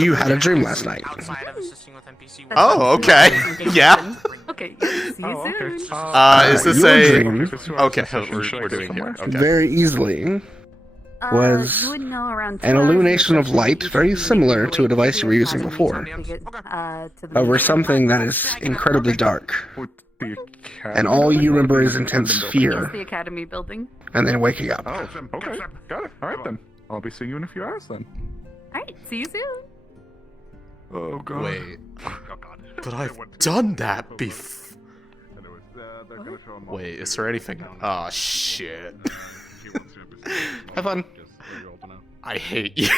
You had a dream last night. Outside of assisting with NPC. Oh, okay. Yeah. Okay, see you soon. Is this your a... dream, Okay, we're doing here. Okay. very easily, was you would know around an illumination of light very similar to a device you were using before. Over something that is incredibly dark. And all you remember is intense fear. The Academy building. And then waking up. Oh, okay. Got it. Alright then. I'll be seeing you in a few hours then. Alright, see you soon. Oh god. Wait. But I've done that before. Wait, is there anything? Oh, shit. Have fun. I hate you.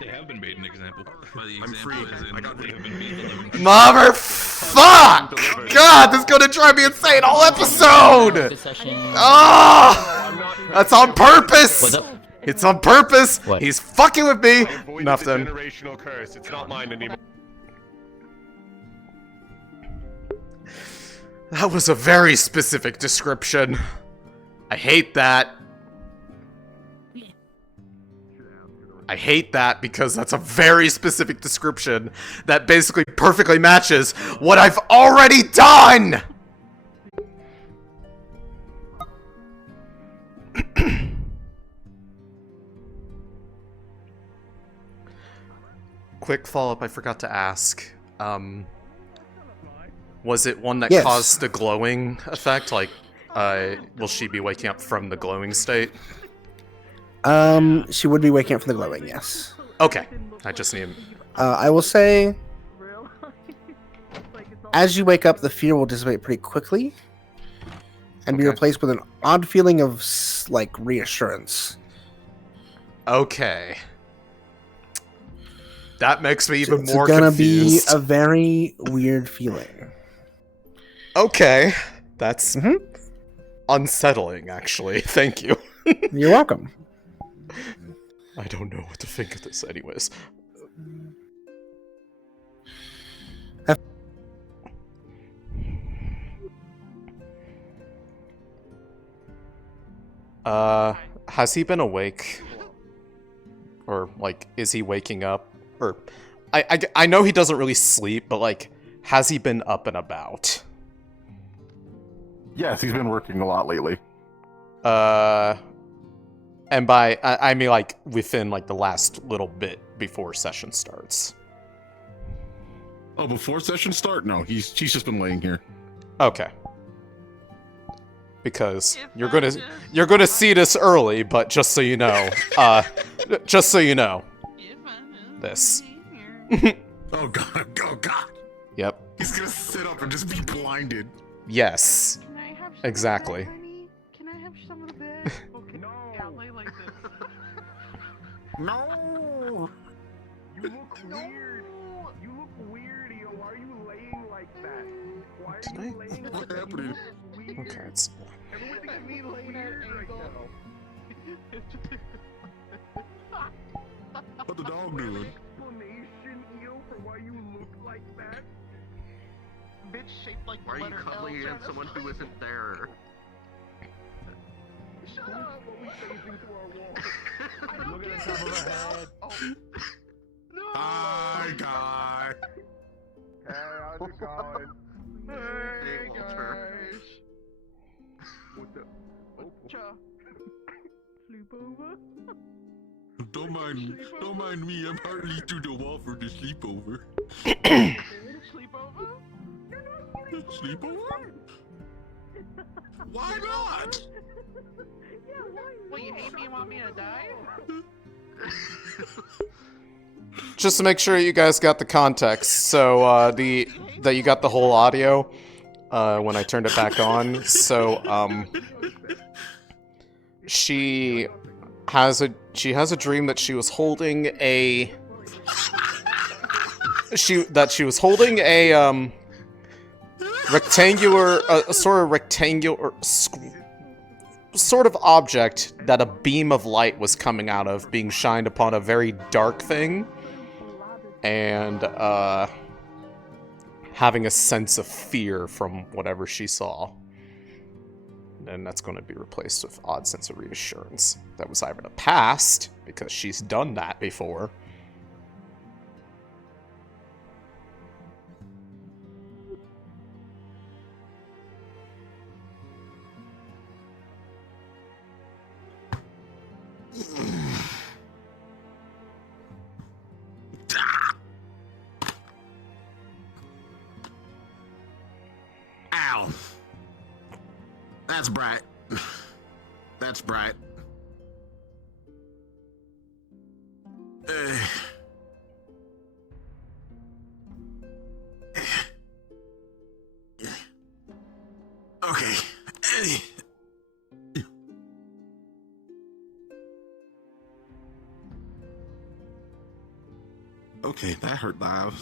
They have been made an example. I'm free. I got rid of Mother fuck! God, this is gonna drive me insane all episode! Oh! That's on purpose! What's up? It's on purpose! What? He's fucking with me! Nothing. Generational curse. It's not mine anymore. That was a very specific description. I hate that. I hate that because that's a very specific description that basically perfectly matches what I've already done! Quick follow-up I forgot to ask. Was it one that caused the glowing effect? Like, will she be waking up from the glowing state? She would be waking up from the glowing, yes. Okay. I just need... I will say, as you wake up, the fear will dissipate pretty quickly and be replaced with an odd feeling of, like, reassurance. Okay. That makes me even more confused. confused. It's gonna be a very weird feeling. Okay. That's unsettling, actually. Thank you. You're welcome. I don't know what to think of this anyways. Has he been awake? Or, like, is he waking up? Or, I know he doesn't really sleep, but, like, has he been up and about? Yes, he's been working a lot lately. And by, I mean, like, within, like, the last little bit before session starts. Oh, before session start? No, he's just been laying here. Okay. Because you're gonna see this early, but just so you know, just so you know, this. Oh god, oh god. Yep. He's gonna sit up and just be blinded. Yes. Exactly. Can I have some of the bed? Okay. No. Can't lay like this. No! You look weird. You look weird, yo. Why are you laying like that? Why are you laying like that? What happened? Okay, it's... Everyone thinks me weird right now. What the dog doing? Explanation, yo, for why you look like that? Bitch shaped like Why are you cuddling against someone who isn't there? Shut up! What we facing through our wall? Look at the top of her head. Oh. No. Hi, guy. Hey, how's it going? Hey, Walter. What the? Sleepover? Don't mind me. I'm hardly through the wall for the sleepover. Sleepover? Sleepover? Why not? Yeah, why? Well, you hate me and want me to die? Just to make sure you guys got the context, so, that you got the whole audio, when I turned it back on, so, she has a dream that she was holding a... She was holding a, rectangular, sort of object that a beam of light was coming out of, being shined upon a very dark thing, and, having a sense of fear from whatever she saw. And that's going to be replaced with odd sense of reassurance. That was either the past, because she's done that before. Ow. That's bright. That's bright. Okay. Okay, that hurt live.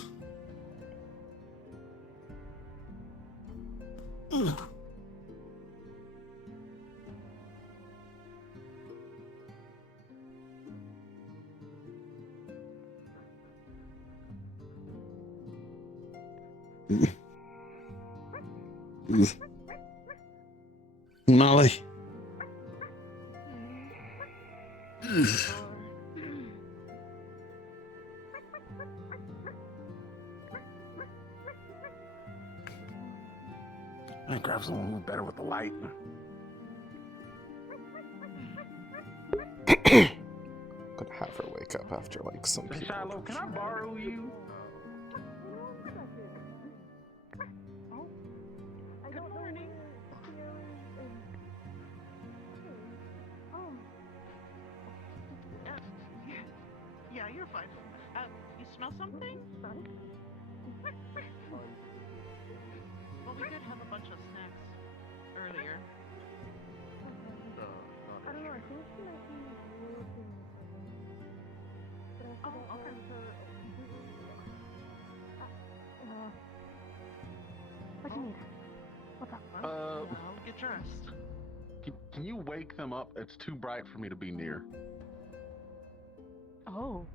Lunali. Minecraft's a little better with the light. Gonna have her wake up after like some Hey, people. Shiloh, can I borrow you? Good morning. Yeah, you're fine. You smell something? Well, we did have a bunch of snacks earlier. I don't know, I think she might be looking for them. Oh, okay. What do you need? What's up? Well, I'll get dressed. Can you wake them up? It's too bright for me to be near. Oh.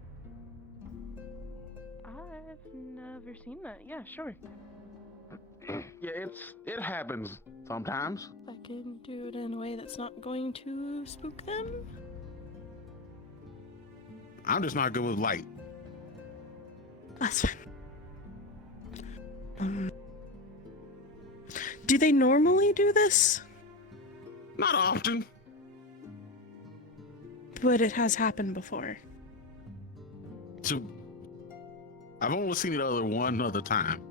I've never seen that. Yeah, sure. Yeah, it happens sometimes. I can do it in a way that's not going to spook them. I'm just not good with light. That's fine. Do they normally do this? Not often. But it has happened before. So I've only seen it one other time.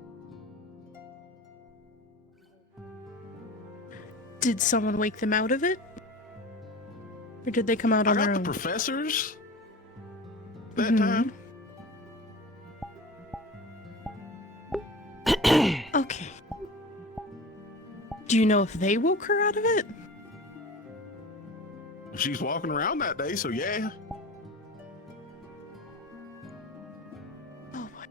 Did someone wake them out of it? Or did they come out I on got their the own? professors that Mhm. time. Okay. Do you know if they woke her out of it? She's walking around that day, so yeah. Oh boy.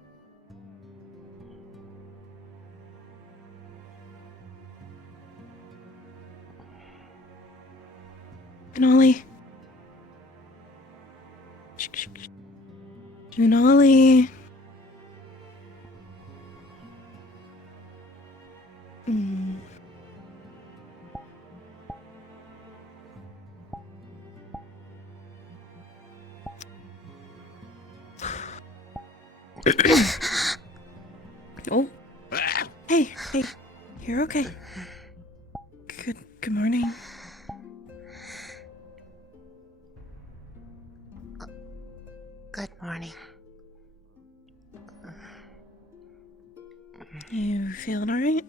Lunali. Lunali. Mm. Oh. Hey, you're okay. Good morning. Good morning. You feeling alright?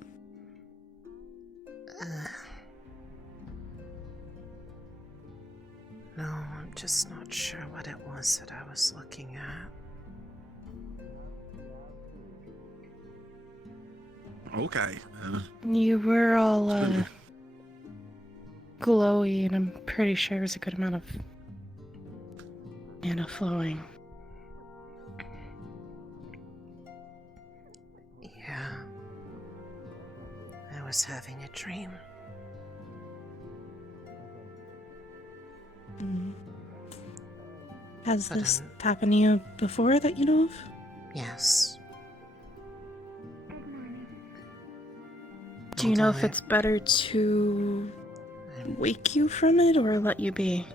No, I'm just not sure what it was that I was looking at. Okay. You were all, glowy, and I'm pretty sure there's a good amount of mana flowing. Yeah. I was having a dream. Has But, this happened to you before that you know of? Yes. Do you know if Although it's better to wake you from it or let you be?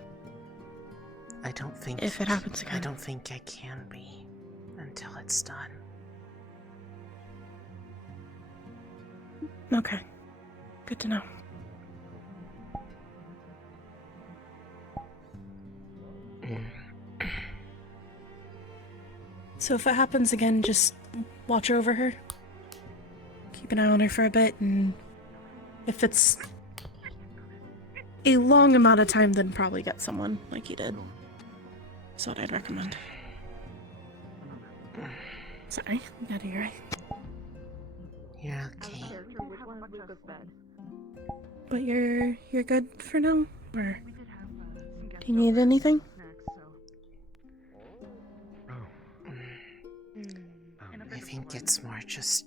I don't think... If it happens again. I don't think I can be until it's done. Okay. Good to know. So if it happens again, just watch over her. Keep an eye on her for a bit, and if it's a long amount of time, then probably get someone like you did. That's what I'd recommend. Sorry, I got your eye. You're okay. But you're good for now? Or do you need anything? I think it's more just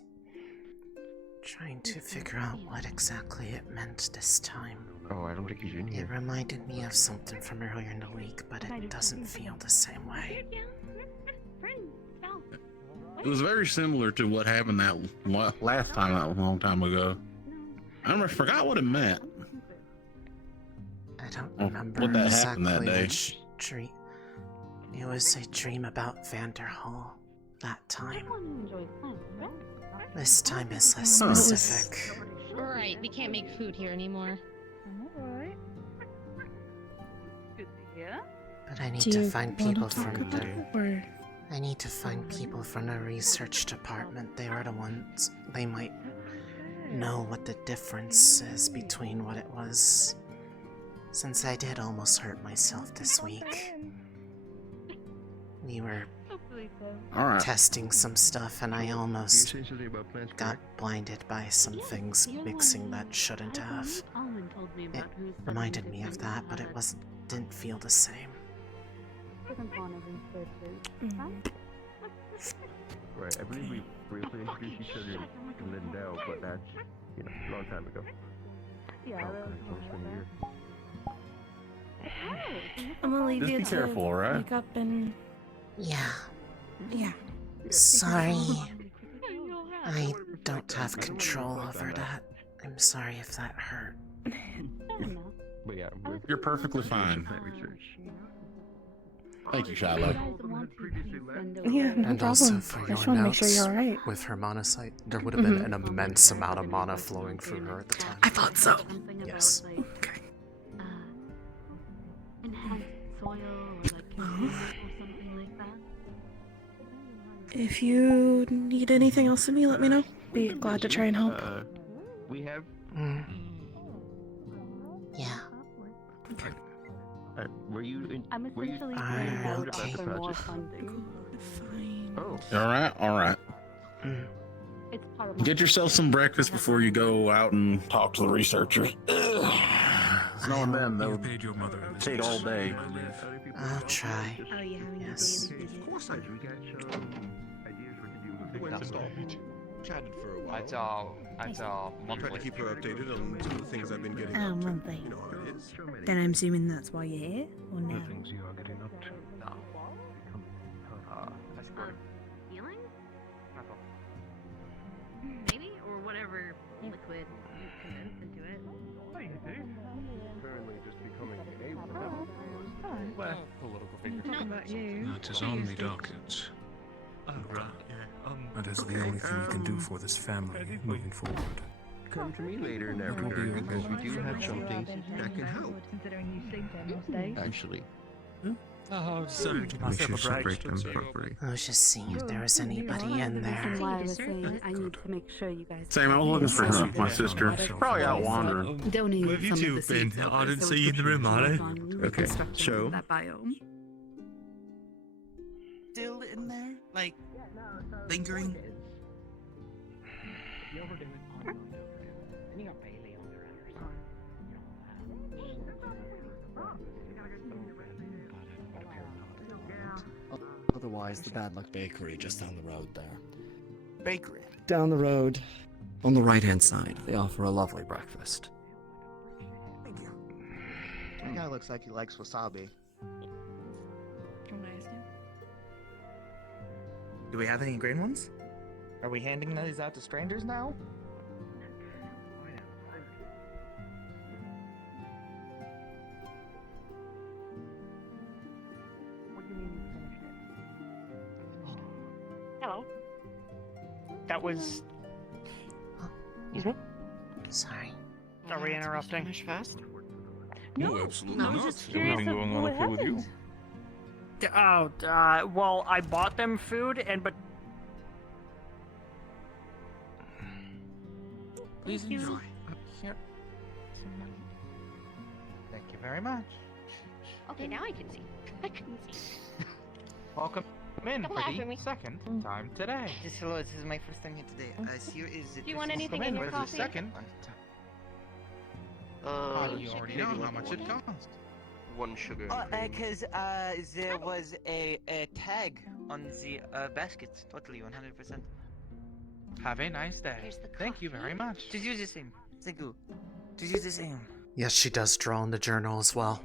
trying to figure out what exactly it meant this time. Oh, I don't think he's in It here. reminded me of something from earlier in the week, but it doesn't feel the same way. It was very similar to what happened that last time, that was a long time ago. I forgot what it meant. I don't remember what that exactly happened that day. which dream. It was a dream about Vanderhall that time. This time is less specific. Alright, we can't make food here anymore. Alright. Good to hear. But I need Do to you find wanna people talk from about the... it, or I need to find people from the research department. They are the ones... They might know what the difference is between what it was. Since I did almost hurt myself this week. We were testing some stuff and I almost got blinded by some things mixing that shouldn't have. It reminded me of that, but it didn't feel the same. Right, I believe we briefly introduced each other in Lindell, but that's, you know, a long time ago. Yeah, I'm gonna leave Just you be to careful, alright? wake up and Yeah. yeah. Sorry. I don't have control over that. I'm sorry if that hurt. But yeah, You're perfectly fine. research. Thank you, Shiloh. Yeah, no And problem. also for I your just want to make sure notes, you're alright. with her monocyte, there would have been an immense amount of mana flowing through her at the time. I thought so. Yes. Okay. Enhanced soil or like chemicals or something like that. If you need anything else of me, let me know. Be glad to try and help. We have. Yeah. Were you in? I'm Were you essentially informed about okay. the for more project? funding. Fine. Oh. Alright. It's part of my Get yourself some breakfast before you go out and talk to the researchers. Knowing them, they'll paid your mother. stayed all day. I'll try. Oh, yeah, Yes. Of course I do. We got ideas what to do with the That's all. Chatted for a while. That's all Tried to monthly. keep her updated on some of the things I've been getting Oh, up to. monthly. You know how it is. Then I'm assuming that's why you're here, or no? things you are getting up to. No. That's good. healing? That's all. Maybe? Or whatever liquid you condense into it. Apparently just becoming Political figure. Talking about you. That is only darkens. That is the only thing we can do for this family moving forward. Come to me later in that regard, because we do have some things that can help. Considering you sleep there most days. Actually, Oh, decided to give we should myself a break. separate them properly. I was just seeing if there was anybody in there. Why I was saying I need to make sure you guys. Same, I was looking for her, my sister. She's probably out wandering. Donating Where have you some two of the been? seeds I didn't so see we you in the could room, work Ollie. on Okay, reconstructing so- that biome. Still in there? Like, lingering? Otherwise, the Bad Luck Bakery just down the road there. Bakery. Down the road, on the right-hand side, they offer a lovely breakfast. That guy looks like he likes wasabi. Do we have any green ones? Are we handing these out to strangers now? Hello. That was. Sorry. Are we interrupting? No, absolutely I was not. just curious Everything going on what okay with you? happened. Well, I bought them food, but. Please enjoy. Here. Thank you very much. Okay, now I can see. I couldn't see. Welcome in Don't for laugh at me. the second time today. Just hello, this is my first time here today. Here is Do you want anything in your for the coffee? second you already know how much it costs. one sugar. Cause there was a tag on the basket. Totally 100%. Have a nice day. Here's the Thank you very much. To do the same. Thank you. To do the same. Yes, she does draw in the journal as well.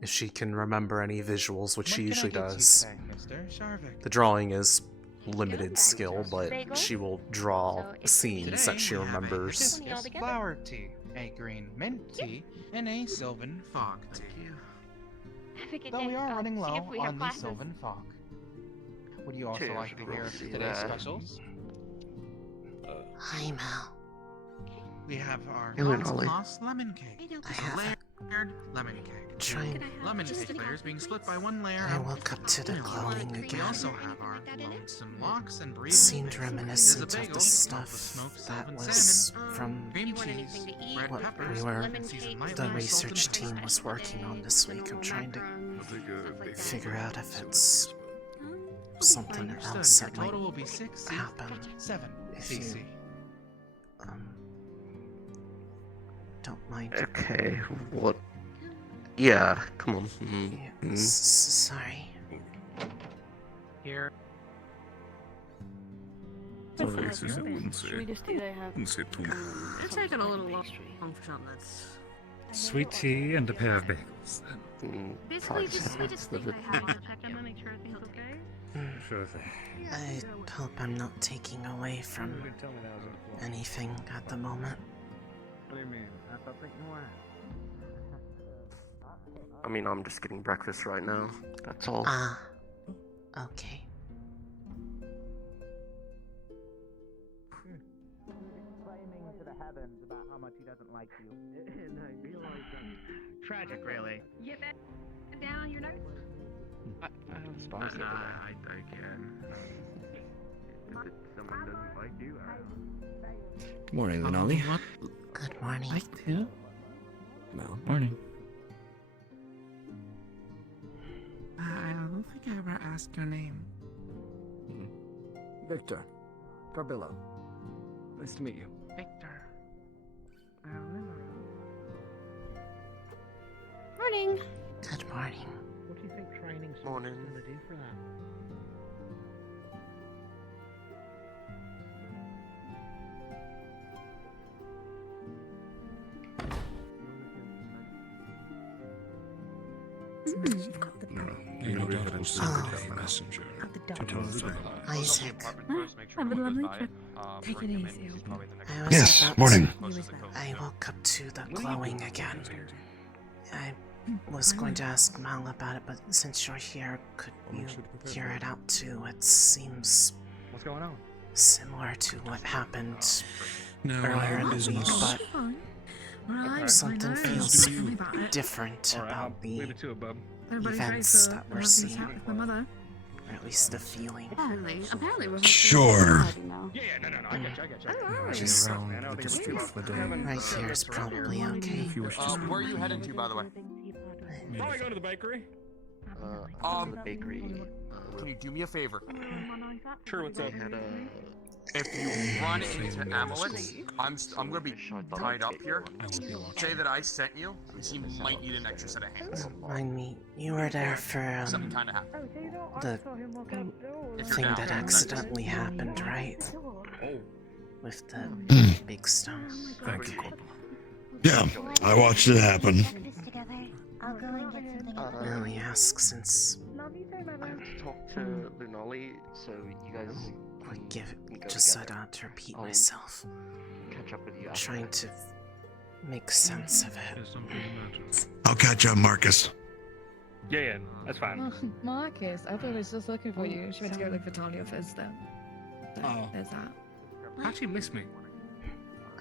If she can remember any visuals, which she usually does. Mr. Sharvik. The drawing is limited skill, but she will draw scenes that she we have a remembers. hibiscus flower tea, a green mint tea, and a sylvan fog tea. Have a good Though day. we are running See low if we have on the classes. sylvan fog. Would you also Cheers, like to hear Rosie. today's specials? Hi, Mal. We have our Lunali. hot sauce lemon cake. I have Layered lemon cake. Trying. Lemon cake layers being split by one layer I of woke up to the glowing We again. also have our lonesome locks and breathing. Seemed There's a reminiscent of bagel, the smoked stuff that sylvan was salmon, from cream You want cheese, anything to eat? red what peppers, we were, Lemon seasoned cake, lightly the with research salt and team was working on this week. I'm trying to figure out if it's something Understood. else Your that might total will be 6 happen 7 if you CC. don't mind. Okay, what? Yeah, come on. Yeah, sorry. Here. Sorry, sis, I wouldn't Should say. we just do they have? Wouldn't say too much. It's taking a little long for something that's. Sweet tea and a pair of bagels. Basically, just think I have on the check. I'm gonna make sure everything's okay. Sure thing. I hope I'm not taking away from anything at the moment. What do you mean? I thought you were. I mean, I'm just getting breakfast right now. That's all. Ah, okay. Claiming to the heavens about how much he doesn't like you. Tragic, really. Get that down on your notes. I can. If someone doesn't like you, Good morning, Lunali. Good morning. Mal. Morning. I don't think I ever asked your name. Victor. Carbillo. Nice to meet you. Victor. Morning. Good morning. What do you think training's Morning. gonna do for that? You know, we had a secret messenger to tell us about Isaac. Have a lovely trip. Take it easy. I was Yes, about morning. I woke up to the glowing again. I was going to ask Mal about it, but since you're here, could you hear it out too? It seems What's going on? similar to what happened Now, earlier in the week, business. but something feels different about the Leave it to it, bub. events that we're seeing, or at least the feeling. Apparently we're Sure. Yeah, no, I get you. Just Around Man, I don't the think it district was for too the much. right here is probably okay. If you wish to speak. Where are you heading to, by the way? Probably going to the bakery. The bakery. Can you do me a favor? Sure, what's up? If you run into Amulet, I'm gonna be tied up here. Say that I sent you, because he might need an extra set of hands. Mind me, you were there for Something kind of happened. the If you're thing down. that accidentally happened, right? With the big stone. Thank you. Yeah, I watched it happen. I only ask since I have to talk to Lunali, so you guys just so I don't have to repeat myself. catch up with you. Trying to make sense of it. I'll catch up, Marcus. Yeah, that's fine. Oh, Marcus, I thought I was just looking for you. She went to go look for Talia first, though. So, there's that. How'd you miss me?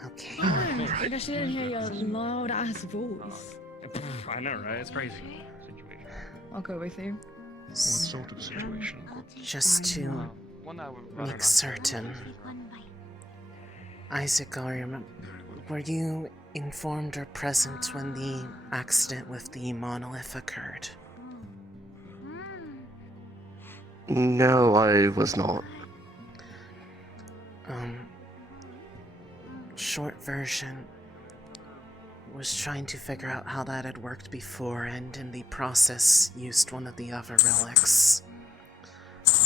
Okay. Oh, I guess she didn't hear your loud ass voice. I know, right? It's crazy. I'll go with you. What sort of situation? Just to make certain, Isaac, were you informed or present when the accident with the monolith occurred? No, I was not. Short version was trying to figure out how that had worked before, and in the process used one of the other relics.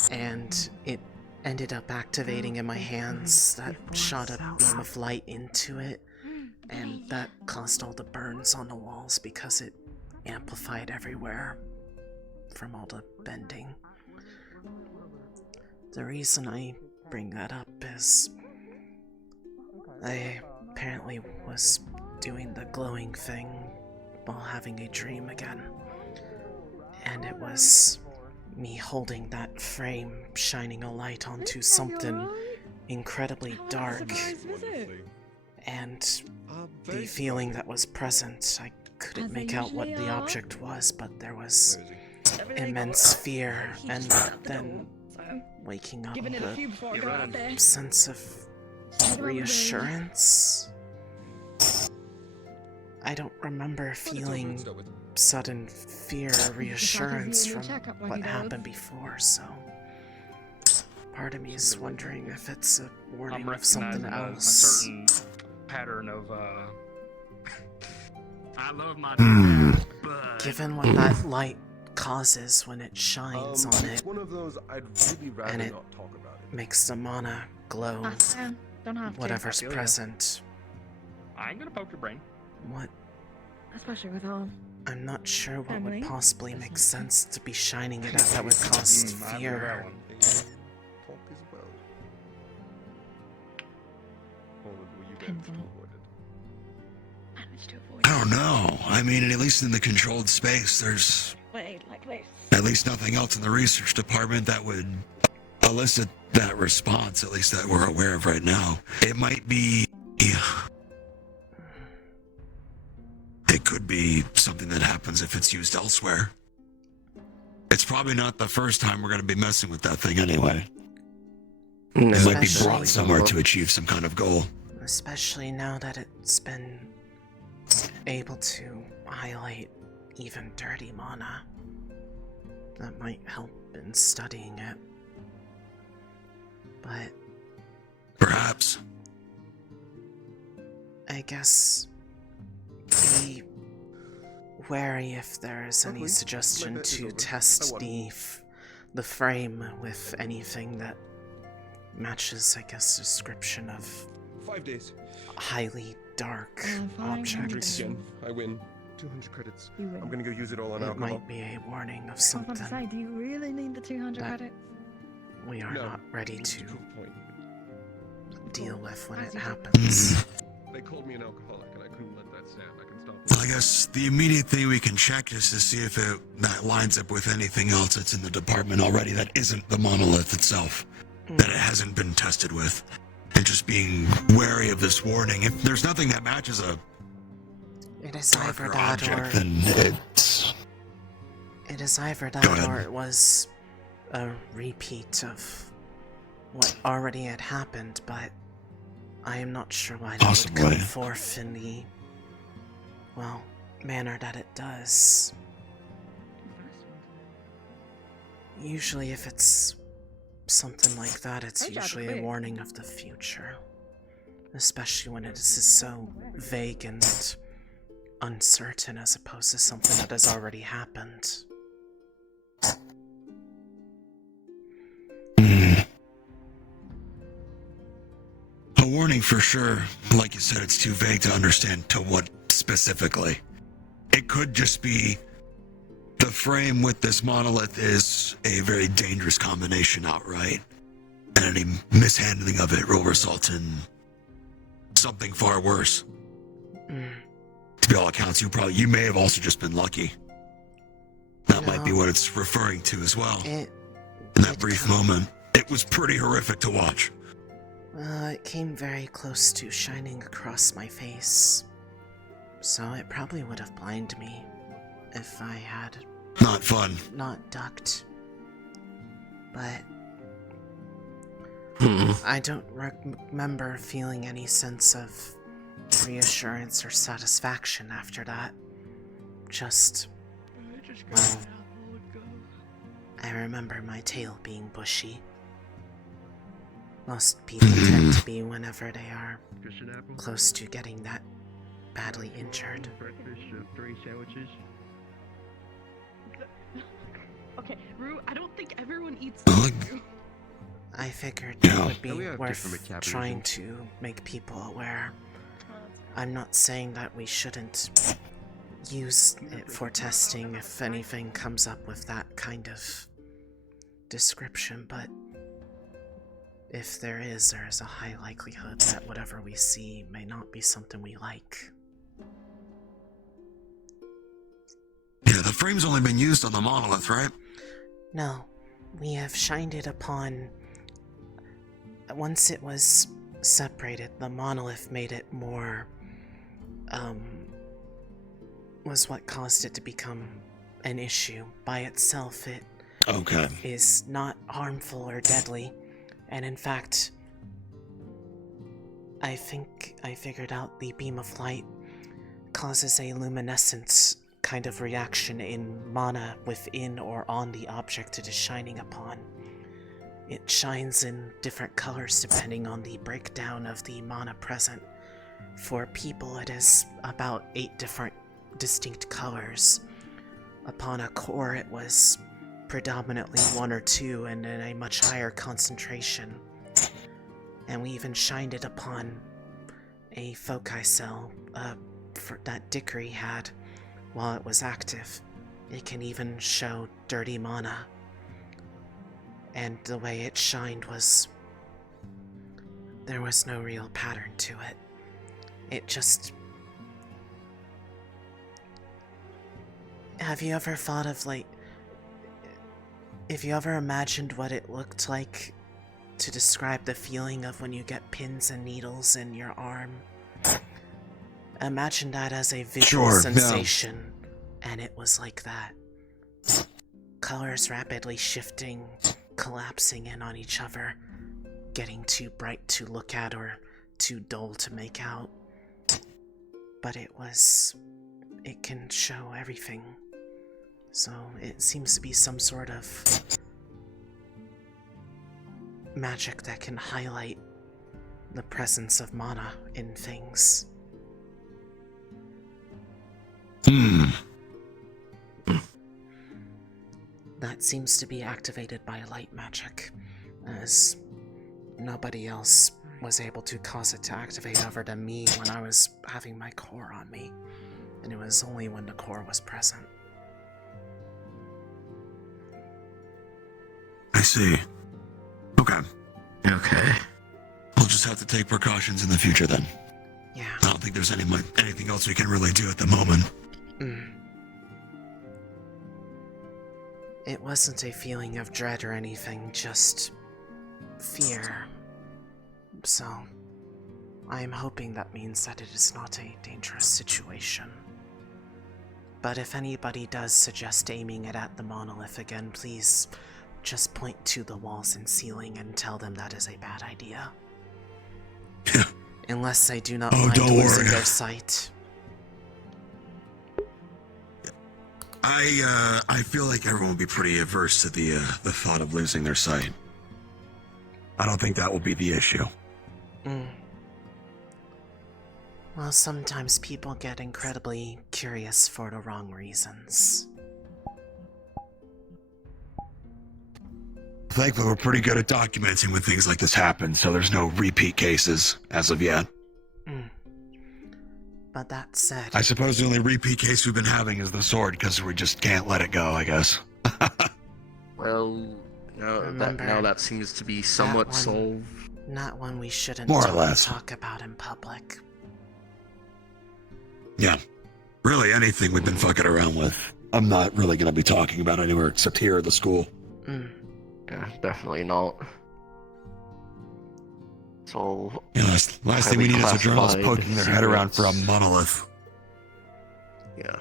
And it ended up activating in my hands. That shot a beam of light into it, and that caused all the burns on the walls because it amplified everywhere from all the bending. The reason I bring that up is I apparently was doing the glowing thing while having a dream again. And it was me holding that frame, shining a light onto something incredibly dark. And the feeling that was present, I couldn't make out what the object was, but there was immense fear, and then waking up a sense of reassurance. I don't remember feeling sudden fear or reassurance from what happened before, so part of me is wondering if it's a warning of something else. A certain pattern of I love my Given what that light causes when it shines on it, one of those I'd really rather and it not talk about it. makes the mana glow, Don't have to. whatever's present. I ain't gonna poke your brain. What? Especially with all. I'm not sure what Family? would possibly make sense to be shining it out that would cause fear. Talk as well. Depends on I don't know. I mean, at least in the controlled space, there's Wait, like this. at least nothing else in the research department that would elicit that response, at least that we're aware of right now. It might be... It could be something that happens if it's used elsewhere. It's probably not the first time we're going to be messing with that thing anyway. It might be brought somewhere to achieve some kind of goal. Especially now that it's been able to highlight even dirty mana. That might help in studying it. But... Perhaps. I guess... be wary if there is any suggestion to test the frame with anything that matches, I guess, description of 5 days. highly dark objects. Again, I win 200 credits. You win. I'm gonna go use it all on It alcohol. might be a warning of I was about to say, something do you really need the 200 That- credits? we are No, not ready to point. deal with when it Hmm. happens. They called me an alcoholic, and I couldn't let that stand. I can stop. I guess the immediate thing we can check is to see if that lines up with anything else that's in the department already that isn't the monolith itself, that it hasn't been tested with, and just being wary of this warning. If there's nothing that matches a It is either darker that or... object, then it's... It is either Go that ahead. or it was a repeat of what already had happened, but I am not sure why that would come Possibly. forth in the, well, manner that it does. Usually if it's something like that, it's Hey, Jack, usually a quick. warning of the future. Especially when it is so vague and uncertain as opposed to something that has already happened. A warning for sure. Like you said, it's too vague to understand to what specifically. It could just be the frame with this monolith is a very dangerous combination outright. And any mishandling of it will result in something far worse. To be all accounts, you may have also just been lucky. That that might be what it's referring to as well. It In that brief moment, it was pretty horrific to watch. It came very close to shining across my face. So it probably would have blinded me if I had Not fun. not ducked. But I don't remember feeling any sense of reassurance or satisfaction after that. Just, well, I remember my tail being bushy. Most people tend to be whenever they are close to getting that badly injured. Breakfast of 3 sandwiches. Okay, Rue, I don't think everyone eats Rue. I figured Yeah. it would be We have worth different metabolisms. trying to make people aware. I'm not saying that we shouldn't use it for testing if anything comes up with that kind of description, but if there is a high likelihood that whatever we see may not be something we like. Yeah, the frame's only been used on the monolith, right? No, we have shined it upon... Once it was separated, the monolith made it more... was what caused it to become an issue. By itself, it Okay. is not harmful or deadly, and in fact, I think I figured out the beam of light causes a luminescence kind of reaction in mana within or on the object it is shining upon. It shines in different colors depending on the breakdown of the mana present. For people, it is about 8 different distinct colors. Upon a core, it was predominantly 1 or 2 and in a much higher concentration. And we even shined it upon a foci cell that Dickory had while it was active. It can even show dirty mana. And the way it shined was... there was no real pattern to it. It just... Have you ever thought of, like... If you ever imagined what it looked like to describe the feeling of when you get pins and needles in your arm? Imagine that as a visual Sure, sensation, and it was like that. Colors rapidly shifting, collapsing in on each other, getting too bright to look at or too dull to make out. But it can show everything. So it seems to be some sort of magic that can highlight the presence of mana in things. That seems to be activated by light magic, as nobody else was able to cause it to activate other than me when I was having my core on me, and it was only when the core was present. I see. Okay. Okay. We'll just have to take precautions in the future then. Yeah. I don't think there's anything else we can really do at the moment. It wasn't a feeling of dread or anything, just fear. So, I'm hoping that means that it is not a dangerous situation. But if anybody does suggest aiming it at the monolith again, please just point to the walls and ceiling and tell them that is a bad idea. Unless they do not mind losing their sight. I feel like everyone will be pretty averse to the thought of losing their sight. I don't think that will be the issue. Well, sometimes people get incredibly curious for the wrong reasons. Thankfully, we're pretty good at documenting when things like this happen, so there's no repeat cases as of yet. But that said... I suppose the only repeat case we've been having is the sword, because we just can't let it go, I guess. Well, now that seems to be somewhat solved. Not one we shouldn't More or less. talk about in public. Yeah. Really anything we've been fucking around with. I'm not really going to be talking about anywhere except here at the school. Yeah, definitely not. So last thing we need is a journalist poking their head around for a monolith. Yeah.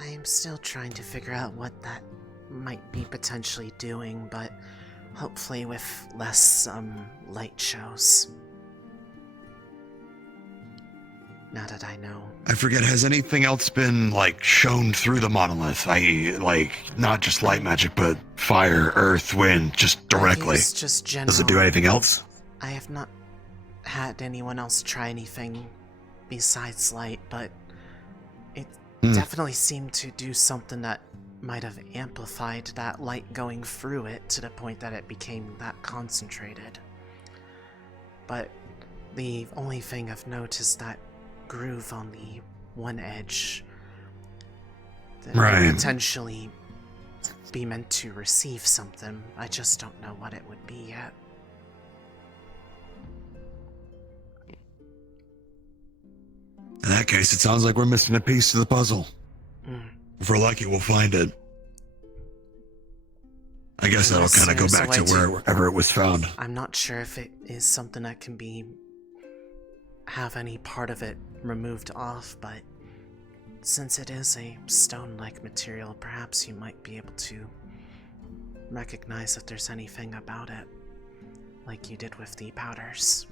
I am still trying to figure out what that might be potentially doing, but hopefully with less light shows. Now that I know. I forget, has anything else been, like, shown through the monolith? Like, not just light magic, but fire, earth, wind, just directly. It's just general. Does it do anything else? I have not had anyone else try anything besides light, but it definitely seemed to do something that might have amplified that light going through it to the point that it became that concentrated. But the only thing I've noticed that groove on the one edge that could potentially be meant to receive something. I just don't know what it would be yet. In that case, it sounds like we're missing a piece to the puzzle. If we're lucky, we'll find it. I guess that'll kind of go back to wherever it was found. I'm not sure if it is something that can have any part of it removed off, but since it is a stone-like material, perhaps you might be able to recognize if there's anything about it, like you did with the powders.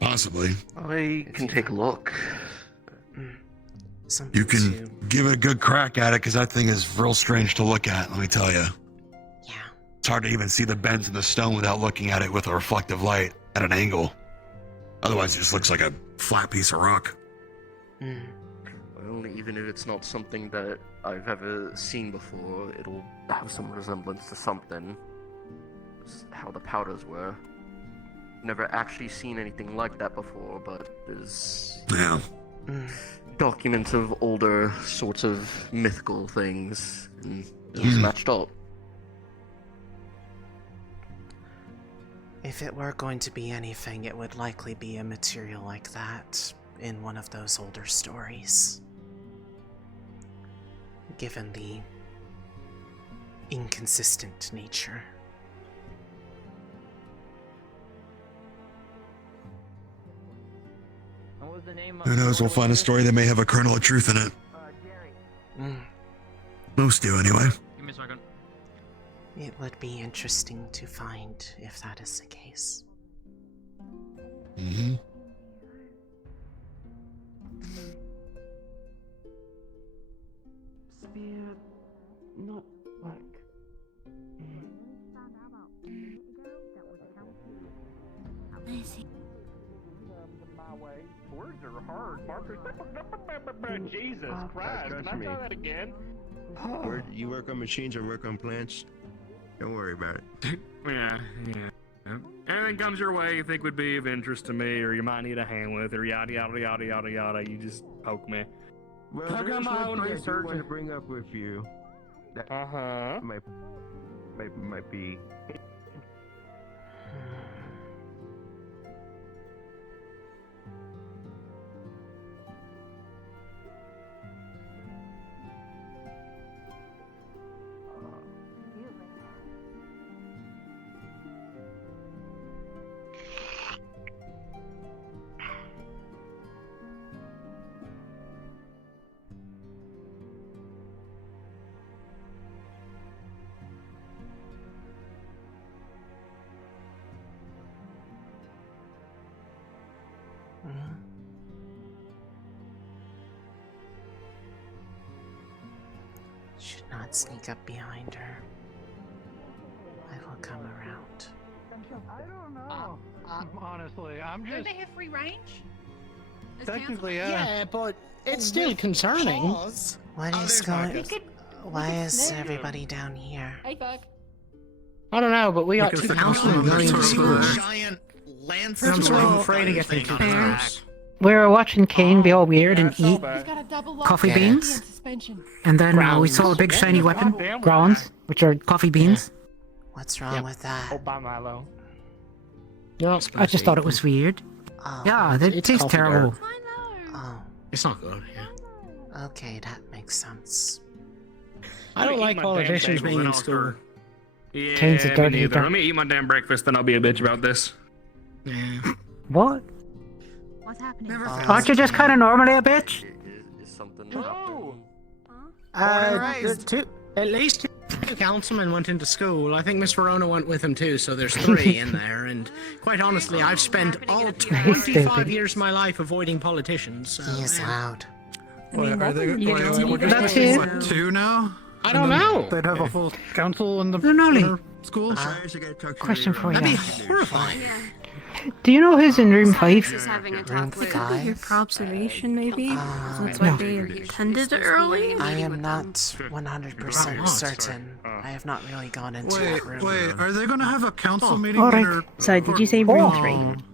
Possibly. I can take a look. You can give it a good crack at it, because that thing is real strange to look at, let me tell you. Yeah. It's hard to even see the bends in the stone without looking at it with a reflective light at an angle. Otherwise, it just looks like a flat piece of rock. Well, even if it's not something that I've ever seen before, it'll have some resemblance to something. It's how the powders were. Never actually seen anything like that before, but there's documents of older sorts of mythical things, and it was matched up. If it were going to be anything, it would likely be a material like that in one of those older stories. Given the inconsistent nature. Who knows, we'll find a story that may have a kernel of truth in it. Most do, anyway. Give me a second. It would be interesting to find if that is the case. Spear, not like. Words are hard, Marcus. Jesus Christ, can I try that again? You work on machines or work on plants? Don't worry about it. Yeah. Anything comes your way you think would be of interest to me, or you might need a hand with, or yada yada yada yada yada, you just poke me. Well, I got my own research. I want to bring up with you. That might be. Should not sneak up behind her. I will come around. I don't know. Honestly, I'm Don't they have free range? Technically, yeah, but it's still concerning. What is going? Why is everybody down here? Hey, Buck. I don't know, but we got two giant lance. I'm so afraid to get these. We were watching Kane be all weird and eat coffee beans, and then we saw a big shiny weapon, grounds, which are coffee beans. What's wrong with that? Oh, by Milo. Yeah, I just thought it was weird. Yeah, it tastes terrible. Oh. It's not good. Yeah. Okay, that makes sense. I don't like politicians being in school. Yeah, Kane's a me dirty neither. dog. Let me eat my damn breakfast, then I'll be a bitch about this. Yeah. What? What's happening? Aren't you just kind of normally a bitch? Is something At least two councilmen went into school. I think Miss Verona went with him too, so there's 3 in there. And quite honestly, I've spent all 25 years of my life avoiding politicians. So, He is loud. Are they That's it. what, 2 now? I don't know. They'd have a full council in the Lunali. school? Question for you. That'd be horrifying. Do you know who's in room 5? Just having a Room talk with 5? for observation, maybe. That's no. why they attended early. I am not 100% certain. I have not really gone into that room. Wait, are they gonna have a council meeting? Alright. in her- So, did you say room 3?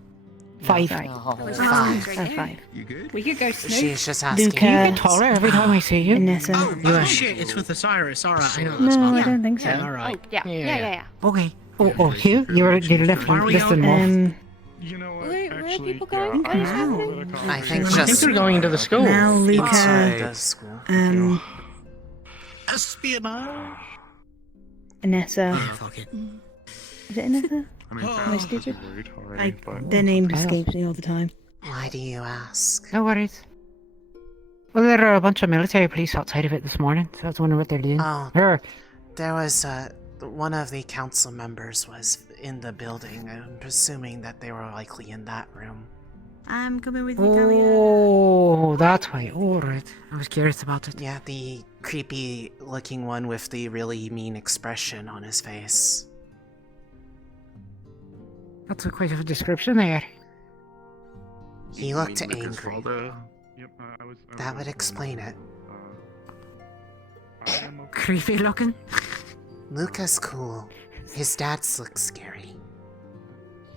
5. 5. You good? We could go snoop. She's just asking. Luca, you get taller every time I see you. Nessa. Oh shit, it's with Osiris. Alright, I know that's No, fine. I don't think so. Yeah, alright. Yeah. Okay. Oh, Hugh, you're listening off. You know what? Where are Actually, people going? What is happening? I think I think just they're going into the school. Now, inside Luca, the school. Espionage. Nessa. Fuck it. Is it Nessa? I mean, Am I stupid? worried already, but Their name escapes me all the time. Why do you ask? No worries. Well, there are a bunch of military police outside of it this morning, so I was wondering what they're doing. Oh, Or, there was one of the council members was in the building. I'm presuming that they were likely in that room. I'm coming with you, Talia. oh, that's why. Alright. I was curious about it. Yeah, the creepy looking one with the really mean expression on his face. That's quite a description there. He looked You mean Lucas angry. Waldo? yep, I was. That would explain it. I am okay. Creepy looking. Luca's cool. His dad's look scary.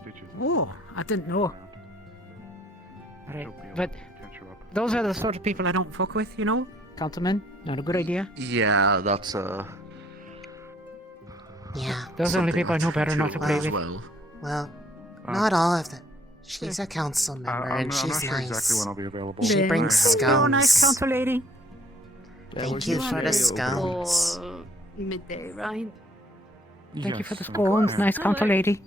Stitches. Oh, I didn't know. Alright, He'll be able but to catch her up. those are the sort of people I don't fuck with, you know? Councilman, not a good idea. Yeah, that's Yeah. Those are the only something people I know better not to play as with. well. Well, Uh, not all of them. She's a council member I'm and not she's sure nice. exactly when I'll be available. She Yeah. brings I have- Oh, scones. nice council lady. Thank you for the scones. Or midday, right? Thank you for the Yes, scones, okay. nice council lady.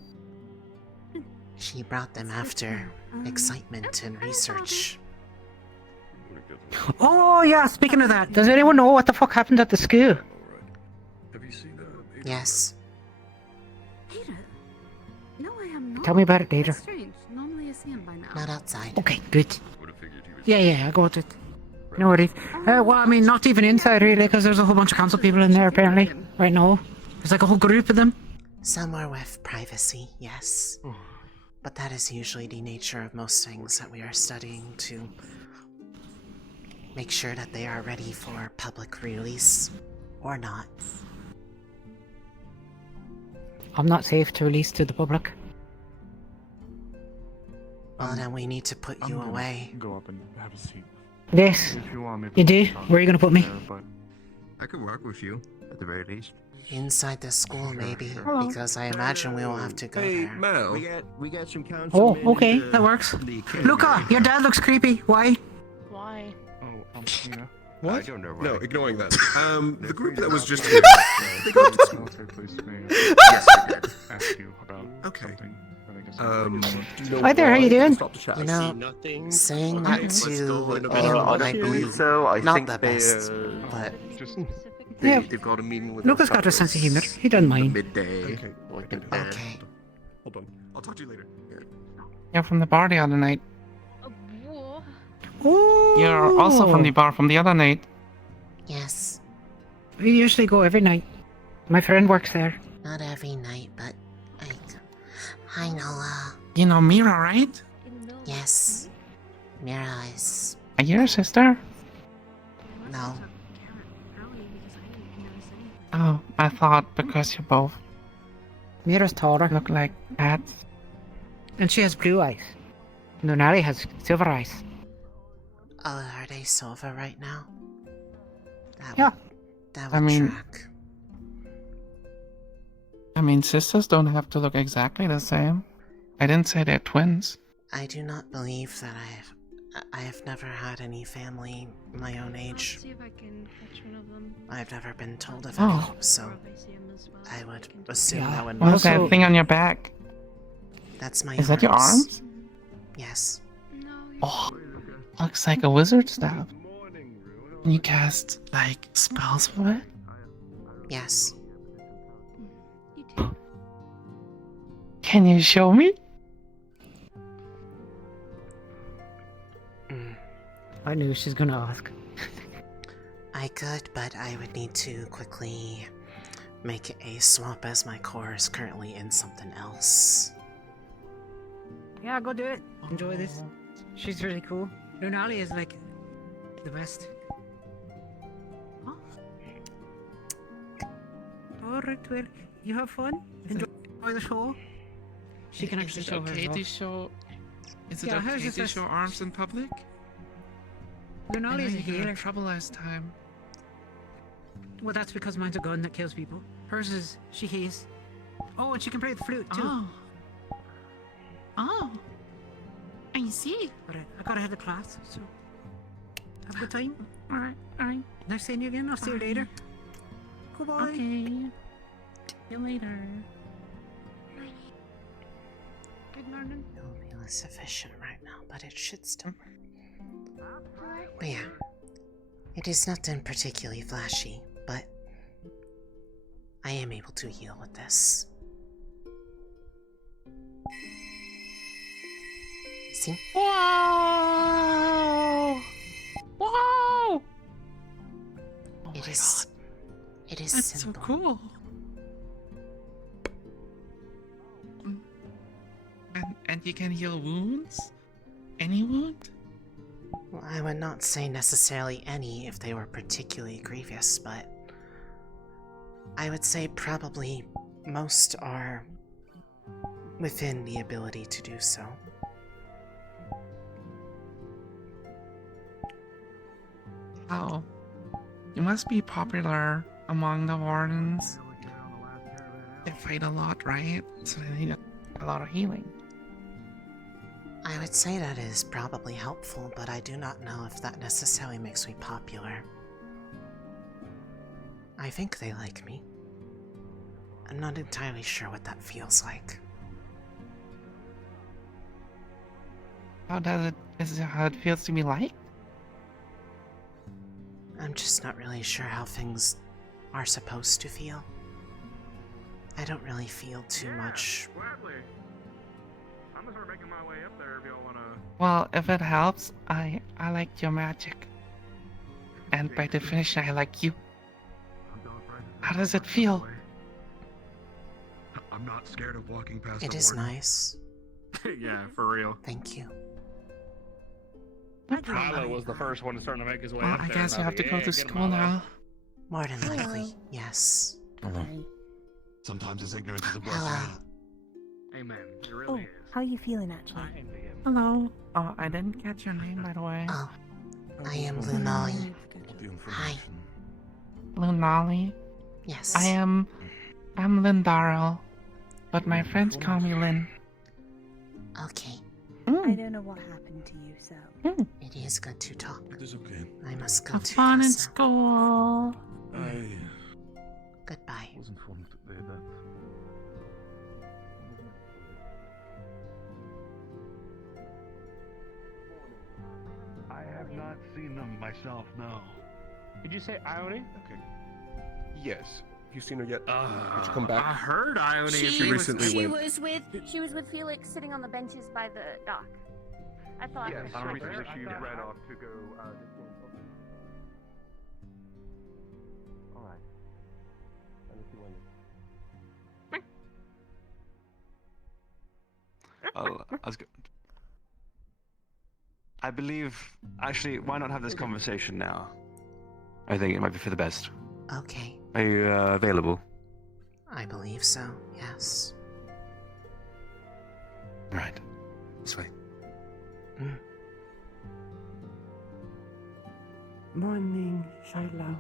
She brought them after excitement and research. Oh yeah, speaking of that, does anyone know what the fuck happened at the school? Have you seen that? Yes. Peter? No, I am not. Tell me about it later. That's strange. Normally I see him by now. Not outside. Okay, good. Would have figured he was. Yeah, I got it. No worries. Well, I mean, not even inside really, because there's a whole bunch of council people in there apparently. Right now. There's like a whole group of them. Somewhere with privacy, yes. But that is usually the nature of most things that we are studying to make sure that they are ready for public release or not. I'm not safe to release to the public. Well, then we need to put I'm you gonna away. Go up and have a seat. Yes. If you want me You do? talk Where are you gonna put me? there, but I could work with you, at the very least. Inside the school, maybe, Hello. because I imagine we will have to go Hey, there. Mel. We got some council. Oh, okay, that works. Luca, your dad looks creepy. Why? Why? oh, yeah. What? I don't know. No, ignoring that. The group that was just here. Military police may Yes, I did. ask you about Okay. something. I think it's Hi there, how you doing? You know, saying that Let's go in to a minute. anyone I might don't be believe so. I not think the they, best, but just Yeah. they've got a meeting with Luca's the got a sense of suburbs humor. He doesn't mind. midday. Okay. Like in okay. Hold on. I'll talk to you later. You're from the bar the other night. Oh. You're also from the bar from the other night. Yes, We usually go every night. My friend works there. not every night, but hi Noah. You know Mira, right? Yes, Mira is Are you your sister? no. Oh, I thought because you both Mira's taller. look like cats. And she has blue eyes. Lunali has silver eyes. Oh, are they silver right now? That Yeah. That I would mean- track. I mean, sisters don't have to look exactly the same. I didn't say they're twins. I do not believe that I have never had any family my own age. See if I can catch one of them. I've never been told of Oh. any, so I would assume that would What is that thing on your back? That's my Is that your arms? Yes. Oh, looks like a wizard staff. Can you cast, like, spells with it? Yes. Can you show me? I knew she's gonna ask. I could, but I would need to quickly make a swap as my core is currently in something else. Yeah, go do it. Enjoy this. She's really cool. Lunali is like the best. Alright, well, you have fun. Enjoy the show. She can actually show her. Is it Yeah, hers okay is to just- show arms in public? Lunali is a I got in healer. trouble last time. Well, that's because mine's a gun that kills people. Hers is she heals. Oh, and she can play the flute too. Oh, I see. But I gotta head to class, so have a good time. Alright. Nice seeing you again. I'll see you later. Goodbye. Okay. See you later. Good morning. It will be less efficient right now, but it should still. But yeah, it is nothing particularly flashy, but I am able to heal with this. See? Whoa! Whoa! It is. It is That's simple. so cool. And you can heal wounds? Any wound? Well, I would not say necessarily any if they were particularly grievous, but I would say probably most are within the ability to do so. Oh. You must be popular among the Wardens. They fight a lot, right? So they need a lot of healing. I would say that is probably helpful, but I do not know if that necessarily makes me popular. I think they like me. I'm not entirely sure what that feels like. Is it how it feels to be liked? I'm just not really sure how things are supposed to feel. I don't really feel too much. Gladly. I'm gonna start making my way up there if y'all wanna. Well, if it helps, I like your magic. And by definition, I like you. How does it feel? I'm not scared of walking past It a is warden. nice. Yeah, for real. Thank you. Milo was the first one to start to make his way Well, up I there. guess and you have was to like, go "Yeah, to get him, school Milo." now. More than likely, yes. Sometimes his ignorance is a Hello. blessing. Amen. It really is. How are you feeling actually? Hello. Oh, I didn't catch your name, by the way. Oh, I am Lunali. Hi. Lunali. Yes. I'm Lindarl, but my friends call me Lin. Okay. I don't know what happened to you, so. It is good to talk. It is okay. I must go Have to fun in class now. school. Goodbye. Wasn't fun to do that. I have not seen them myself, no. Did you say Ione? Okay. Yes. Have you seen her yet? Did you come back? I heard Ione. She recently She went. was with Felix sitting on the benches by the dock. I thought. Yes, for sure. recently she ran off to go. All right. Let me see when. I believe. Actually, why not have this conversation now? I think it might be for the best. Okay. Are you available? I believe so, yes. Right. This way. Morning, Shiloh.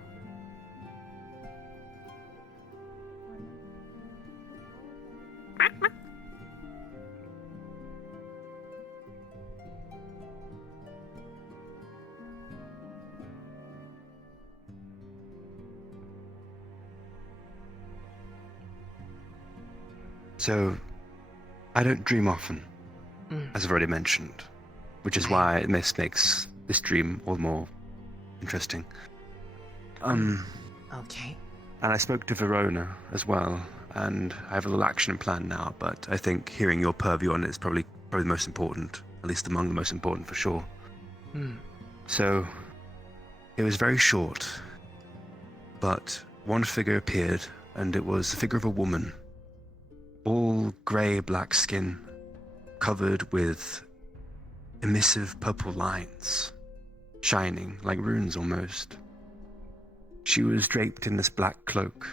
So, I don't dream often, as I've already mentioned, which is why this makes this dream all the more interesting. Okay. And I spoke to Verona as well, and I have a little action plan now, but I think hearing your purview on it is probably the most important, at least among the most important for sure. So, it was very short, but one figure appeared, and it was the figure of a woman. All grey-black skin, covered with emissive purple lines, shining like runes almost. She was draped in this black cloak.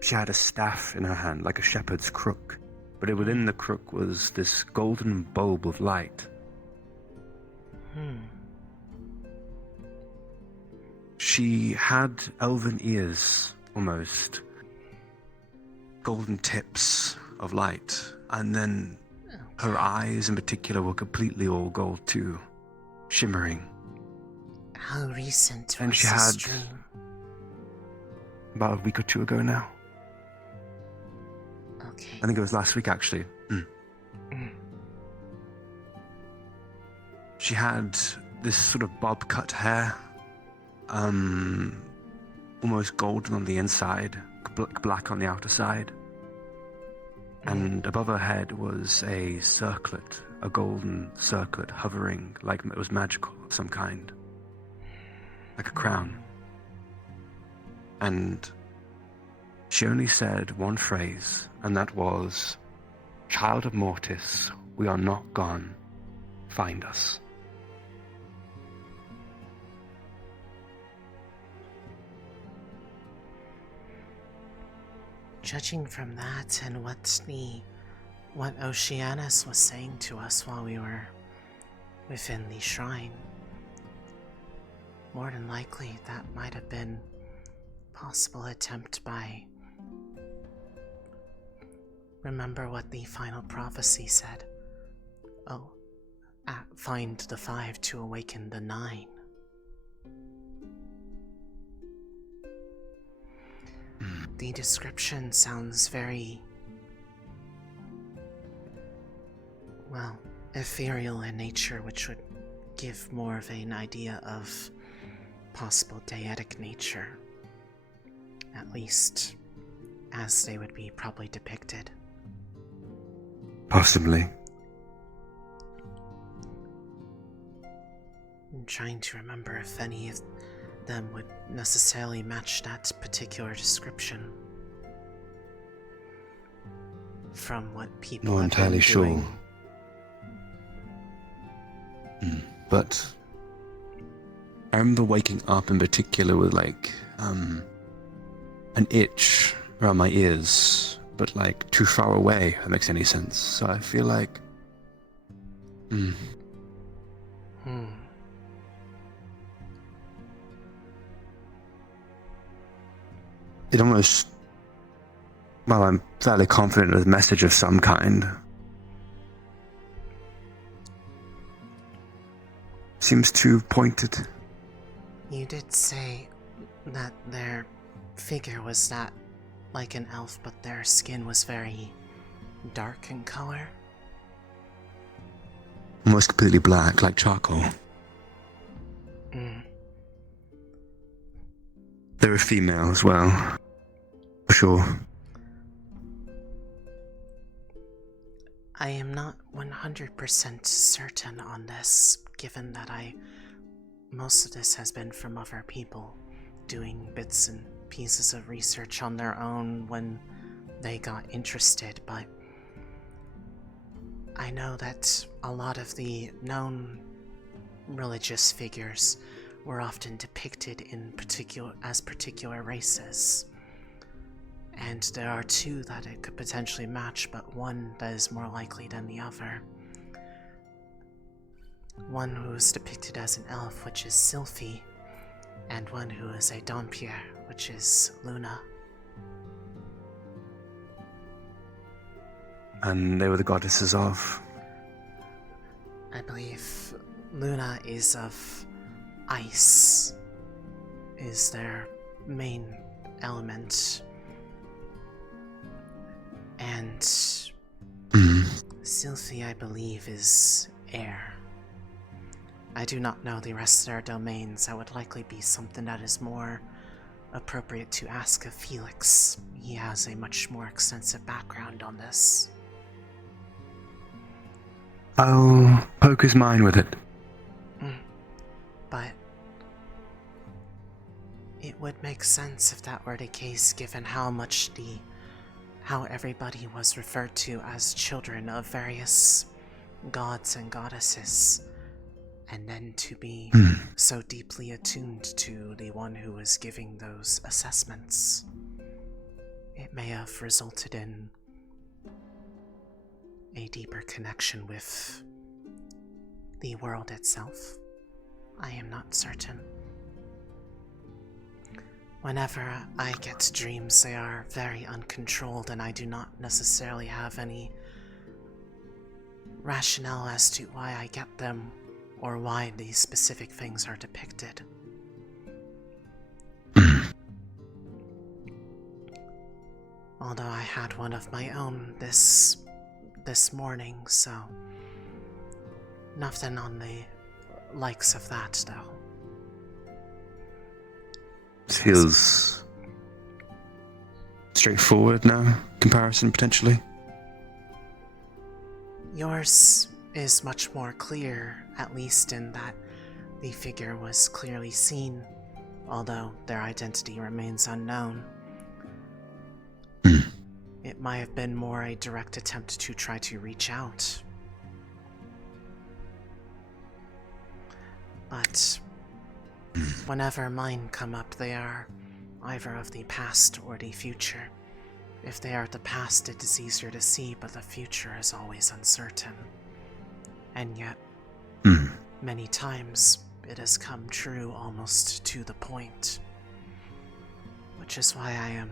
She had a staff in her hand, like a shepherd's crook, but within the crook was this golden bulb of light. She had elven ears, almost. Golden tips of light, and then her eyes in particular were completely all gold too, shimmering. How recent And was she this had dream? about a week or two ago now. Okay. I think it was last week actually. She had this sort of bob cut hair, almost golden on the inside, black on the outer side. And above her head was a circlet, a golden circlet hovering like it was magical of some kind, like a crown. And she only said one phrase, and that was, "Child of Mortis, we are not gone. Find us." Judging from that and what Oceanus was saying to us while we were within the shrine, more than likely that might have been a possible attempt by... Remember what the final prophecy said? Oh, find the 5 to awaken the 9. The description sounds very, well, ethereal in nature, which would give more of an idea of possible deotic nature, at least as they would be probably depicted. Possibly. I'm trying to remember if any of them would necessarily match that particular description from what people Not have entirely been sure. doing. But I remember waking up in particular with like an itch around my ears, but like too far away, if that makes any sense. So I feel like it almost, well, I'm fairly confident it was a message of some kind. Seems too pointed. You did say that their figure was not like an elf, but their skin was very dark in color. Almost completely black, like charcoal. They were female as well. For sure. I am not 100% certain on this, given that most of this has been from other people doing bits and pieces of research on their own when they got interested, but I know that a lot of the known religious figures were often depicted as particular races. And there are 2 that it could potentially match, but one that is more likely than the other. One who is depicted as an elf, which is Sylphie, and one who is a Dompier, which is Luna. And they were the goddesses of? I believe Luna is of ice, is their main element. And Sylphie, I believe, is air. I do not know the rest of their domains. That would likely be something that is more appropriate to ask of Felix. He has a much more extensive background on this. I'll poke his mind with it. But it would make sense if that were the case, given how everybody was referred to as children of various gods and goddesses, and then to be so deeply attuned to the one who was giving those assessments. It may have resulted in a deeper connection with the world itself. I am not certain. Whenever I get dreams, they are very uncontrolled, and I do not necessarily have any rationale as to why I get them or why these specific things are depicted. Although I had one of my own this morning, so nothing on the likes of that, though. Feels straightforward now, comparison potentially. Yours is much more clear, at least in that the figure was clearly seen, although their identity remains unknown. It might have been more a direct attempt to try to reach out. But whenever mine come up, they are either of the past or the future. If they are the past, it is easier to see, but the future is always uncertain. And yet, many times, it has come true almost to the point. Which is why I am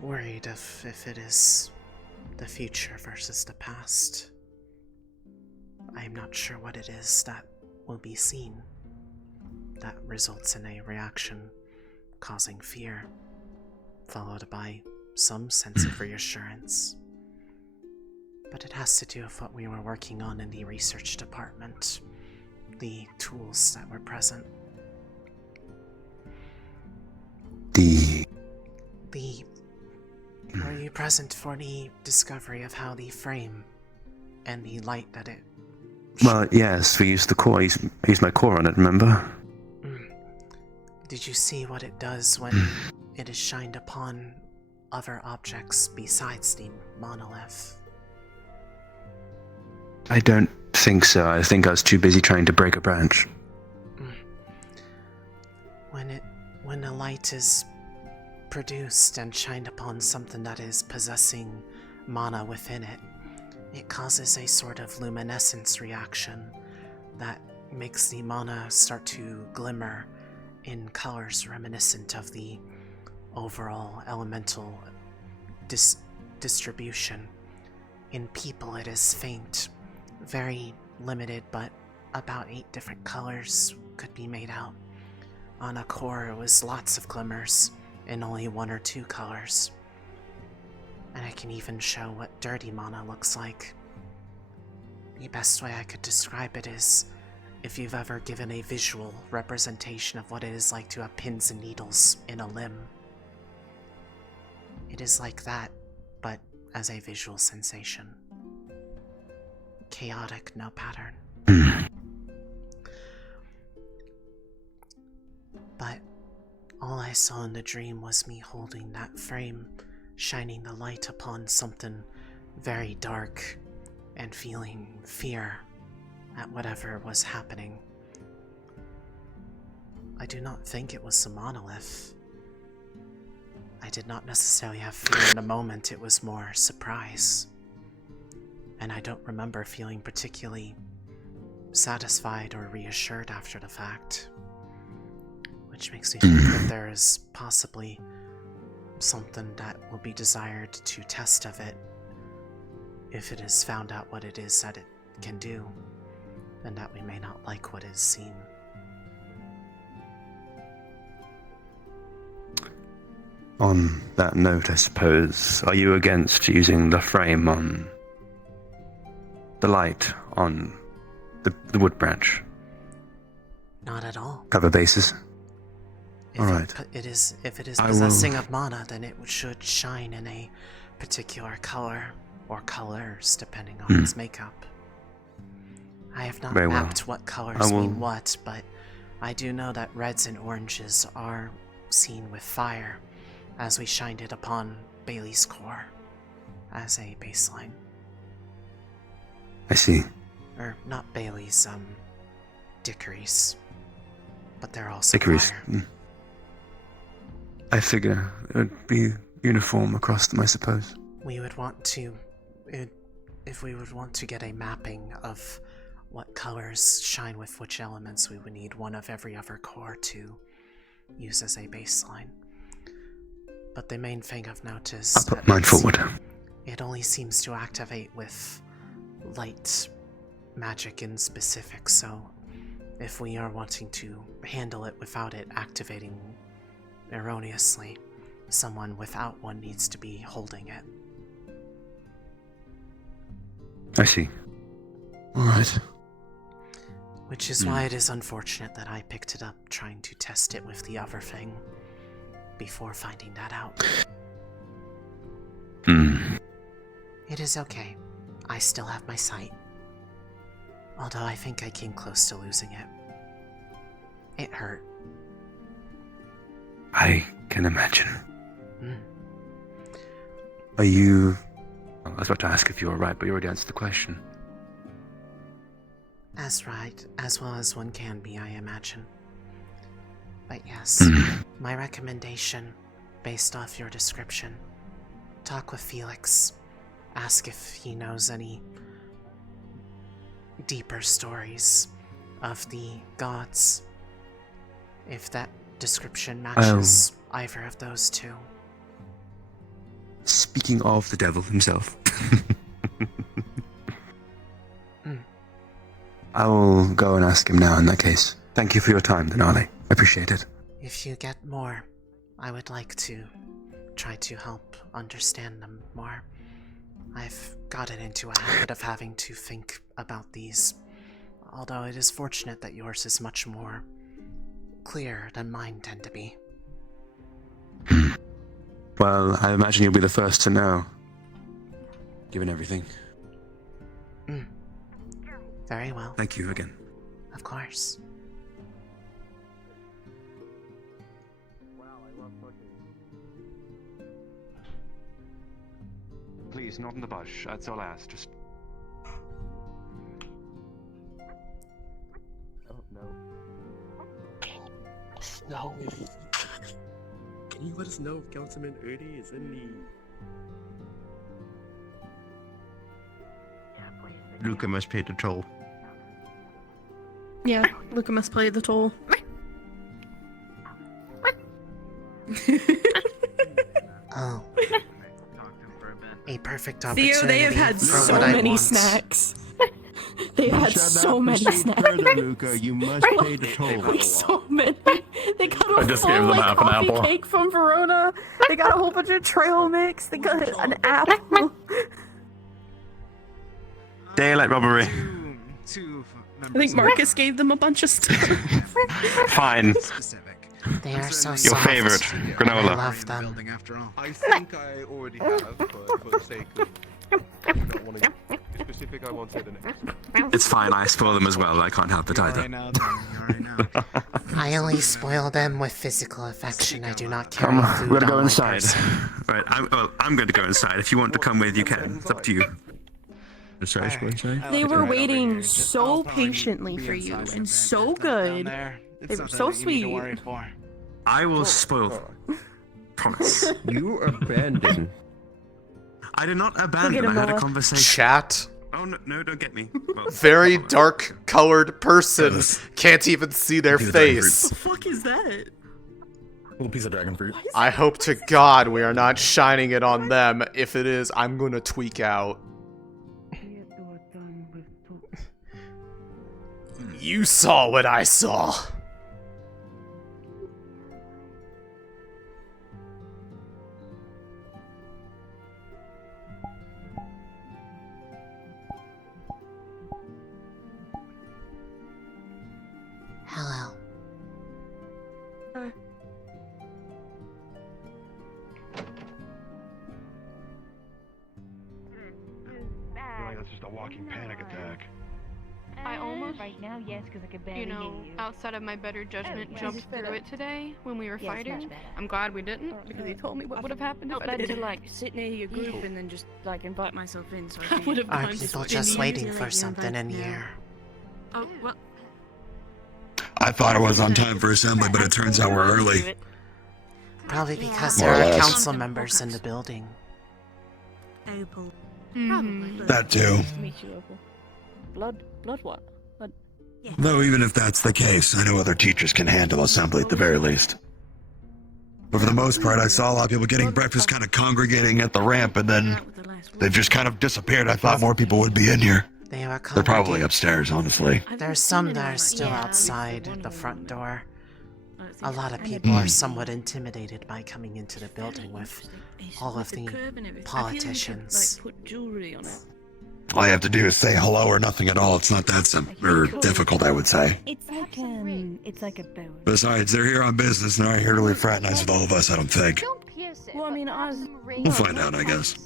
worried if it is the future versus the past. I am not sure what it is that will be seen that results in a reaction causing fear, followed by some sense of reassurance. But it has to do with what we were working on in the research department, the tools that were present. Were you present for the discovery of how the frame and the light that it... Well, yes, we used the core. I used my core on it, remember? Did you see what it does when it is shined upon other objects besides the monolith? I don't think so. I think I was too busy trying to break a branch. When the light is produced and shined upon something that is possessing mana within it, it causes a sort of luminescence reaction that makes the mana start to glimmer in colors reminiscent of the overall elemental distribution. In people, it is faint, very limited, but about 8 different colors could be made out. On a core, it was lots of glimmers in only 1 or 2 colors. And I can even show what dirty mana looks like. The best way I could describe it is if you've ever given a visual representation of what it is like to have pins and needles in a limb. It is like that, but as a visual sensation. Chaotic, no pattern. But all I saw in the dream was me holding that frame, shining the light upon something very dark, and feeling fear at whatever was happening. I do not think it was the monolith. I did not necessarily have fear in the moment, it was more surprise. And I don't remember feeling particularly satisfied or reassured after the fact. Which makes me think that there is possibly something that will be desired to test of it if it is found out what it is that it can do, and that we may not like what is seen. On that note, I suppose, are you against using the frame on the light on the wood branch? Not at all. Cover bases? If Alright. If it is I possessing will- of mana, then it should shine in a particular color, or colors, depending on its makeup. I have not Very well. mapped what colors I will- mean what, but I do know that reds and oranges are seen with fire, as we shined it upon Bailey's core as a baseline. I see. Or not Bailey's, Dickory's. But they're also Hickories. fire. I figure it would be uniform across them, I suppose. We would want to, if we would want to get a mapping of what colors shine with which elements, we would need one of every other core to use as a baseline. But the main thing I've noticed, I'll put mine forward. it only seems to activate with light magic in specific, so if we are wanting to handle it without it activating erroneously, someone without one needs to be holding it. I see. Alright. Which is why it is unfortunate that I picked it up trying to test it with the other thing before finding that out. It is okay. I still have my sight. Although I think I came close to losing it. It hurt. I can imagine. Are you... I was about to ask if you were right, but you already answered the question. As right, as well as one can be, I imagine. But yes, my recommendation, based off your description, talk with Felix. Ask if he knows any deeper stories of the gods. If that description matches either of those two. Speaking of the devil himself. I will go and ask him now in that case. Thank you for your time, Lunali. I appreciate it. If you get more, I would like to try to help understand them more. I've gotten into a habit of having to think about these, although it is fortunate that yours is much more clear than mine tend to be. Well, I imagine you'll be the first to know. Given everything. Very well. Thank you again. Of course. Please, not in the bush. That's all I ask. Just... Oh, no. No. Can you let us know if Councilman Udi is in the... Luca must pay the toll. Yeah, Luca must play the toll. Oh. A perfect opportunity. Theo, they have had for so what I many want. snacks. They've had Shut so up and many speak snacks. further, Luca. You must pay the toll. Like so many. They got a I just full gave them like, half an coffee apple. cake from Verona. They got a whole bunch of trail mix. They got an apple. Daylight robbery. I think Marcus gave them a bunch of stuff. Fine. They are so Your soft. favorite, granola. I love them. I think I already have, but for the sake of not wanting to be specific, I won't say the names. It's fine, I spoil them as well. I can't help it either. I only spoil them with physical affection. I do not carry Come, food we're gonna go on my inside. person. Right, I'm going to go inside. If you want to come with, you can. It's up to you. Sorry, They were waiting so patiently for you and so good. They were so sweet. I will spoil them. Promise. You abandoned. I did not abandon. I had a conversation. Chat. Oh no, don't get me. Well, Very dark colored person. Can't even see their face. What the fuck is that? Little piece of dragon fruit. I hope to God we are not shining it on them. If it is, I'm gonna tweak out. You saw what I saw. That's just a walking panic attack. I almost, right now, yes, because I could barely hear you. outside of my better judgment, jumped through it today when we were Yeah, it's fighting. much better. I'm glad we didn't, because he told me what would have happened if I Better to did. like sit near your group and then just like invite myself in. So I would have Are gone people just waiting for something in here? Oh, well. I thought it was on time for assembly, but it turns out we're early. Probably because More there or are less. council members in the building. Opal. Probably. That too. Nice to meet you, Opal. Blood what? Blood. Though even if that's the case, I know other teachers can handle assembly at the very least. But for the most part, I saw a lot of people getting breakfast kind of congregating at the ramp, and then they've just kind of disappeared. I thought more people would be in here. They're probably upstairs, honestly. There's some that are still outside the front door. A lot of people are somewhat intimidated by coming into the building with all of the politicians. Put jewelry on it. All you have to do is say hello or nothing at all. It's not that simple or difficult, I would say. It's like a bow. Besides, they're here on business. They're not here to really fraternize with all of us, I don't think. Well, I mean, We'll find out, I guess.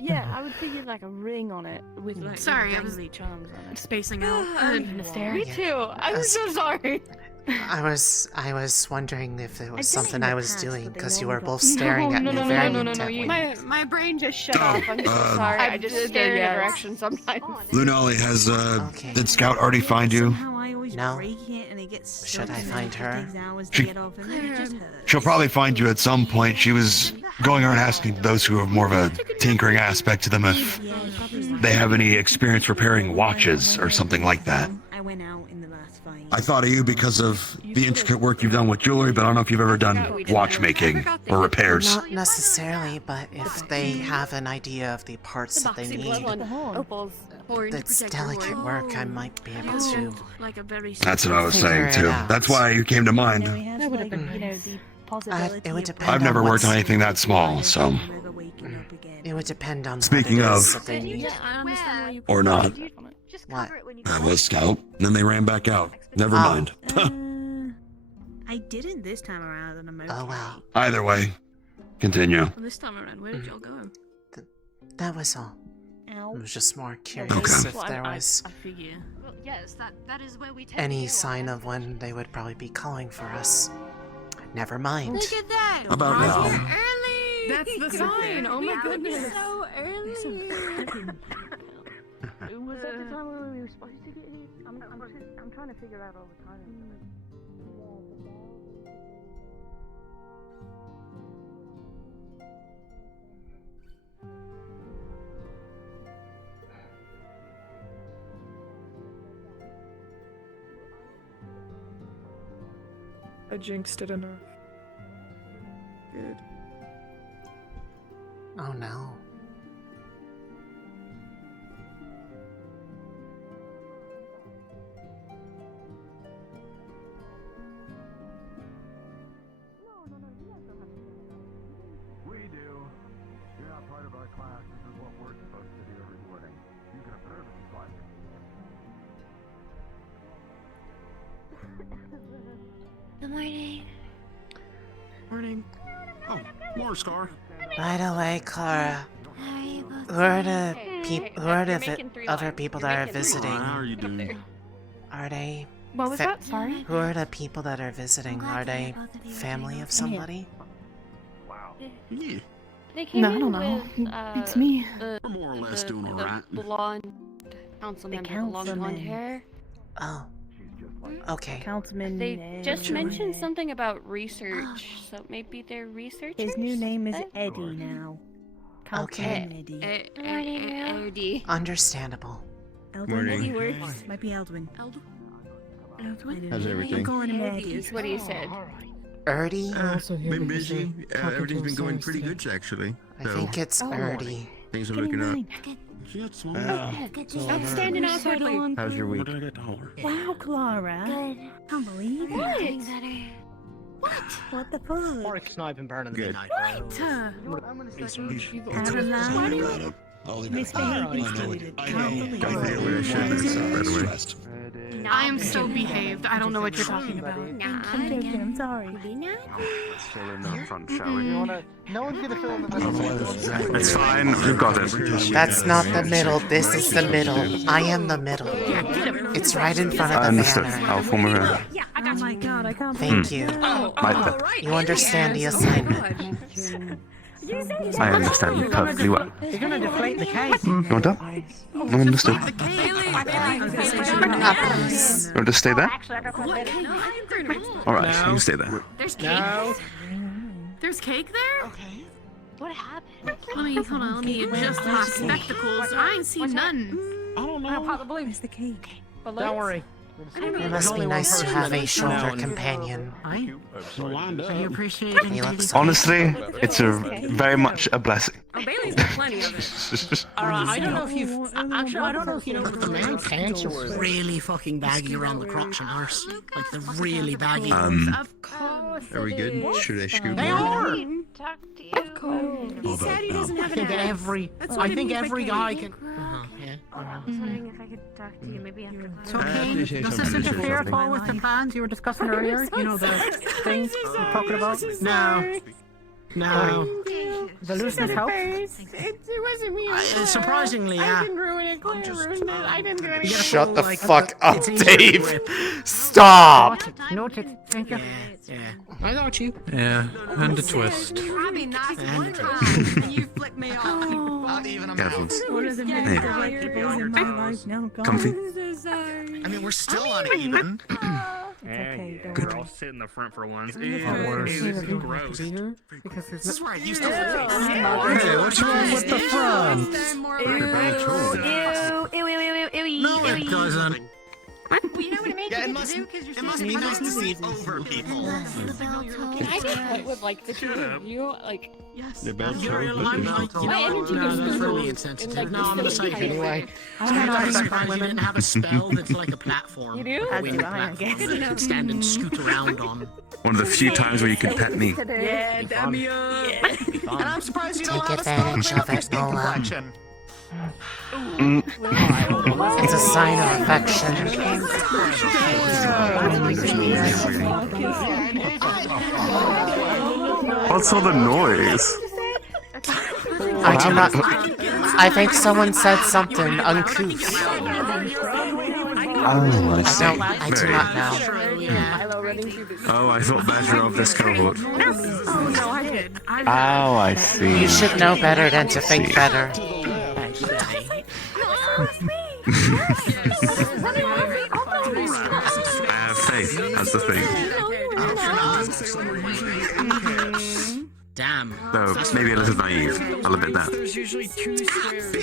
Yeah, I would figure like a ring on it with like Sorry, I was charms on it. spacing out. Me too. I'm so sorry. I was wondering if it was something I was doing because you were both staring at me very intently. My brain just shut off. I'm so sorry. I just stare in a direction sometimes. Lunali, did Scout already find you? No. Should I find her? She'll probably find you at some point. She was going around asking those who have more of a tinkering aspect to them if they have any experience repairing watches or something like that. I thought of you because of the intricate work you've done with jewelry, but I don't know if you've ever done watchmaking or repairs. Not necessarily, but if they have an idea of the parts that they need, that's delicate work, I might be able to. That's what I was saying too. That's why you came to mind. That would have been, the possibility. It would depend I've never on worked on what's- anything that small, so. It would depend on Speaking what it of- is that they need. Or not. What? That was Scout. Then they ran back out. Never Oh. mind. I didn't this time around, and I'm okay. Oh well. Either way, continue. Well, this time around, where did y'all go? That was all. Ow. I was just more curious Okay. if there was I figure. Well, yes, that is where we tend any to go. sign of when they would probably be calling for us. Never mind. Look at that! About now. Early! That's the sign! Oh my goodness! So early! Was that the time when we were supposed to get here? I'm trying to figure out all the time. I jinxed it enough. Good. Oh no. We do. You're not part of our class. This is what we're supposed to do every morning. You can observe if you'd like. Good morning. Morning. Oh, more Scar. By the way, Clara, who are the other people that are visiting? How are you doing? Are they? What was that? Sorry? Who are the people that are visiting? Are they family of somebody? Yeah. They came No, I in don't know. with, It's me. The, We're more or less doing all right. The blonde council member, the long blonde hair. Oh. Okay. Councilman. They just mentioned something about research, so maybe they're researchers? His new name is Eddie now. Councilman Okay. Eddie. Eddie. Understandable. Eddie works. Might be Eldwin. How's everything? I'm calling him Eddie Eddie. is what he said. Erdy? Been busy. Everything's been going pretty good, actually. I think it's Erdy. Things are looking up. Outstanding outside on. How's your week? Wow, Clara. Good. Can't believe it. What the fuck? Or snipe and burn in the Good. Misbehaving student. Can't believe it. I did what I should have, by the way. I am so behaved. I don't know what you're talking about. I'm joking, I'm sorry. Let's fill in the front, shall we? No one's gonna fill in the middle. It's fine, we've got it. That's not the middle. This is the middle. I am the middle. It's right in front of the Understood. banner. I'll form a room. Oh my god, I can't Thank you. You understand the assignment. I understand perfectly well. You're gonna deflate the cake. You want that? No, understood. You want to stay there? Alright, you can stay there. There's cake. There's cake there? Okay. What happened? Hold on, let me adjust my spectacles. I ain't seen none. I don't know. Pop the balloons. The cake. Don't worry. It must be nice to have a shoulder companion. Are you appreciate it? He looks Honestly, it's very much a blessing. Oh, Bailey's got plenty of it. I don't know if you've... Actually, I don't know if you know, but the man pants are really fucking baggy around the crotch and arse. Like, the really baggy ones. Of course. Are we good? Should I scoop They more? are! Of course. He said he doesn't have I an think ass. every guy can... I was wondering if I could talk to you maybe after class. So, Kane, does this interfere at all with the plans you were discussing earlier? You know, the things we were talking about? No. The looseness help? It wasn't me. Surprisingly, yeah. I didn't ruin it. Claire ruined it. I didn't do anything. Shut the like, fuck up, it's easier to Dave. grip. Stop. Noted. Thank you. Yeah. I got you. Yeah, and a twist. I'd be nice And one time. You flick me off. Not even a Careful. One of the Hey. most people in my life now gone. Comfy. I mean, we're still uneven. Okay, don't Good. worry. I'll sit in the front for once. Worse. This is gross. This is where I used to Hey, what's wrong with the front? No, it doesn't. Well, you know what it means Yeah, to it must, do because you're it must be nice to see over people. Can I just quit with like the two of you? Like, yes. They're both You're told, like, but you My know, energy no, goes it's through really the- insensitive. in, like, No, I'm gonna this say little anyway. cake. I'm surprised you didn't have a spell that's like a platform. You do? A winged I do, I platform guess. that you can stand and scoot around on. One of the few times where you can pet me. Yeah, damn you. And I'm surprised you don't Take have a spell advantage for your of it, fair skin Nola. complexion. It's a sign of affection. What's all the noise? I do not. I think someone said something uncouth. Oh, I see. No, I do not know. Oh, I thought better of this cohort. Oh, no, I did. Oh, I see. You should know better than to think better. I have faith, that's the thing. Damn. Though, maybe a little naive, I'll admit that. There's usually two squares.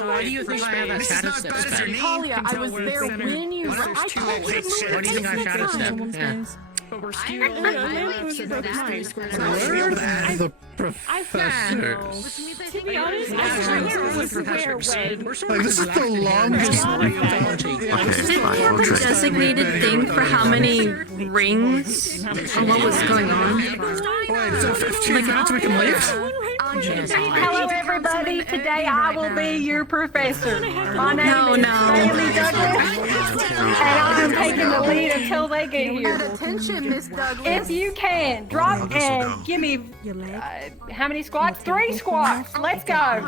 Why do you think I have that shadow step spell? Talia, I was there when you. I told you. What do you think I shadow step? Yeah. But we're I skewed. the professors. To be honest, I was where Like, this is the longest. Okay, fine, we'll trade. designated thing for how many rings and what was going on. Wait, so 15 minutes we can leave? Hello, everybody. Today I will be your professor. My name is Bailey Douglas, and I am taking the lead until they get here. Attention, Miss Douglas. If you can, drop and give me how many squats? 3 squats. Let's go.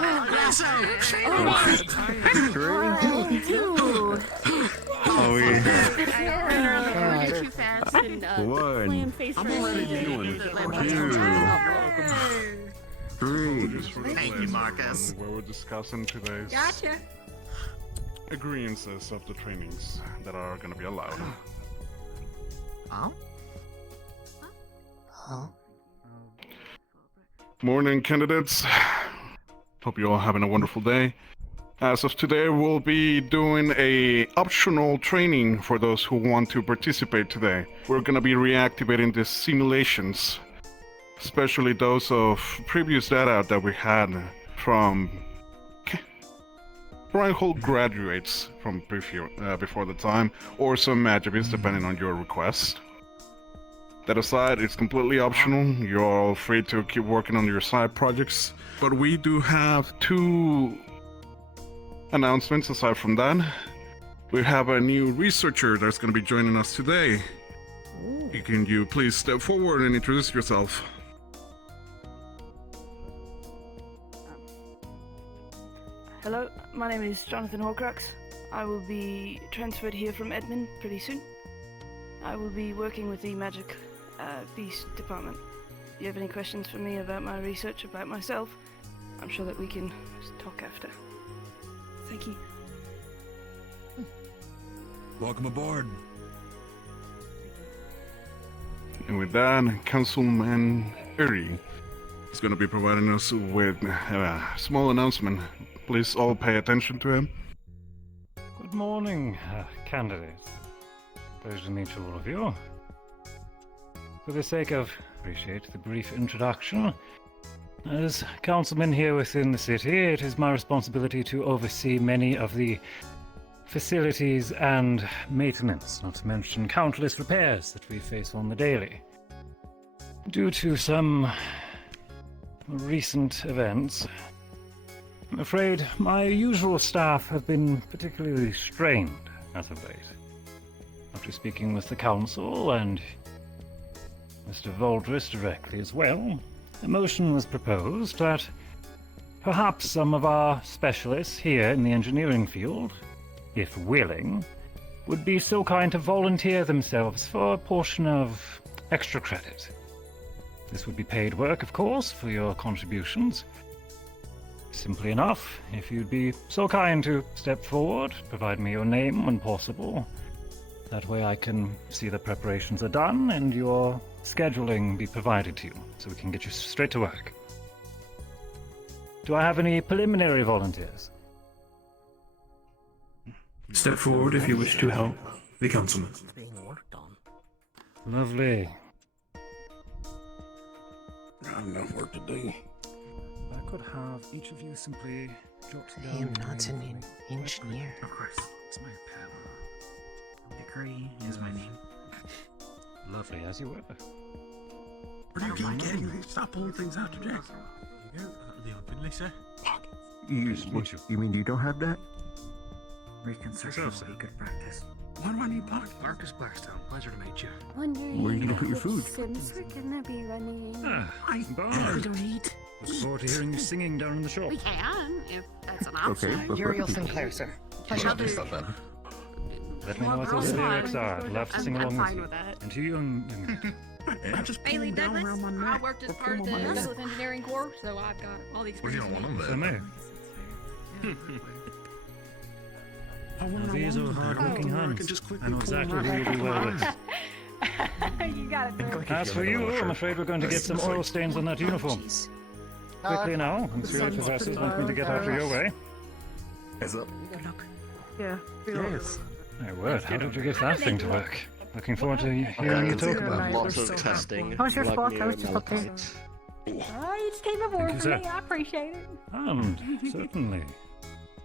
Oh, yeah. Too fast. One, two, three. Thank you, Marcus. Where we're discussing today's agreements of the trainings that are going to be allowed. Oh? Huh? Morning, candidates. Hope you're all having a wonderful day. As of today, we'll be doing a optional training for those who want to participate today. We're going to be reactivating the simulations, especially those of previous data that we had from Reinhold graduates from before the time, or some attributes depending on your request. That aside, it's completely optional. You're all free to keep working on your side projects. But we do have 2 announcements aside from that. We have a new researcher that's going to be joining us today. Can you please step forward and introduce yourself? Hello, my name is Jonathan Horcrux. I will be transferred here from Edmund pretty soon. I will be working with the Magic Beast Department. If you have any questions for me about my research, about myself, I'm sure that we can talk after. Thank you. Welcome aboard. And with that, Councilman Uri is going to be providing us with a small announcement. Please all pay attention to him. Good morning, candidates. Pleasure to meet all of you. For the sake of, appreciate the brief introduction. As councilman here within the city, it is my responsibility to oversee many of the facilities and maintenance, not to mention countless repairs that we face on the daily. Due to some recent events, I'm afraid my usual staff have been particularly strained as of late. After speaking with the council and Mr. Wardens directly as well, a motion was proposed that perhaps some of our specialists here in the engineering field, if willing, would be so kind to volunteer themselves for a portion of extra credit. This would be paid work, of course, for your contributions. Simply enough, if you'd be so kind to step forward, provide me your name when possible. That way I can see the preparations are done and your scheduling be provided to you, so we can get you straight to work. Do I have any preliminary volunteers? Step forward if you wish to help the councilman. Lovely. I have enough work to do. I could have each of you simply jot down. I am not an engineer. Of course, it's my pen. Hickory is my name. Lovely, as you were. What are you getting? Stop pulling things out of Jackson. Leon Finley, sir. You mean you don't have that? Reconstruction will be good practice. Why do I need pockets? Marcus Blackstone, pleasure to meet you. Wondering where are you gonna put your food? Sims we're gonna be running. We don't eat. Look forward to hearing you singing down in the shop. We can, if that's an option. Okay, Uriel Sinclair, sir. Pleasure. Let me know what those lyrics are. I'd love to sing along with you. with that. And to you, young I just Bailey pulled down Douglas. around my I neck. worked as Or part of pull the on my neck. Desolate Engineering Corps, so I've got all the experience. So me. These are hard-working hands. I know exactly who you'll do well with. You got it. As for you, I'm afraid we're going to get some oil stains on that uniform. Quickly now, I'm sure your professors want me to get out of your way. Heads up. Good luck. Yeah. Yes. My word, how did you get that thing to work? Looking forward to hearing you talk about it. Lots of testing. How's your like spot? me I was and just up there. Malachite. Oh, you just came aboard you, for sir. me. I appreciate it. Certainly.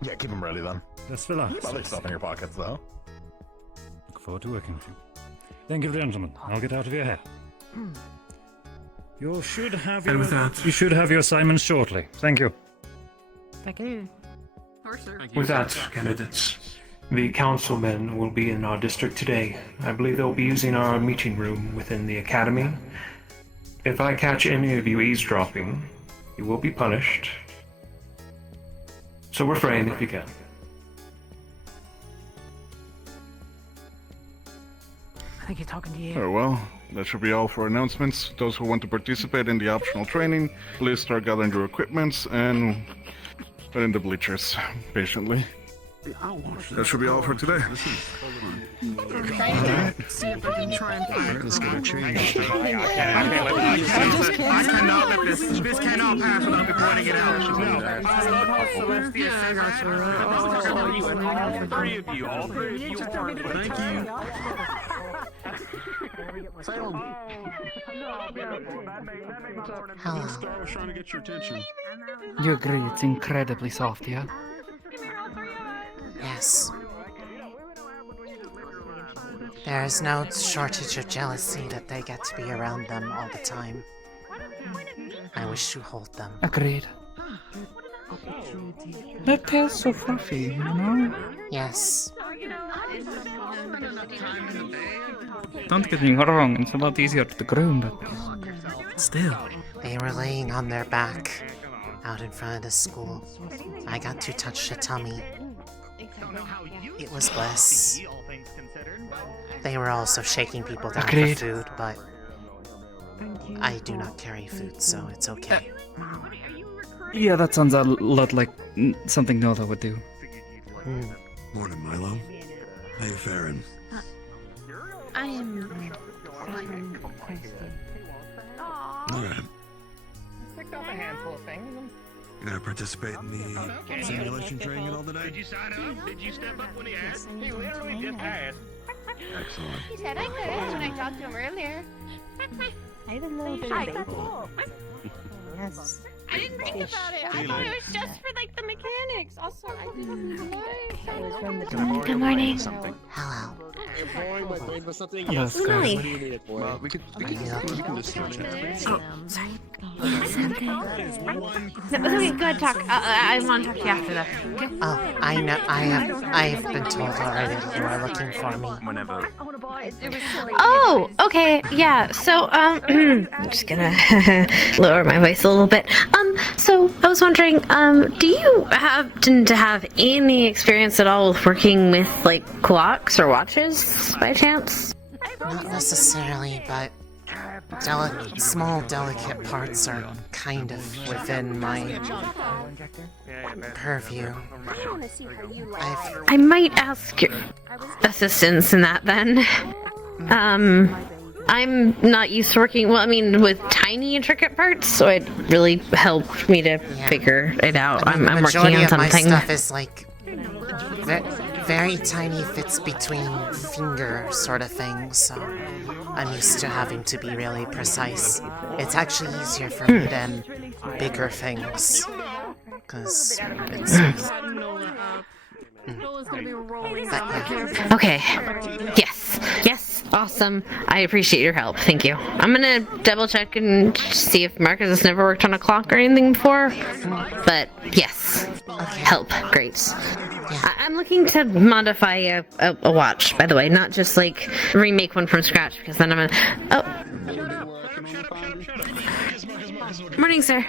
Yeah, keep them ready then. Just relax. Other stuff in your pockets though. Look forward to working with you. Thank you, gentlemen. I'll get out of your hair. You should have And your... with that- You should have your assignments shortly. Thank you. Thank you. Or sir. With that, candidates, the councilmen will be in our district today. I believe they'll be using our meeting room within the academy. If I catch any of you eavesdropping, you will be punished. So refrain if you can. I think he's talking to you. Very well. That should be all for announcements. Those who want to participate in the optional training, please start gathering your equipments and put in the bleachers patiently. That should be all for today. See if I can try and find It's gonna change. I cannot let this cannot pass without me pointing it out. Three of you, all three of you are. Thank you. Hello. I was trying to get your attention. You agree it's incredibly soft, yeah? Yes. There is no shortage of jealousy that they get to be around them all the time. I wish to hold them. Agreed. Their tail's so fluffy, you know? Yes. Don't get me wrong, it's a lot easier to groom, but still. They were laying on their back out in front of the school. I got to touch the tummy. It was bliss. They were also shaking people down Agreed. for food, but I do not carry food, so it's okay. Yeah, that sounds a lot like something Nova would do. Morning, Milo. How you faring? I am. Alright. Picked up a handful of things. You gonna participate in the simulation training at all today? Did you sign up? Did you step up when he asked? He literally just asked. Excellent. He said I could when I talked to him earlier. I have a little bit Hi. of baseball. Yes. I didn't think about it. I thought it was just for like the mechanics. Also, I didn't know. Good morning. Hello. Hello, Lunali. Well, we can just switch it. Oh, sorry. Okay, go ahead, talk. I want to talk to you after that. Okay? Oh, I know. I have been told already that you are looking for me. Whenever. Oh, okay, yeah. So, I'm just gonna lower my voice a little bit. So I was wondering, do you happen to have any experience at all with working with like clocks or watches by chance? Not necessarily, but small, delicate parts are kind of within my purview. I might ask your assistance in that then. I'm not used to working, well, I mean, with tiny intricate parts, so it really helped me to figure it out. I mean, I'm the working majority on of my something. stuff is like very tiny, fits between finger sort of thing, so I'm used to having to be really precise. It's actually easier for me than bigger things, because it's... Okay. Yes. Awesome. I appreciate your help. Thank you. I'm gonna double check and see if Marcus has never worked on a clock or anything before. But yes. Help. Great. I'm looking to modify a watch, by the way, not just like remake one from scratch, because then I'm gonna. Oh. Morning, sir.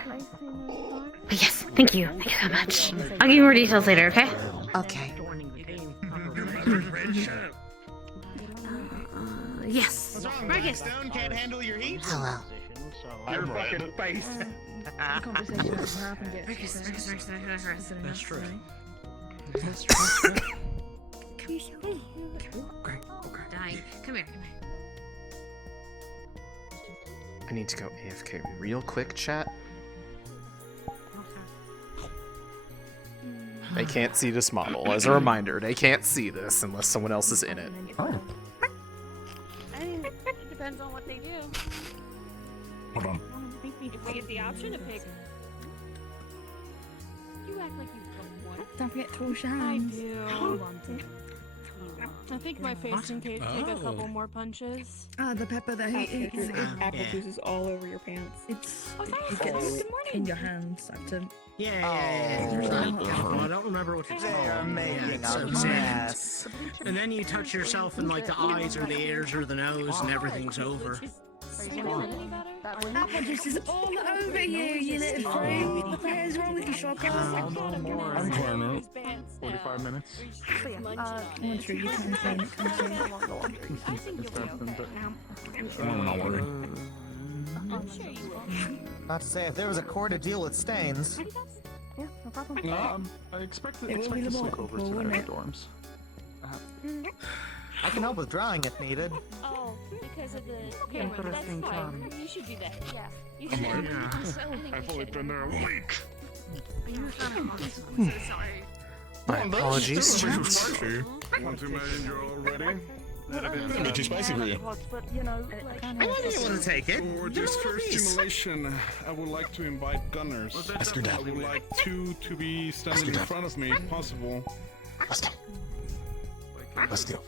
Yes. Thank you. Thank you so much. I'll give you more details later. Okay. Okay. Yes. Marcus. Stone can't handle your heat. Hello. Your fucking face. That's true. Dying. Come here. I need to go AFK real quick, chat. They can't see this model. As a reminder, they can't see this unless someone else is in it. I mean, it depends on what they do. Hold on. If we get the option to pick. You act like you want one. Don't forget to wash your I hands. do. I think my facing case take a couple more punches. The pepper that he eats. Apple juice is all over your pants. It's Oh, thanks. it gets Good morning. in your hands. I have to. Yeah. I don't remember what it's called. They are making a mess. And then you touch yourself in like the eyes or the ears or the nose and everything's over. Apple juice is all over you little freak. What the hell is wrong with you, Shock? I'm 20 minutes. 45 minutes. I'm sure you can say it. I'm not worried. Not to say, if there was a core to deal with stains. Yeah, no problem. I expect It will be to the sleepovers more tonight at the dorms. I can help with drawing if needed. Oh, because of the. Yeah, interesting that's fine. charm. You should do that. Yeah. You I'm should. like, I've only been there a week. I'm so sorry. My apologies, chat. Want to imagine you're all ready? Bit too spicy for you. I wouldn't be able to take it. For this first simulation, I would like to invite gunners. Ask your dad. I would like two to be standing in front of me, if possible. Let's go.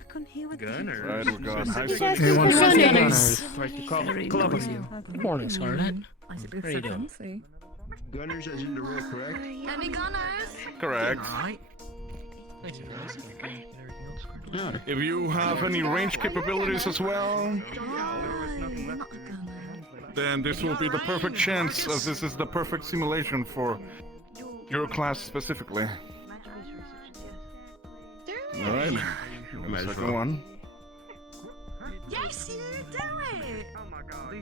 I couldn't hear what Gunners. Right, we got high Who wants to be gunners? Like to club with you. Good morning, Scarlett. I should be How you doing? fancy. Gunners as in the real correct? Any gunners? Correct. Alright. If you have any range capabilities as well, then this will be the perfect chance, as this is the perfect simulation for your class specifically. Alright, second one. Yes, you do it!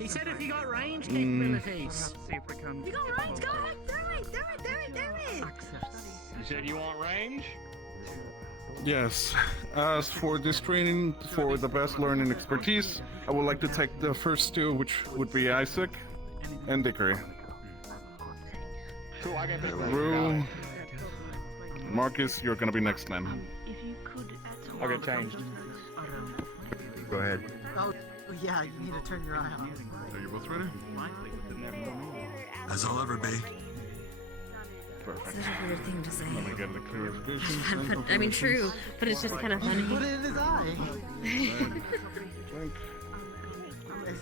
He said if you got range capabilities. You got range, go ahead, do it! You said you want range? Yes. As for this training for the best learning expertise, I would like to take the first two, which would be Isaac and Dickory. Cool, I got Rue, Marcus, you're gonna be next then. I'll get changed. Go ahead. Oh, yeah, you need to turn your eye on. Are you both ready? As I'll ever be. Perfect. Such a weird thing to say. Let me get the clarification. I mean, true, but it's just kind of funny. Put it in his eye.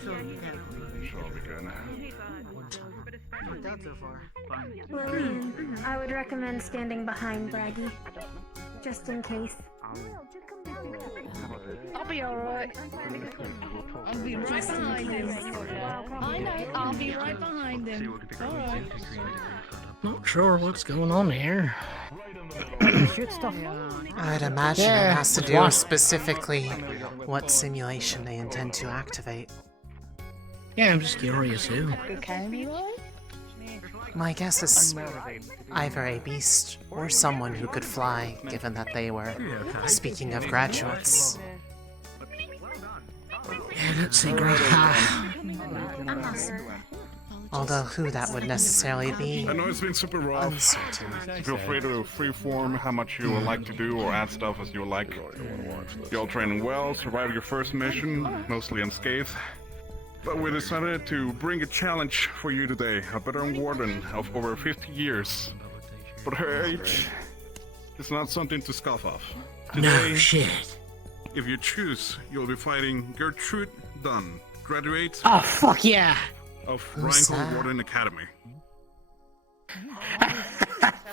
Sure, I'll be good. Worked out so far. Lillian, I would recommend standing behind Braggy, just in case. I'll be alright. I'll be right behind him. I know, I'll be right behind him. Alright. Not sure what's going on here. Shoot stuff. I'd imagine it has to do with specifically what simulation they intend to activate. Yeah, I'm just curious who. My guess is either a beast or someone who could fly, given that they were, speaking of graduates. Yeah, let's see, Although who that would necessarily be, I know it's been super rough. uncertain. Feel free to freeform how much you would like to do or add stuff as you would like. Y'all training well, survived your first mission, mostly unscathed. But we decided to bring a challenge for you today, a veteran warden of over 50 years. But her age is not something to scoff off. Today, No shit. if you choose, you'll be fighting Gertrude Dunn, graduate Oh, fuck yeah. of Who's Rheingold that? Warden Academy.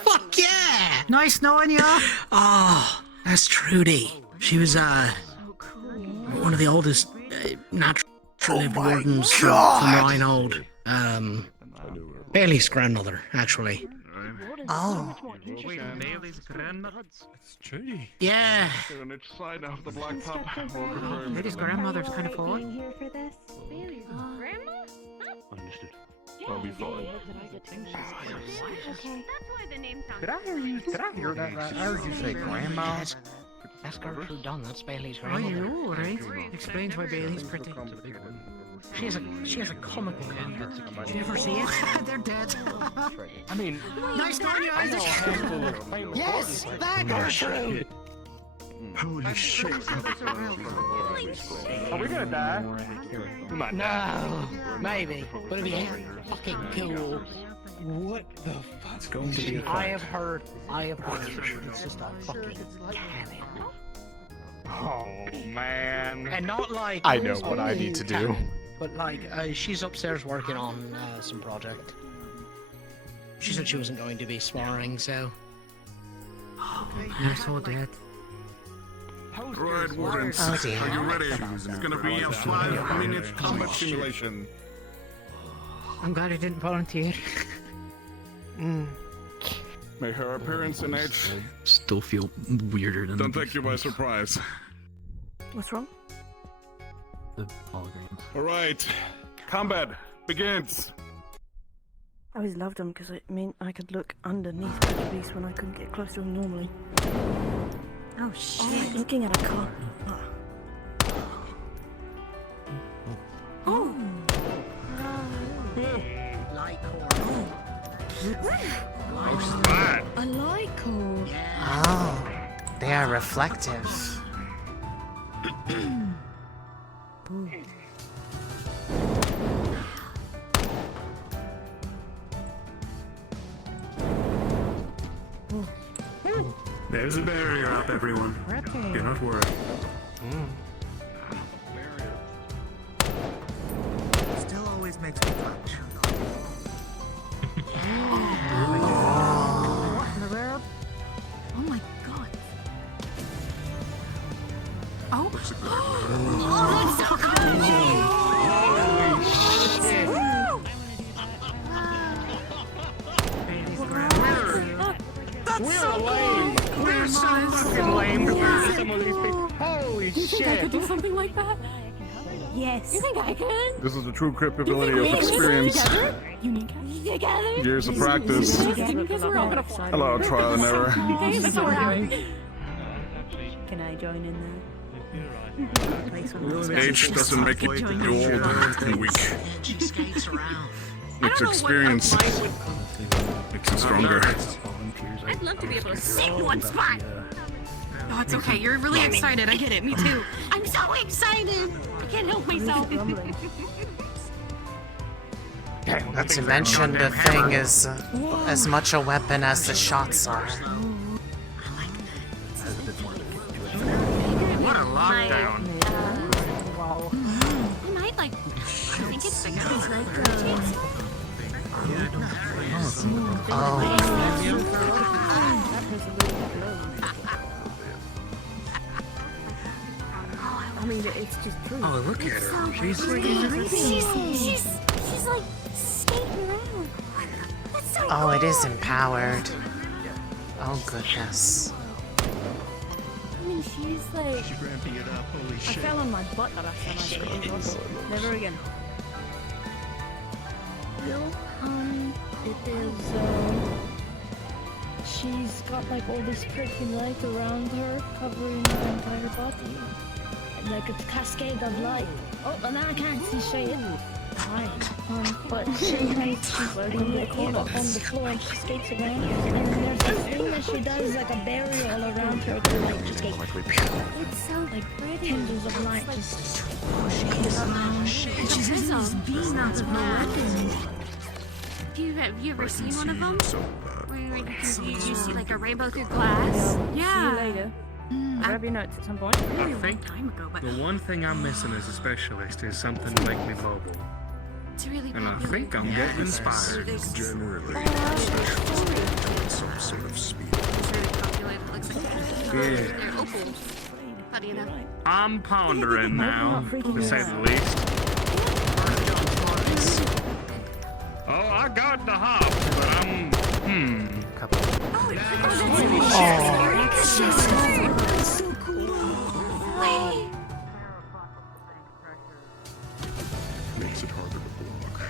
Fuck yeah! Nice knowing you. Oh, that's Trudy. She was, one of the oldest natural lived wardens from Rheingold. Bailey's grandmother, actually. Oh. Bailey's grandmother? It's Trudy. Yeah. On each side of the black top will prepare Lady's grandmother's kind of full. Here for this? Grandma? Understood. I'll be fine. Okay. That's why the name sounds Did I hear that right? I heard you say grandma. That's Gertrude Dunn, that's Bailey's Oh, grandmother. you know, right? Explains why Bailey's pretty. She has a comical grandmother. Did you ever see it? They're dead. I mean, Nice knowing you, I know a Isaac. handful of famous Yes, wardens. that Gertrude. Holy shit. Are we gonna die? We might die. No, maybe, but it'd be fucking cool. What the fuck? It's going to be a I have heard it's just a fucking cannon. Oh man. And not like I know what I need to do. cannon, but like she's upstairs working on some project. She said she wasn't going to be sparring, so. They're so dead. Right, Wardens. Oh dear. Are you ready? It's gonna be a 5-minute combat simulation. I'm glad I didn't volunteer. May her appearance and age Still feel weirder than don't take you by surprise. What's wrong? the holograms. Alright, combat begins. I always loved them because it meant I could look underneath the beast when I couldn't get close to them normally. Oh shit. Like looking at a car. Oh. I like her. Oh, they are reflective. There's a barrier up, everyone. Do not worry. Still always makes me touch. What in the world? Oh my god. You think I could do something like that? Yes. You think I can? This is the true capability of experience. Together? Years of practice. Because we're all gonna fall. A lot of trial and error. Okay, that's alright. Can I join in there? Age doesn't make you old and weak. It's experience. Makes you stronger. I'd love to be able to sit in one spot. Oh, it's okay. You're really excited. I get it. Me too. I'm so excited. I can't help myself. Not to mention the thing is as much a weapon as the shots are. What a lockdown. I might like. I think it's bigger. I mean, it's just true. Oh, look at her. She's like skating around. That's so Oh, it is empowered. Oh goodness. I mean, she's like. ramping it up, holy shit. I fell on my butt the last time I did it. Never again. Well, it is, she's got like all this freaking light around her, covering her entire body. Like a cascade of light. Oh, and now I can't see shit. Hi. But sometimes she's like on the floor and she skates around. And then there's this thing that she does, like a barrier all around her to like just get. It's so like tendrils of light just pushing around. And she has these beams of weapons. Have you ever seen one of them? Where you see like a rainbow through glass? Yeah. See you later. Grab your notes at some point. I think the one thing I'm missing as a specialist is something to make me mobile. It's really And I popular. think I'm getting inspired. Generally, some sort of speed. It's really popular. It looks like Yeah. they're opal. How do you know? I'm pondering now, to say the least. Oh, I got the hop, but I'm That's so cool. Wait. Makes it harder to block.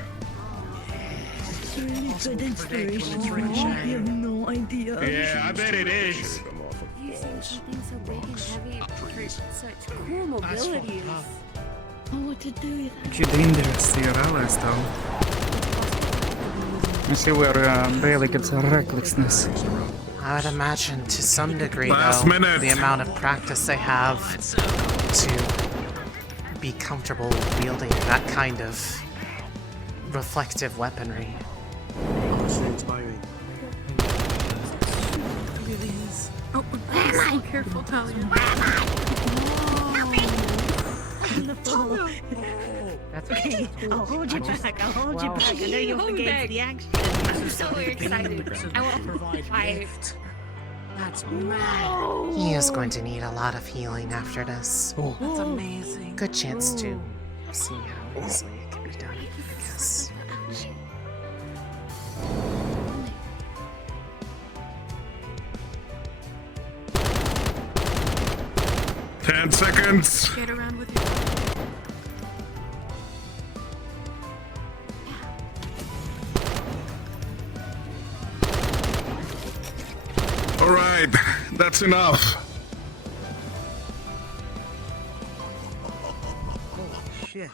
It's really good inspiration. You have no idea. Yeah, I bet it is. Using something so big and heavy for such cool mobilities. Oh, what to do with that? Should dangerous to your allies, though. I see where Bailey gets her recklessness. I would imagine to some degree, Last though, minute. the amount of practice they have to be comfortable wielding that kind of reflective weaponry. Oh, where am I? Careful, Talia. Where am I? Help me! That's okay. I'll hold you back. I'll hold you back. I know you'll forget the action. I'm so excited. I will provide. That's mad. He is going to need a lot of healing after this. That's amazing. Good chance to see how easily it can be done, I guess. 10 seconds. Get around with your. All right, that's enough. Shit.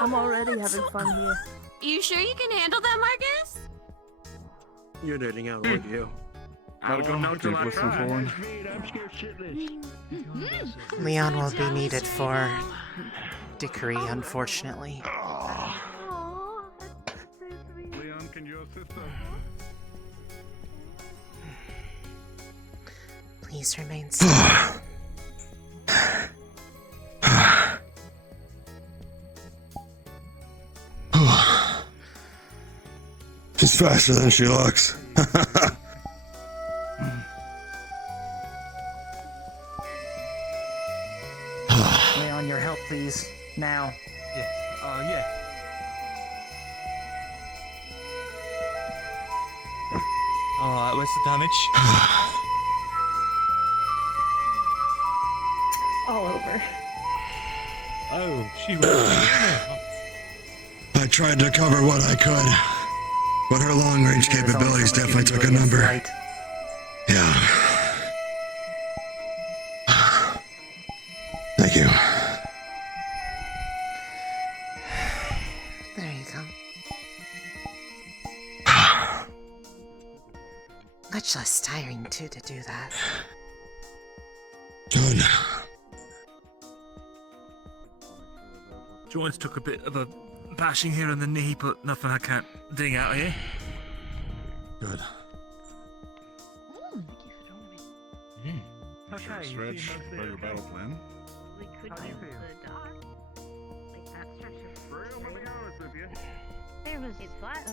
I'm already having fun here. You sure you can handle that, Marcus? You're letting out, aren't you? I Gotta won't know go. till I Listen try. for one. Leon will be needed for Dickory, unfortunately. Leon, can you assist us? Please remain still. She's faster than she looks. Leon, your help, please. Now. Yes. Yeah. Alright, what's the damage? all over. Oh, she was. I tried to cover what I could, but her long-range capabilities definitely took a number. Yeah. Thank you. There you go. Much less tiring, too, to do that. Good. Joins took a bit of a bashing here on the knee, but nothing I can't ding out here. Good. Okay, Stretch, by your battle plan. We could use the dock. Like that stretch of there was a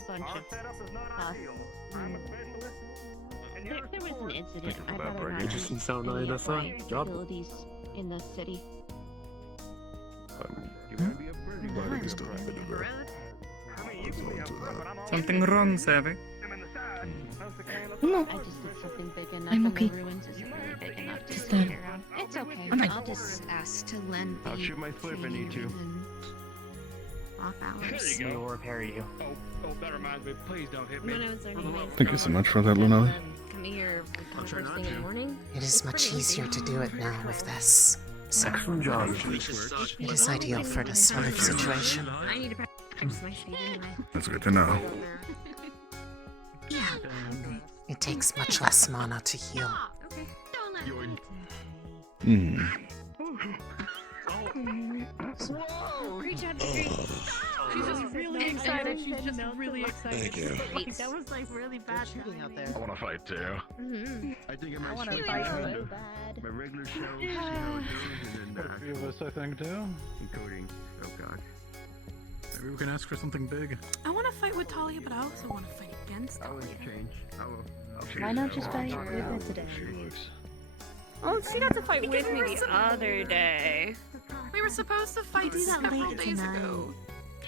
bunch of us. There was an incident. I'd rather not Doesn't sound like enough job. abilities in the city. Something wrong, Savvy? No. I just did something big enough, I'm and okay. the ruins isn't really big enough to Just stay around. It's okay. I'm I'll just ask to lend the I'll shoot my foot if I need to. off hours. We will repair you. Oh, that reminds me. Please don't hit me. When I was learning my Thank you so much for that, Lunali. come here like, first thing in the morning. It is much easier to do it now with this. So, Excellent job. it is ideal for this sort of situation. I need to practice my speed anyway. That's good to know. Yeah. It takes much less mana to heal. Okay. Don't let me. Hmm. Whoa! Reach out to me. She's just really excited. She's just really excited. Thank you. Wait, that was like really bad shooting out there. I want to fight too. Mm-hmm. I think I I might want to switch fight around so to bad. my regular show, see how it goes, and then A few of us, I think, too. encoding. Oh god. Maybe we can ask for something big. I want to fight with Talia, but I also want to fight against I will Talia. change. I'll change. Why not just fight with her today? Oh, she got to fight with me the other day. We were supposed to fight several days ago.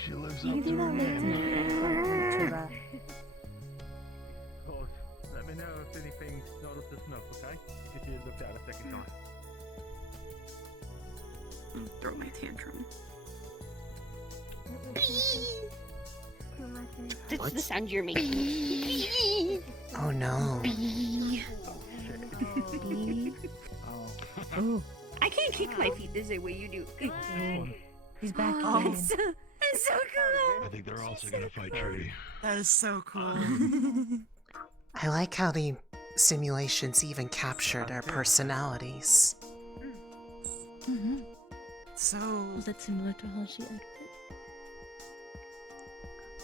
She lives You up can do to her that later name. tonight. Of course, let me know if anything's not up to snuff, okay? Get you looked at a second time. Throw my tantrum. That's the sound you're making. Oh no. Oh, I can't kick my feet the same way you do. he's back Oh, again. it's so cool. I think they're also gonna fight Trudy. That is so cool. I like how the simulations even capture their personalities. Mm-hmm. So Was that similar to how she acted?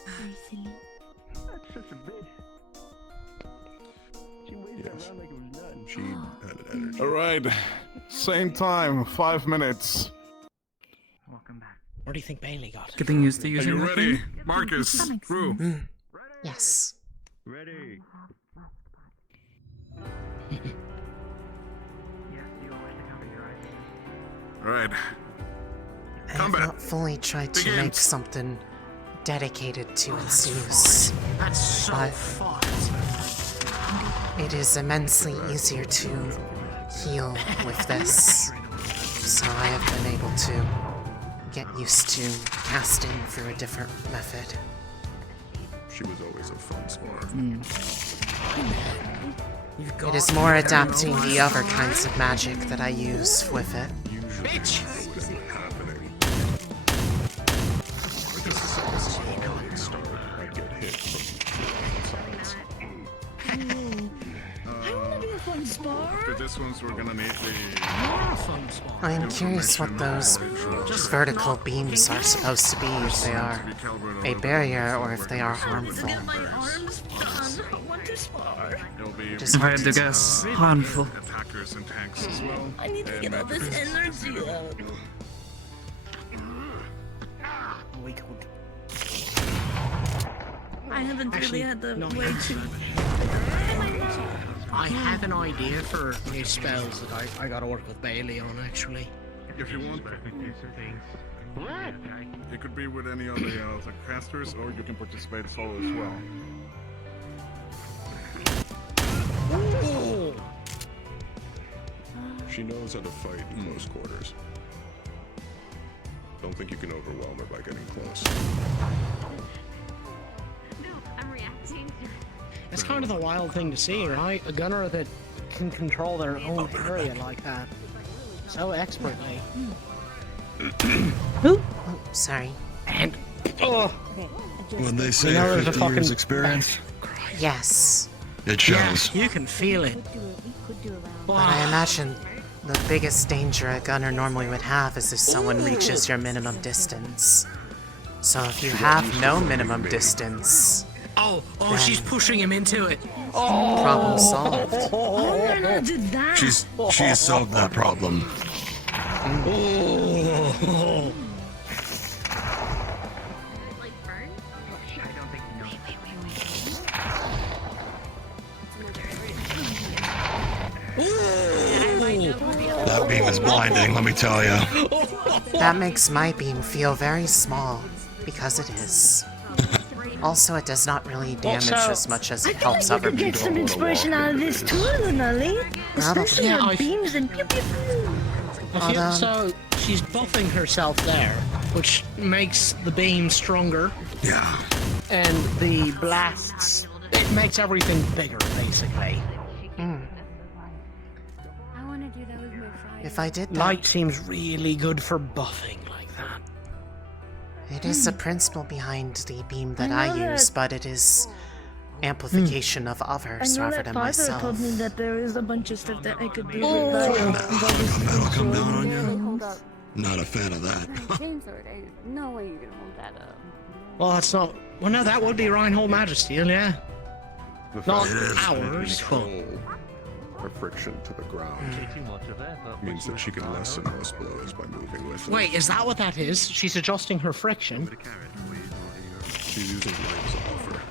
Very silly. That's such a bitch. She waved that around like it was nothing. She had an energy. All right. Same time, 5 minutes. Welcome back. Where do you think Bailey got? Getting used to Are using you that ready, thing? Marcus? That makes Rue? sense. Yes. Ready. Yes, you always cover your eyes. All right. I have Combat. not fully tried to make Begins. something dedicated to its use. That's so But- fun. It is immensely easier to heal with this. So I have been able to get used to casting through a different method. She was always a fun spar. It is more adapting the other kinds of magic that I use with it. Usually that wasn't happening. This is a common start. I get hit from both sides. I want to be a fun spar. For this ones, we're gonna need the. I am curious what those vertical beams are supposed to be, if they are a barrier or if they are harmful. Get my arms done. I want to spar. It'll be Just If I had to guess, harmful. attackers and tanks as well. I need to get all this energy out. We could. I haven't Actually, really had the no. way to. I have an idea for new spells that I gotta work with Bailey on, actually. If you want, What? it could be with any of the casters, or you can participate solo as well. Ooh. She knows how to fight in close quarters. Don't think you can overwhelm her by getting close. No, I'm reacting. It's kind of a wild thing to see, right? A gunner that can control their own area like that. So expertly. Oh, sorry. And... Oh! When they say You know, there's a 50 years fucking- experience, Yes. it shows. Yeah, you can feel it. But I imagine the biggest danger a gunner normally would have is if someone reaches your minimum distance. So if you have no minimum distance... Oh, then she's pushing him into it. Problem solved. She's solved that problem. Oh. That beam is blinding, let me tell you. That makes my beam feel very small, because it is. Also, it does not really damage as much as it helps other You could get people. some inspiration out of this too, Lunali. Especially Yeah, her I- beams and pew pew pew. I feel so she's buffing herself there, which makes the beam stronger. Yeah. And the blasts, it makes everything bigger, basically. I want to do that with my friends. If I did that, Light seems really good for buffing like that. it is the principle behind the beam that I I know use, that- but it is amplification of I others know rather that than Father myself. told me that there is a bunch of stuff that I could do Oh. with That'll come down on you. Hold up. Not a fan of that. Chainsword, no way you can hold that up. Well, that's not. Well, no, that would be Reinhold Majesty, yeah. The Not fact that she can ours, but. control her friction to the ground means that she can lessen those blows by moving with them. Wait, is that what that is? She's adjusting her friction. She's using light as a buffer.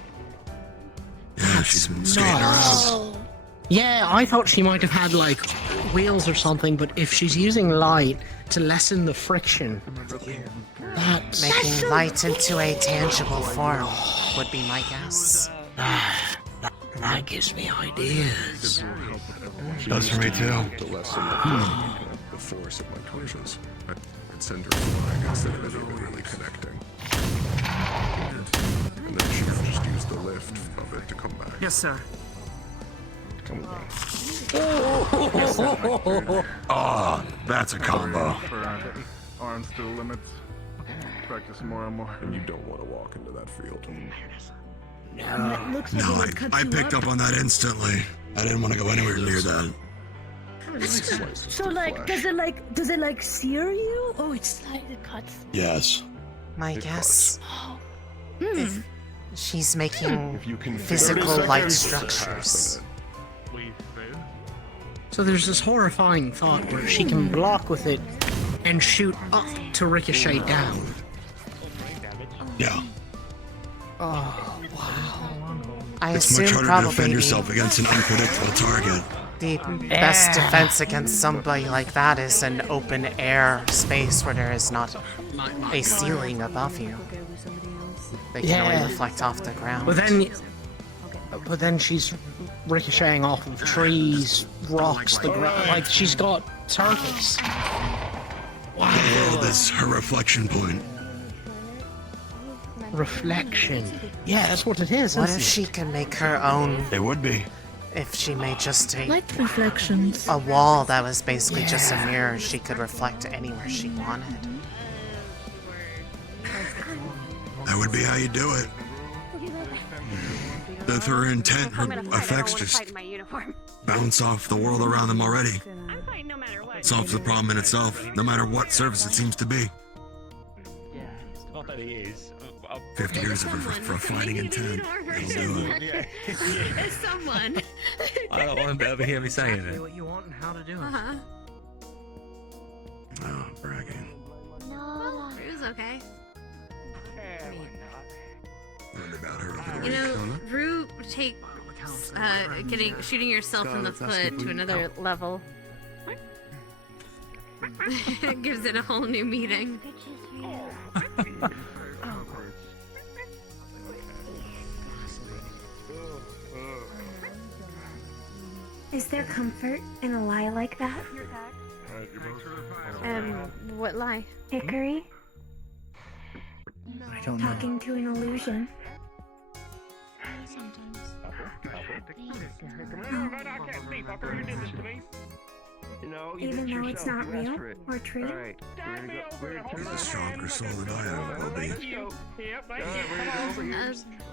Yeah, she's been skating around. Yeah, I thought she might have had like wheels or something, but if she's using light to lessen the friction, that's Making light into a tangible form would be my guess. that gives me ideas. Does for me too. To lessen the force of my torches. I'd send her flying instead of even really connecting. And then she can just use the lift of it to come back. Yes, sir. Come with me. Oh, that's a combo. Arms to the limits. Practice more and more. And you don't want to walk into that field. It looks like No, it would cut I you picked up on that instantly. I didn't want to go anywhere near that. So like, does it like sear you? Oh, it's like it cuts. Yes. My guess, Hmm. if she's making If you can physical 30 light seconds. structures. So there's this horrifying thought where she can block with it and shoot up to ricochet down. Yeah. Oh, wow. I It's assume much harder to probably defend yourself against an unpredictable target. the best defense against somebody like that is an open air space where there is not a ceiling above you. They can only Yeah. reflect off the ground. But then she's ricocheting off of trees, rocks, the ground. Like she's got targets. The world is her reflection point. Reflection. Yeah, that's what it is. What isn't if it? she can make her own? It would be. If she made just Light reflections. a wall that was basically just a mirror, she could reflect anywhere she wanted. That would be how you do it. If her intent, her effects just bounce off the world around them already. Solves the problem in itself, no matter what service it seems to be. Not that he is. 50 years of refining intent. It'll do it. It's someone. I don't want him to ever hear me saying it. What you want and how to do it. Uh-huh. Oh, bragging. No. It was okay. Learned about her over the You know, weekend. Rue takes shooting yourself in the foot to another level. Gives it a whole new meaning. Is there comfort in a lie like that? What lie? Hickory? I don't know. Talking to an illusion. Even though it's not real or true? He's a stronger soul than I am, Bobby.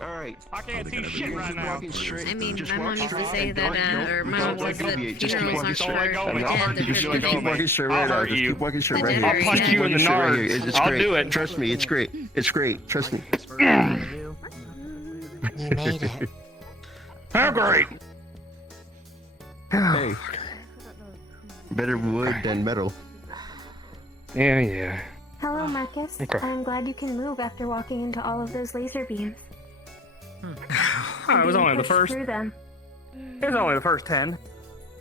Alright. I can't see shit right now. I mean, my mom used to say that, or my mom said that funerals aren't for the dead, they're for the Keep walking living. straight right now. Just keep walking straight right here. I'll punch you in the nards. It's I'll great. do it. Trust me, it's great. It's great. Trust me. You made it. How great! Hey. Better wood than metal. Yeah. Hello, Marcus. Okay. I'm glad you can move after walking into all of those laser beams. Oh, it was only the Pushed first. through them. It was only the first 10.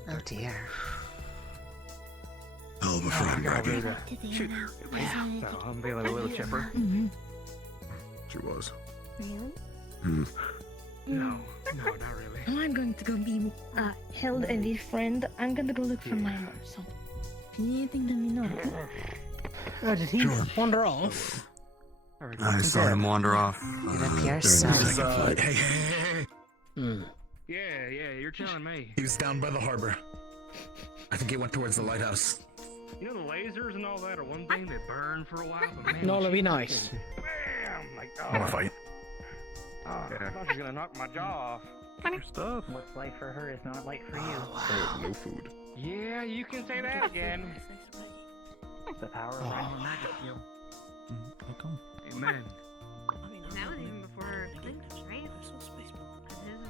Oh dear. Hell of a friend, Bobby. Shoot. So I'm feeling a little chipper. She was. Really? Hmm. No, not really. I'm going to go be held as a friend. I'm going to go look for my mom. So, if you need anything, let me know. Did he wander off? I saw him wander off It during appears the so. second flight. Hey. Yeah, you're telling me. He was down by the harbor. I think he went towards the lighthouse. You know the lasers and all that are one thing, they burn for a while, but man... No, it'll be nice. Bam! Like, Wanna fight? I thought you were gonna knock my jaw off. Your stuff. What's light for her is not light for you. No food. Yeah, you can say that again. The power of random magic skill. Amen. That was even before Flint, right? This is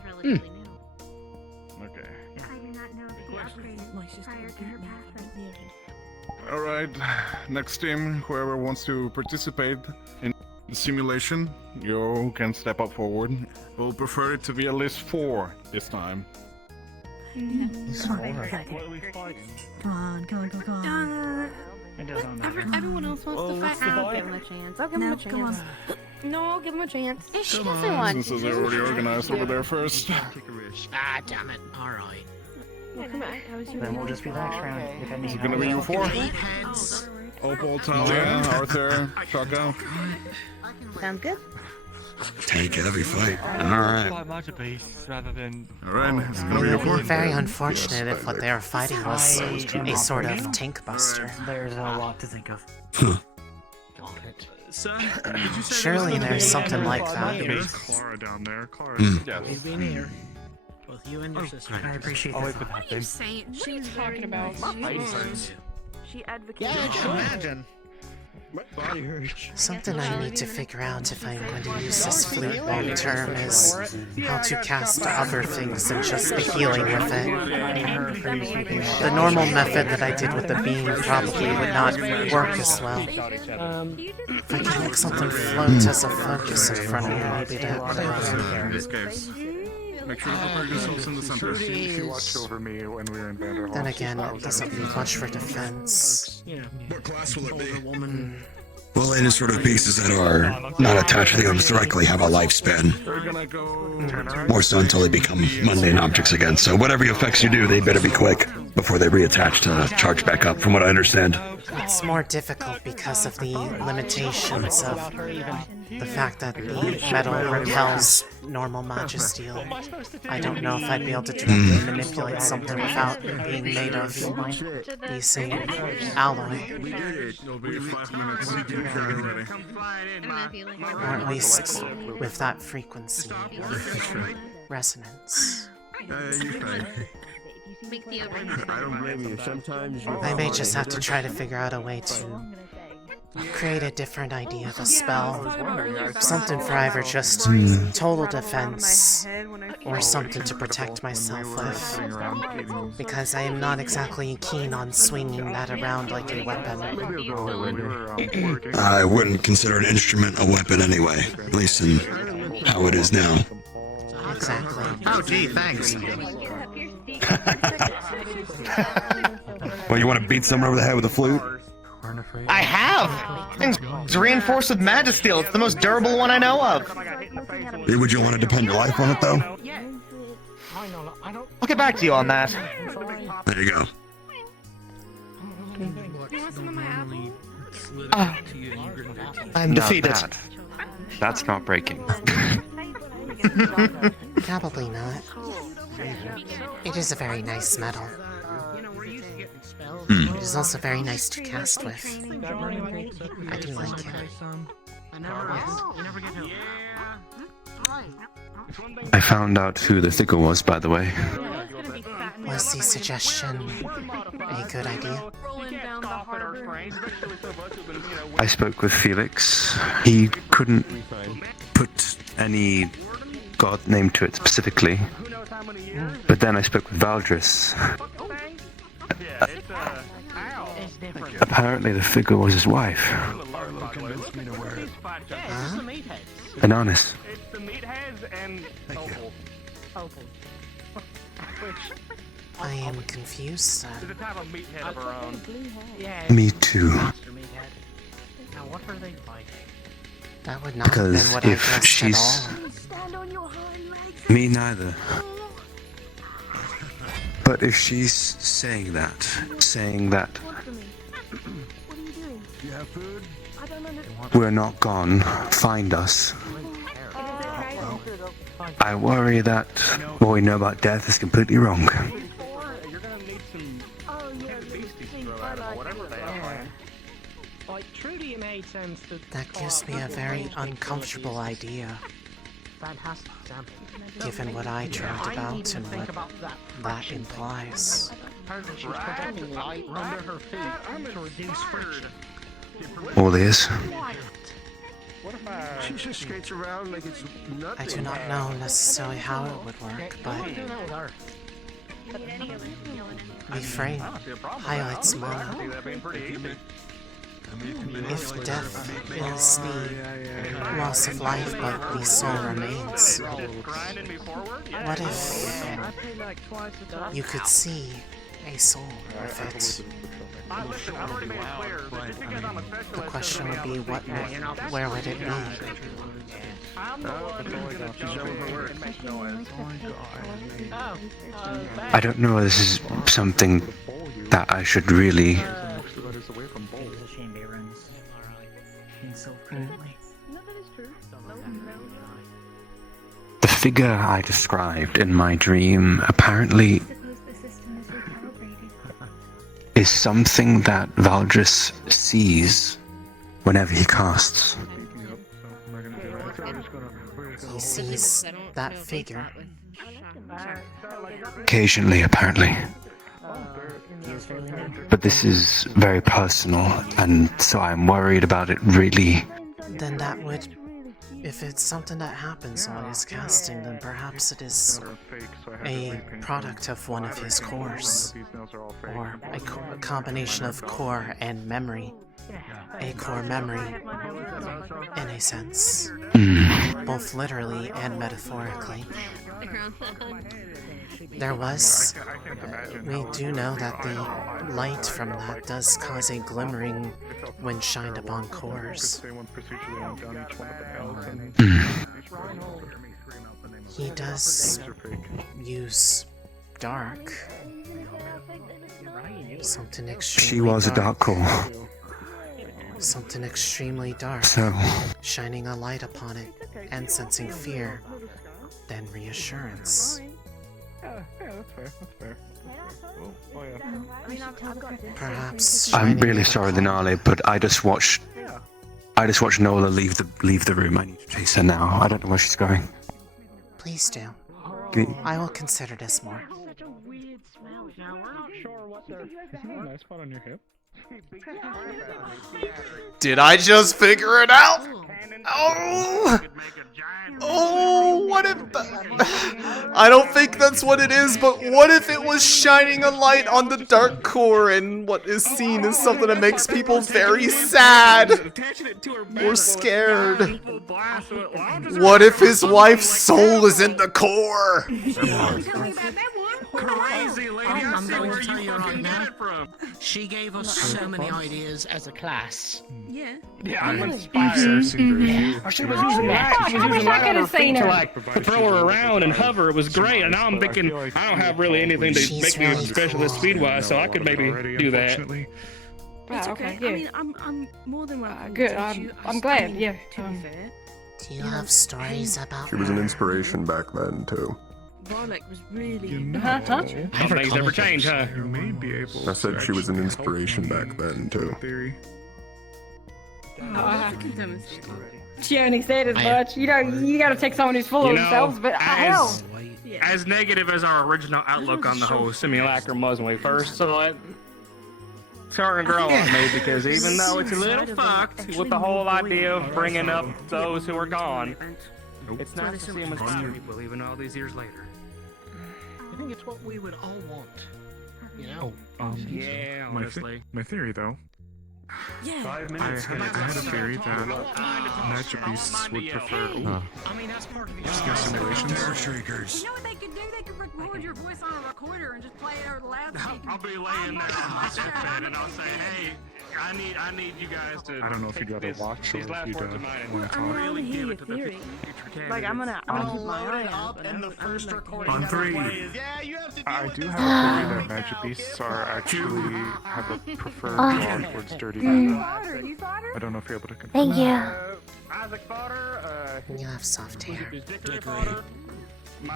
relatively new. Okay. I do not know if she upgraded prior to her passing. Alright, next team, whoever wants to participate in the simulation, you can step up forward. We'll prefer it to be at least 4 this time. Come on. Everyone else wants to fight. I'll give him a chance. I'll give him a chance. Come on. No, I'll give him a chance. She Come doesn't on, want since they're already organized over there first. Ah, damn it. Alright. Come on. Then we'll just relax round. If any Is it gonna be you 4? Heads. Opal, Talia, Arthur, Shaka. Sounds good. Take every fight. Alright. Rather than... Alright, it's gonna be It you would 4. be very unfortunate if what they were fighting was a sort of tank buster. There's a lot to think of. Sir, Surely there's something like that. Clara down there. Clara. We've been here. Both you and your sister. I appreciate I'll this. wait for that You're saying she was talking about. She advocated. Yeah, sure. Imagine. My body hurts. Something I need to figure out if I'm going to use this flute long term is how to cast other things than just the healing with it. The normal method that I did with the beam probably would not work as well. If I can make something float as a focus in front of me, maybe that would In work. this case, make sure you prepare yourselves in the center. She watched over me when we were in Vanderhall. Then again, it doesn't do much for defense. What class will it be? Woman. Well, any sort of pieces that are not attached to the arms directly have a lifespan. We're gonna go... More so until they become mundane objects again. So whatever effects you do, they better be quick before they reattach to charge back up, from what I understand. It's more difficult because of the limitations of the fact that the metal repels normal magisteel. I don't know if I'd be able to directly manipulate something without being made of the same alloy. We did it. It'll be 5 minutes. Ready. Or at least with that frequency of resonance. Make the I don't blame you. Sometimes you I may just have to try to figure out a way to create a different idea of a spell. Something for either just total defense or something to protect myself with. Because I am not exactly keen on swinging that around like a weapon. I wouldn't consider an instrument a weapon anyway, at least in how it is now. Exactly. Oh, gee, thanks. Well, you want to beat someone over the head with a flute? I have! It's reinforced with magisteel. It's the most durable one I know of. Would you want to depend your life on it, though? I'll get back to you on that. There you go. want some of my apple? I'm defeated. That's not breaking. Probably not. It is a very nice metal. It is also very nice to cast with. I do like it. I found out who the figure was, by the way. Was the suggestion a good idea? I spoke with Felix. He couldn't put any god name to it specifically. But then I spoke with Valdris. Apparently the figure was his wife. Ananis. I am confused. Me too. That would not have been what I guessed at all. Me neither. But if she's saying that, we're not gone, find us, I worry that what we know about death is completely wrong. That gives me a very uncomfortable idea, given what I dreamt about and what that implies. All ears. She just skates around like it's nothing. I do not know necessarily how it would work, but refrain highlights mana. If death is the loss of life but the soul remains, what if you could see a soul with it? The question would be, where would it be? I don't know if this is something that I should really... The figure I described in my dream apparently is something that Valdris sees whenever he casts. He sees that figure. Occasionally, apparently. But this is very personal, and so I'm worried about it really. Then that would... If it's something that happens while he's casting, then perhaps it is a product of one of his cores. Or a combination of core and memory. A core memory, in a sense. Both literally and metaphorically. There was... we do know that the light from that does cause a glimmering when shined upon cores. He does use dark. Something extremely She was a dark core. Something extremely dark. So... shining a light upon it and sensing fear, then reassurance. Perhaps I'm really sorry, Lunali, but I just watched Nola leave the room. I need to chase her now. I don't know where she's going. Please do. I will consider this more. Nice spot on your hip. Did I just figure it out? Oh! Oh, what if... I don't think that's what it is, but what if it was shining a light on the dark core and what is seen is something that makes people very sad or scared? What if his wife's soul is in the core? Crazy lady, I'm going to tell you right now. She gave us so many ideas as a class. Yeah. Yeah, I'm inspired. She was using that. She was using that on her feet to throw her around and hover. It was great. And now I'm thinking I don't have really anything to make me specialist speed-wise, so I could maybe do that. It's Right, okay. yeah. I mean, I'm more than welcome good, to teach you. I'm glad, I mean, yeah. To be fair, Do you have stories about She was an inspiration back then, too. Varlek was really. Some things never change, huh? You may be able I said to she was an actually inspiration help me back then, too. Theory. I can demonstrate. She only said as Yeah. much. You know, you gotta take someone who's full You of know, themselves, but hell. As negative as our original outlook on the whole simulacrum was when we first saw it, starting to grow on me because even though it's a little fucked with the whole idea of bringing up those who are gone, it's nice to see them as people even all these years later. I think it's what we would all want. You know? Yeah, my honestly. my theory, though. Yeah. I had a theory that magic beasts would prefer simulations. You know what they could do? They could record your voice on a recorder and just play it over the loudspeaker. I'll be laying there on my sickbed and I'll say, hey, I need you guys to. I don't know if you'd rather watch or these if last you'd words of mine. want to I talk. want to hear your theory. Like, I'm gonna keep my eye out. in the first recording. On three. I do have a theory that magic beasts are actually have a preferred draw towards dirty matter. I don't know if you're able to confirm. Thank you. Isaac Potter, You have soft hair.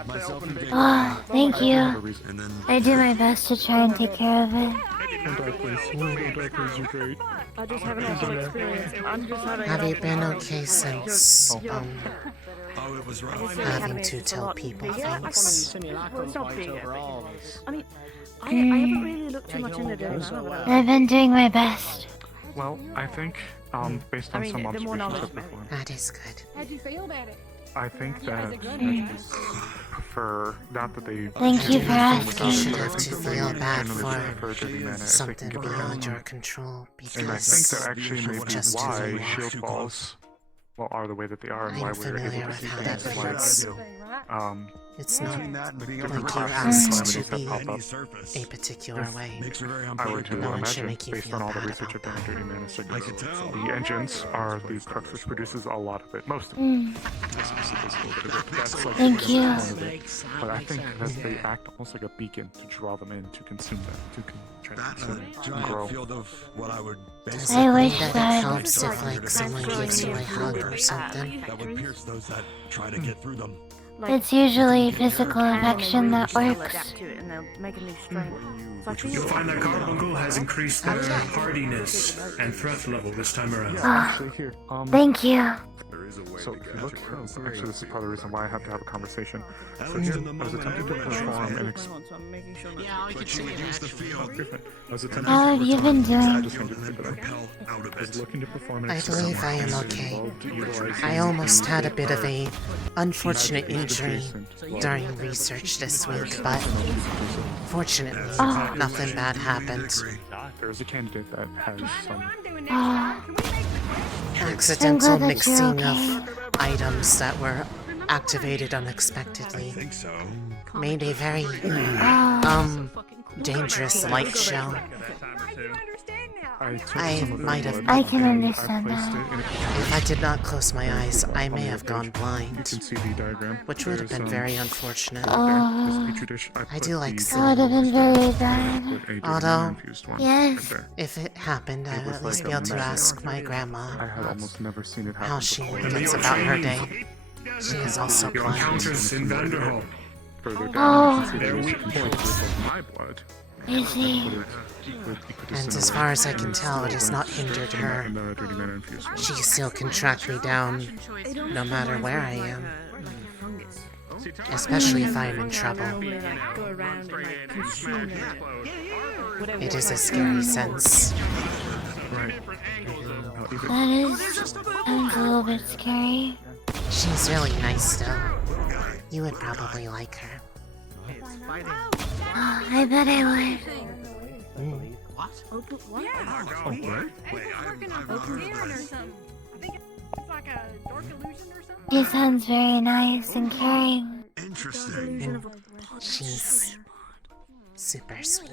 myself and Big Oh, thank you. And then I do my best to try and take care of it. diapers are great. I just haven't had full experience. I'm just having. Have you been okay since, Oh, it was rough. having to tell people things? Well, it's not big. I mean, I haven't really looked too much into it. I've been doing my best. Well, I think, based on some observations I've performed, That is good. How'd you feel about it? I think that prefer not that they. Thank you for asking. You should have to feel bad prefer for dirty mana if they something can get beyond around. your control And I think that because actually may be just to why the shield balls, well, are the way that they are, and I'm why we're able familiar to with see how things that like works. It's not Between that and being like able you're to asked access to calamities that be pop up. surface a particular way. Makes her very I were to No one should imagine, make you based feel on all the bad research I've done on dirty mana I signals, can tell. the engines are the crux which produces a lot of it, most of it. That's like Thank the you. point of it. But I think that they act almost like a beacon to draw them in, to consume them, try to That consume it, and giant grow. field of what I would Does basically I it mean wish that that- it helps if like someone gives you a hug or something? that would pierce those that try to get through them. It's usually physical affection that works. You'll find that Carbuncle has increased their hardiness and threat level this time around. Actually, here, Thank you. so if you look, actually this is part of the reason why I have to have a conversation. That So was here, in the I was moment attempting to you were perform trying. an Yeah, I could see it actually. I was attempting How have you been I doing? just wanted to put it I was looking to perform an I experiment believe I am that okay. involved utilizing I almost had a bit of a magic unfortunate beast injury adjacent during research this week, but fortunately, nothing bad happened. There's a candidate that has some. Oh, Accidental I'm glad that mixing you're okay. of items that were activated unexpectedly So made a very dangerous light show. I might have. I can understand placed that. it in a If I did not close my eyes, I may have gone You blind, can see the diagram. which would have There's, been very unfortunate. Oh, this petri dish. I do like that would have been very bad. Although, Yes. if it happened, I would at least be able to ask my grandma I had almost never seen it happen how she before. gets about her day. She is also Your blind. Countess in Vanderhall. Further down, Oh. you can see Their there's weak a points. of my blood. I see. And as far as I can tell, it has not hindered her. She still can track me down no matter where I am. Especially if I am in trouble. It is a scary sense. That is sounds a little bit scary. She's really nice though. You would probably like her. Oh, I bet I would. What? Yeah. Oh, what? She sounds very nice and caring. interesting. She's super sweet.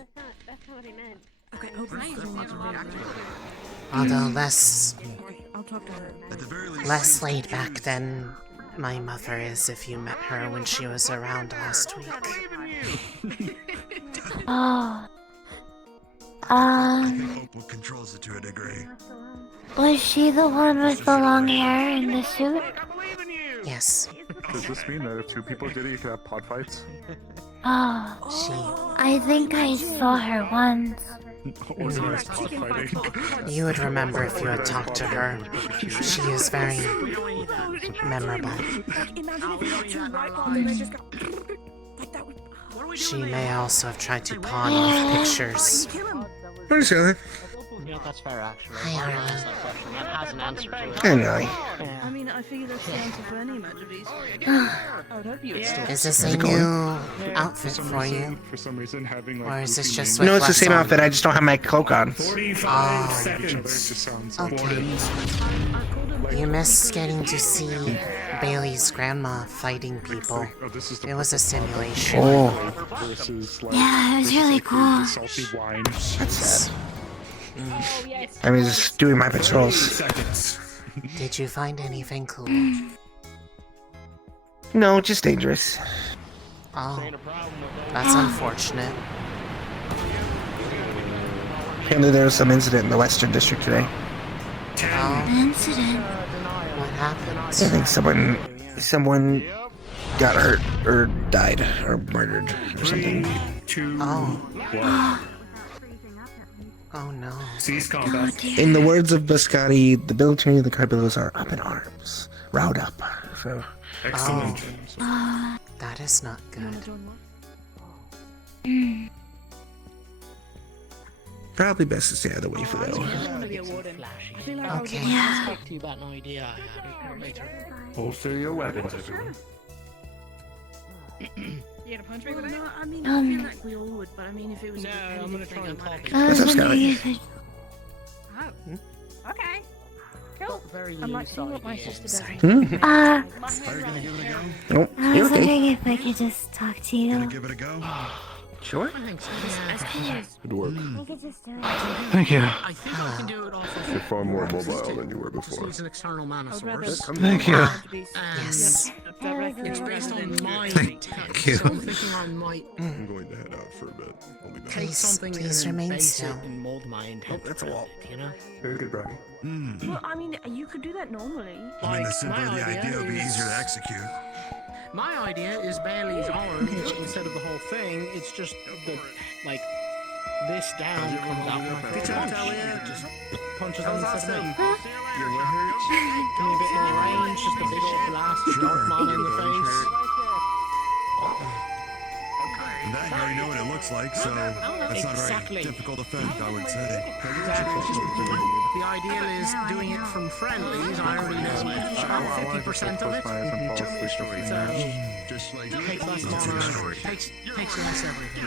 Although less laid back than my mother is if you met her when she was around last week. Oh. Opal controls it to a degree. Was she the one with the long hair and the suit? Yes. Does this mean that if two people did it, you could have pod fights? Oh, I think I saw her once. You would remember if you had talked to her. She is very memorable. She may also have tried to pawn off pictures. Where's the other? You know, that's fair, actually. Hi, Arlen. That question. That has an answer to it. Anyway. I mean, I figure that's the answer for any magic beast. I would hope you would still. Is this a new outfit for you? For some reason, having Or is this just with No, it's the less same on? outfit. I just don't have my cloak on. 45 seconds. Okay. You missed getting to see Bailey's grandma fighting people. It was a simulation. Oh. Yeah, it was really cool. That's sad. I mean, just doing my patrols. Did you find anything cool? No, just dangerous. Oh, that's unfortunate. Apparently there was some incident in the Western District today. Oh, Incident. what happened? I think someone got hurt or died or murdered or something. Oh. Oh no. Cease combat. In the words of Biscotti, the military and the Carbillos are up in arms. Riled up. So. Excellent. That is not good. Probably best to stay out of the way for though. Okay. I'll talk to you about an idea I had later. Holster your weapons, everyone. You gonna punch me with it? No, I mean, I feel like we all would, but I mean, if it was No, I'm gonna try and talk. What's up, Scarlet? Oh, okay. Cool. Very I'm like seeing what my sister does. Hmm? I Nope. was You're okay. wondering if I could just talk to you. Give it a go. Sure. Good work. I could just do it. Thank you. I think I can do it off of You're far more mobile than you were Just before. needs an external mana source. Thank you. Yes. It's based on my Thank you. so I'm thinking I might I'm going to head out for a bit. I'll be back. take something please and then remain base still. it and mold my intent. that's a wall. You know? Very good, Brian. Well, I mean, you could do that normally. I mean, the Like, simpler my the idea would be is- easier to execute. My idea is Bailey's arm, which instead of the whole thing, it's just the, like, this down comes out. And I can punch. It just punches them instead of me. Give me a bit more range, just a big old blast of dark mana in the face. That you already know what it looks like, so that's not a Exactly. very difficult effect, I would say. Exactly. The ideal is doing it from friendlies. I already know about 50% of it. Just like Takes less mana. Takes less everything.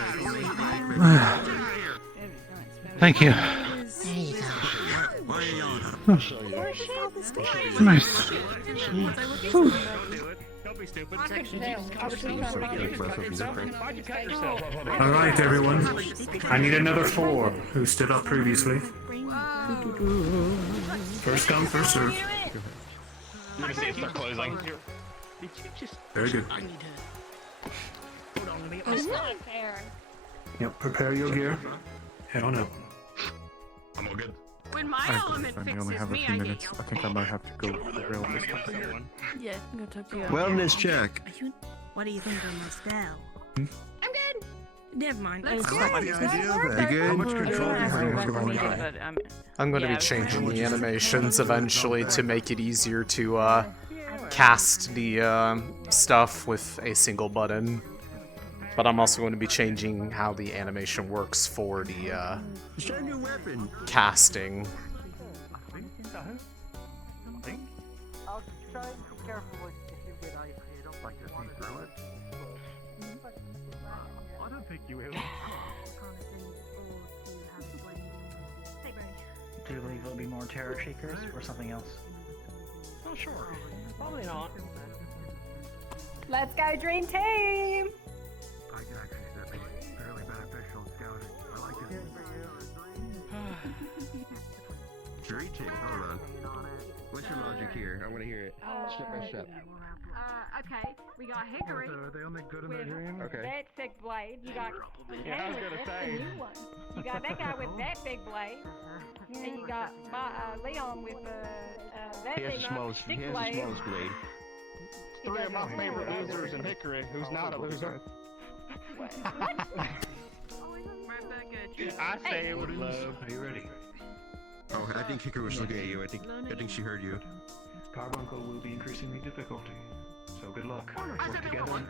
Thank you. There you go. Nice. All right, everyone. I need another 4 who stood up previously. First come, first serve. You're gonna see it start closing. Very good. Yep, prepare your gear. Head on out. I'm all good. When my element I only fixes have a me, few I get minutes. I think I might have to go for the real this time. Yeah, I'm gonna talk to you. Wellness check. What do you think of my spell? I'm good. Never mind. Let's It's go. not- What's the idea it's of not that? that You good? cool. How much control do you have? I'm going to Yeah, be changing the animations eventually to make it easier to cast the stuff with a single button. But I'm also going to be changing how the animation works for the Show new weapon. casting. I'll try and be careful if you get ice. I don't like to see through it. I don't think you will. Do you believe it'll be more terror shakers or something else? Oh, sure. Probably not. Let's go, Dream Team! I can actually say it's fairly beneficial scouting. I like it. Tree team, hold on. What's your logic here? I want to hear it. Step by step. Okay, we got Hickory. Are they only good in With their dream? Okay. that sick blade, you got Yeah, I was gonna that's say. the new one. You got that guy with that big blade, and you got Leon with that He has big the smallest. He stick has the blade. smallest blade. Three of my favorite losers in Hickory. Who's not a loser? I say it with love. Are you ready? Oh, I think Hickory was looking at you. I think she heard you. Carbuncle will be increasing the difficulty. So good luck. Work together and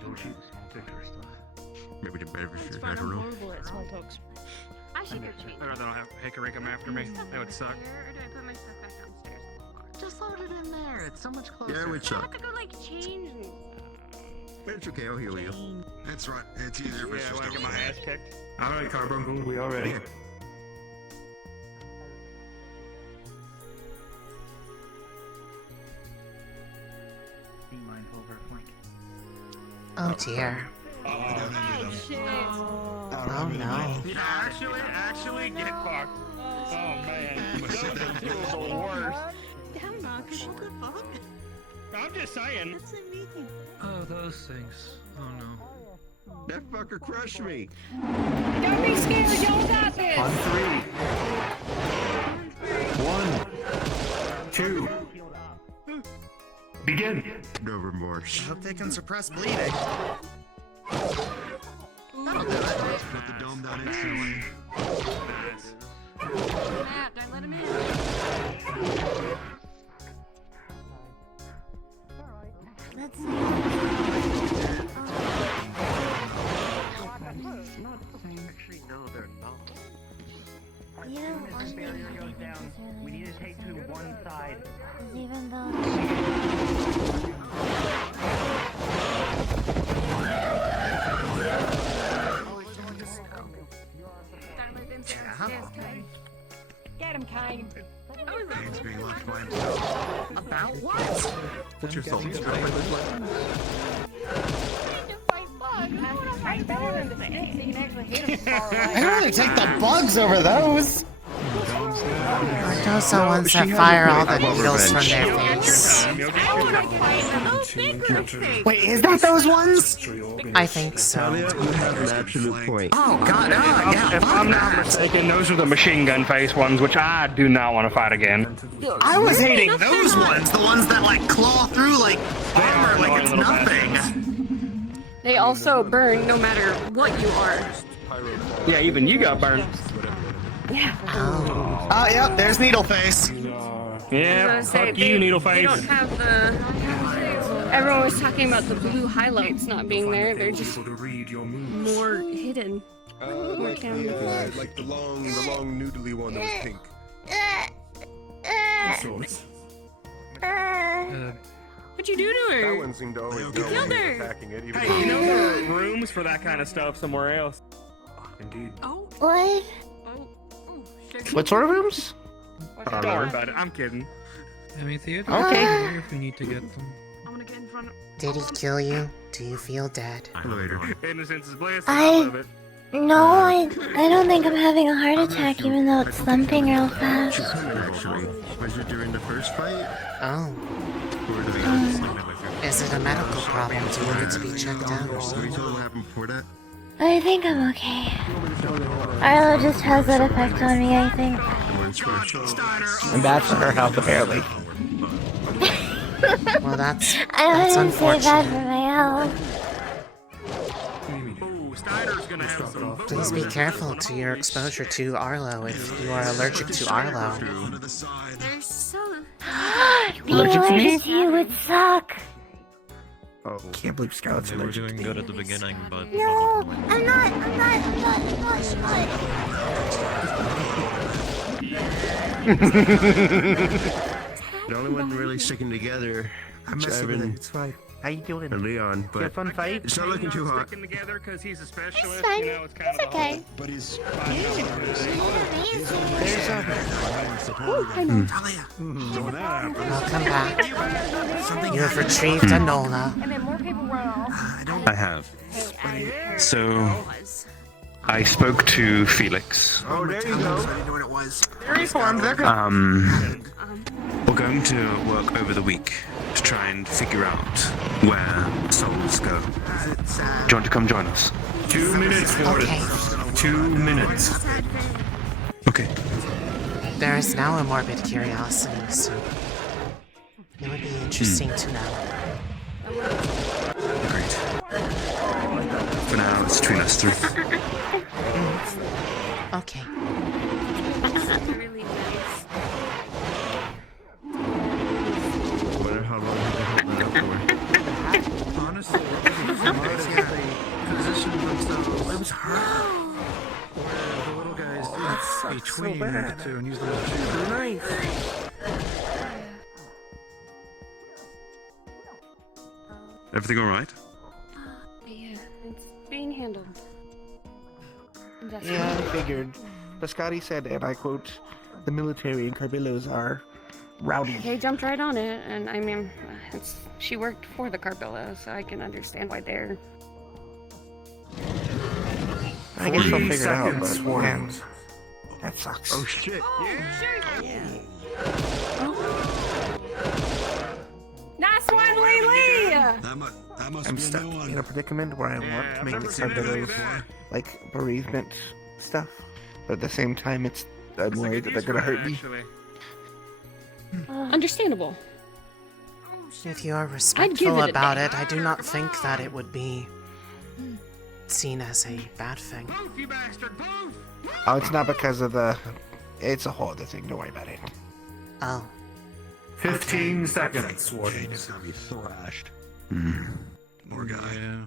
don't achieve victory. Maybe the better It's shit. fine, I I'm don't know. horrible at small talks. I should go change. Better than I'll have Hickory come after me. That would suck. Or do I put my stuff back downstairs in the car? Just load it in there. It's so much closer. Yeah, it would I have suck. to go like change. But it's okay. I'll heal you. That's right. It's either of us Yeah, just when I don't get my know. ass kicked. All right, Carbuncle, we are ready. Be mindful of our flank. Oh dear. Oh no. Actually, get fucked. Oh man, those feels the worst. Damn, Marcus, what the fuck? I'm just saying. What's it mean? Oh, those things. Oh no. That fucker crushed me. Don't be scared, y'all got this. On 3. 1. 2. Begin. No remorse. Hope they can suppress bleeding. Put the dome down instantly. Matt, don't let him in. Let's see. Actually, no, they're not. You don't As want this barrier them goes down, we need to take to one side. because even though Get him, Kane. Kane's being left by himself. About what? What's your thoughts? I'd rather take the bugs over those. Aren't those the ones that fire all the needles from their face? Wait, is that those ones? I think so. You have an absolute point. Oh god, yeah. If I'm not mistaken, those are the machine gun face ones, which I do not want to fight again. I was hating those ones, the ones that like claw through like armor like it's nothing. They also burn no matter what you are. Yeah, even you got burned. Yeah. Oh. Oh, yep, there's Needleface. Yeah, fuck you, They Needleface. don't have the. Everyone was talking about the blue highlights not being there. They're just To read your more hidden. More camouflage. Like the long noodly one that was pink. sorts. What'd you do to her? That one seemed to always know Killed when he her. was attacking it. Even Hey, you know there are rooms for that kind of stuff somewhere else. Indeed. Oh. what? What sort of rooms? Don't worry about it. I'm kidding. Theater. Okay. If we need to get them. I wanna get in front of. Did he kill you? Do you feel dead? Later. Innocence is bliss. I- I love it. No, I don't think I'm having a heart attack, even though it's thumping real fast. Actually, was it during the first fight? Oh. Or did I Is it a medical problem? Do you need to be checked out? Can you tell what happened before that? I think I'm okay. Arlo just has that effect on me, I think. And bad for her health, apparently. Well, that's I wouldn't say unfortunate. bad for my health. Ooh, Steiner's gonna have some. Please be careful to your exposure to Arlo if you are allergic to Arlo. They're so. Being allergic to you would suck. Oh, can't believe Scarlett's allergic to me. Good at the beginning, but No, I'm not. The only one really sticking together. I'm Evan It's fine. How you doing? and Leon, Get a but fun fight? it's not looking too hot. Sticking together because he's a specialist. It's fine. You know, it's kind It's of okay. But he's Welcome back. You have retrieved a Nola. And then more people run off. I have. So, I spoke to Felix. Oh, there you go. I didn't know what it was. We're going to work over the week to try and figure out where souls go. Do you want to come join us? 2 minutes, Warden. 2 minutes. Okay. There is now a morbid curiosity, so it would be interesting to know. Agreed. For now, it's between us three. Okay. Really nice. Wonder how long they hold that for. Honestly, they positioned themselves. It was hard. Where the little guys between the two and use them as a shield. Nice. Everything all right? Yeah, it's being handled. Yeah, I figured. Biscotti said, and I quote, "The military in Carbillos are rowdy." They jumped right on it, and I mean, she worked for the Carbillo, so I can understand why they're. I guess I'll figure it out, but seconds, man, that sucks. Oh shit! Nice one, Lily! That must I'm be stuck a new one. in a predicament where I want to make the Carbillos like bereavement stuff, but at the same time, I'm worried that they're gonna hurt me. Understandable. If you are give respectful it a about day. it, I do not think that it would be seen as a bad thing. Oh, it's not because of the. It's a whole other thing. Don't worry about it. Oh. 15 seconds, Jane Warden. is gonna be thrashed. Poor guy.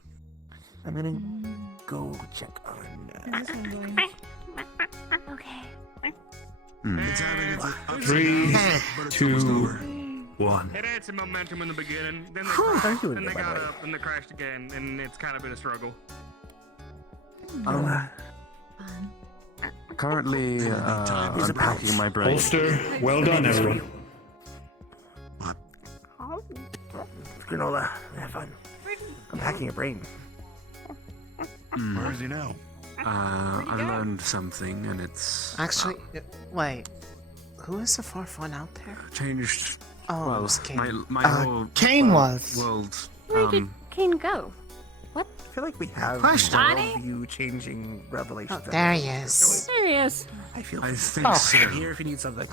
I'm gonna go check on. Okay. It's having its 3, but it's 2, almost over. 1. It had some momentum in the beginning, then I'm doing they good, by got the way. up and they crashed again, and it's kind of been a struggle. Currently, unpacking my brain. Holster, well done, everyone. Granola, have fun. I'm hacking a brain. Where is he now? I learned something, and it's Actually, wait. Who is the fourth one out there? changed. Oh, it Well, was King. my whole Kane was. world. Where did Kane go? I feel like we have Question. worldview changing revelations. Oh, there he is. There he is. I feel. I think Oh, so. here if you need something.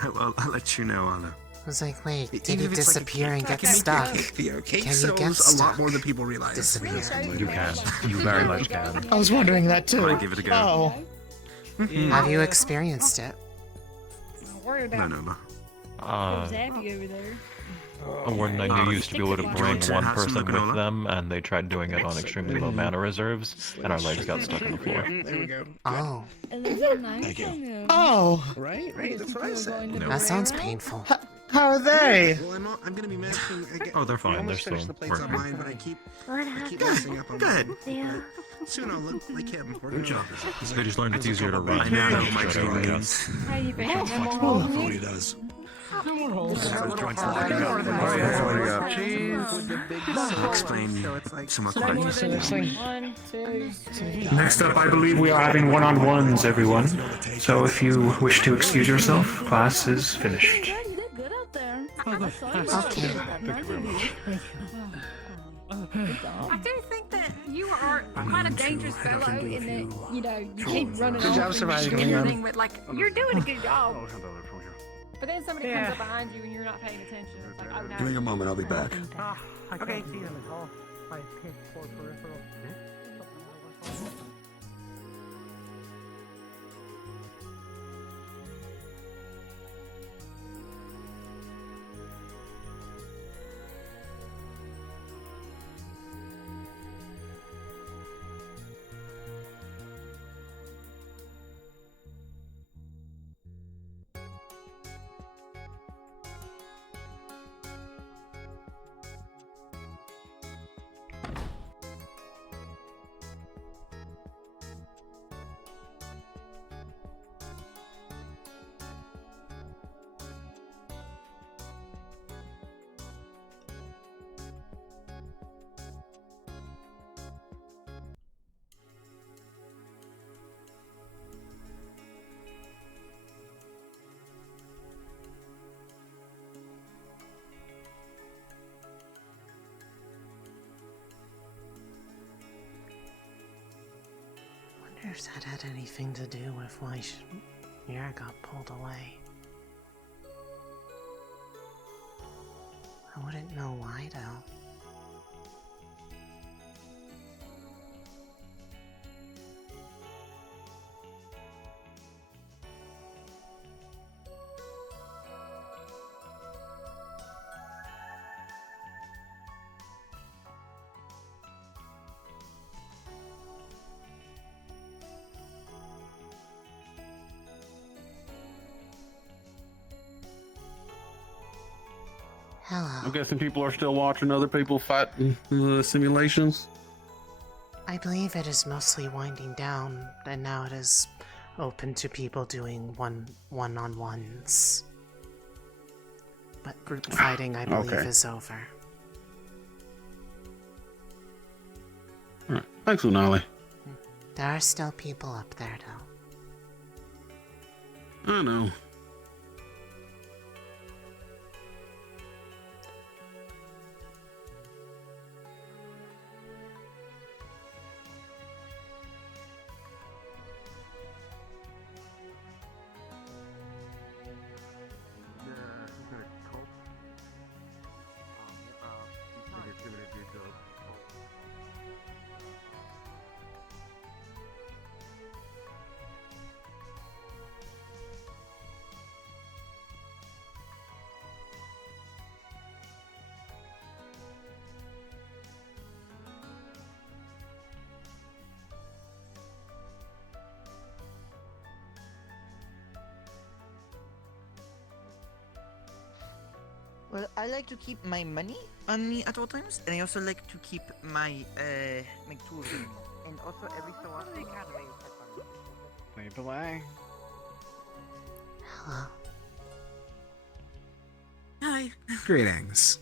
I'll let you know, Anna. I was like, wait, did Even he if it's like a disappear and cake, get I can stuck? make you a cake, Theo. Cake Can you sells get a stuck? lot more than people realize. Disappear. You can. You very much can. I was wondering that too. Might give it a go. Oh. Have you experienced it? No. Zappy over there. A warden I knew used to be able to bring to one have some person with granola? them, and they tried doing it on extremely low mana reserves, and our legs got stuck on the floor. There we go. Oh, Thank you. Oh. Right? That's what I said. that sounds painful. How are they? Well, I'm gonna be messing again. Oh, they're fine. I They're almost still finished the plates on working. mine, but I keep What happened? messing up on mine. Yeah. Soon I'll look like him. Good job. They just learned it's easier to run. I know than my to try to dream guess. How you been? No more That's holding what you? he does. Explain some of One, my two, three. Next up, I believe we are having one-on-ones, everyone. So if you wish to excuse yourself, class is finished. Okay. I do think that you are quite a dangerous fellow in that, you know, you keep running Good off job and surviving, doing Leon. everything, but like, you're doing a good job. But then somebody comes up behind you and you're not paying attention. It's like, oh no. Give me a moment, I'll be back. I can't see them at all. My piss poor peripheral. if that had anything to do with why Mira got pulled away. I wouldn't know why, though. Hello. I'm guessing people are still watching other people fight simulations. I believe it is mostly winding down, and now it is open to people doing one-on-ones. But group fighting, I believe, is over. Alright. Thanks, Lunali. There are still people up there, though. I know. Well, I like to keep my money on me at all times, and I also like to keep my my tools on me. And also every so often. Lead the way. Hello. Hi. Greetings.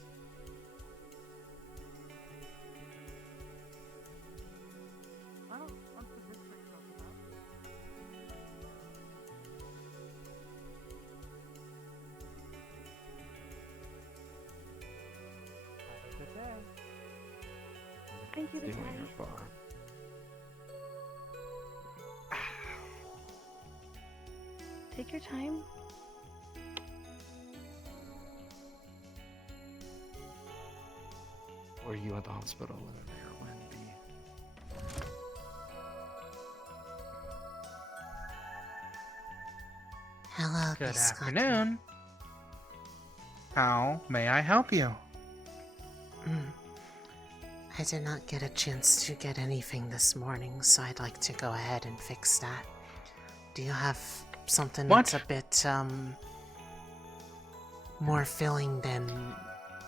Thank you, Stealing your bar. Take your time. Were you at the hospital whenever your Wendy? Hello, Good Miss Scott. afternoon. How may I help you? I did not get a chance to get anything this morning, so I'd like to go ahead and fix that. Do you have something What? that's a bit, more filling than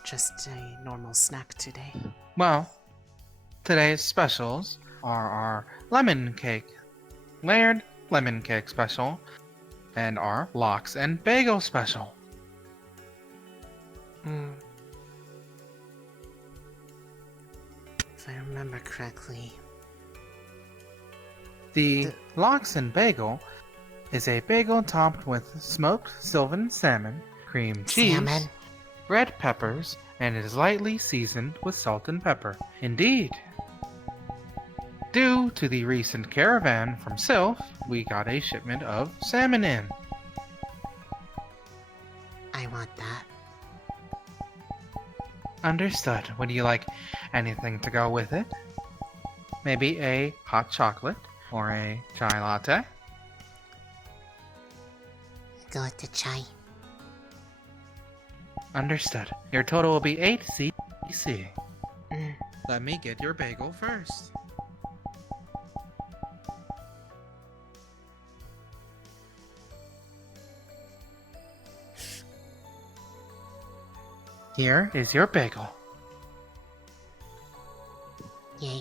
just a normal snack today? Well, today's specials are our lemon cake, layered lemon cake special, and our lox and bagel special. If I remember correctly. The lox and bagel is a bagel topped with smoked sylvan salmon, cream cheese, Salmon? red peppers, and is lightly seasoned with salt and pepper. Indeed. Due to the recent caravan from Sylph, we got a shipment of salmon in. I want that. Understood. Would you like anything to go with it? Maybe a hot chocolate or a chai latte? Go with the chai. Understood. Your total will be 8 CC. Let me get your bagel first. Here is your bagel. Yay.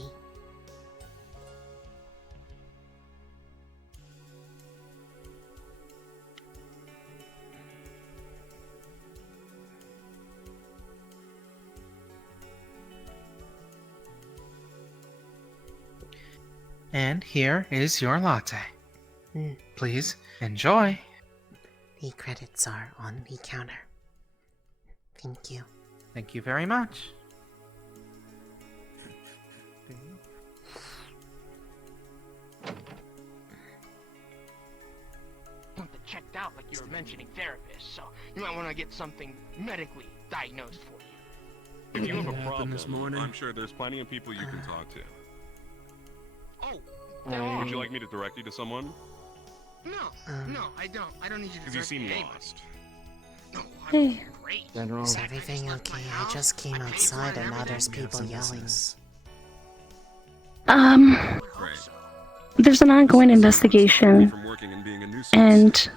And here is your latte. Please enjoy. The credits are on the counter. Thank you. Thank you very much. checked out like you were mentioning therapists, so you might want to get something medically diagnosed for you. If you have a problem, I'm sure there's plenty of people you can talk to. Oh, Would you like me to direct you to someone? No, I don't. I don't need you to. Because you seem direct me, lost. Hey. Is everything okay? I just came outside and now there's people yelling. Right. There's an ongoing investigation, From working and being a nuisance. and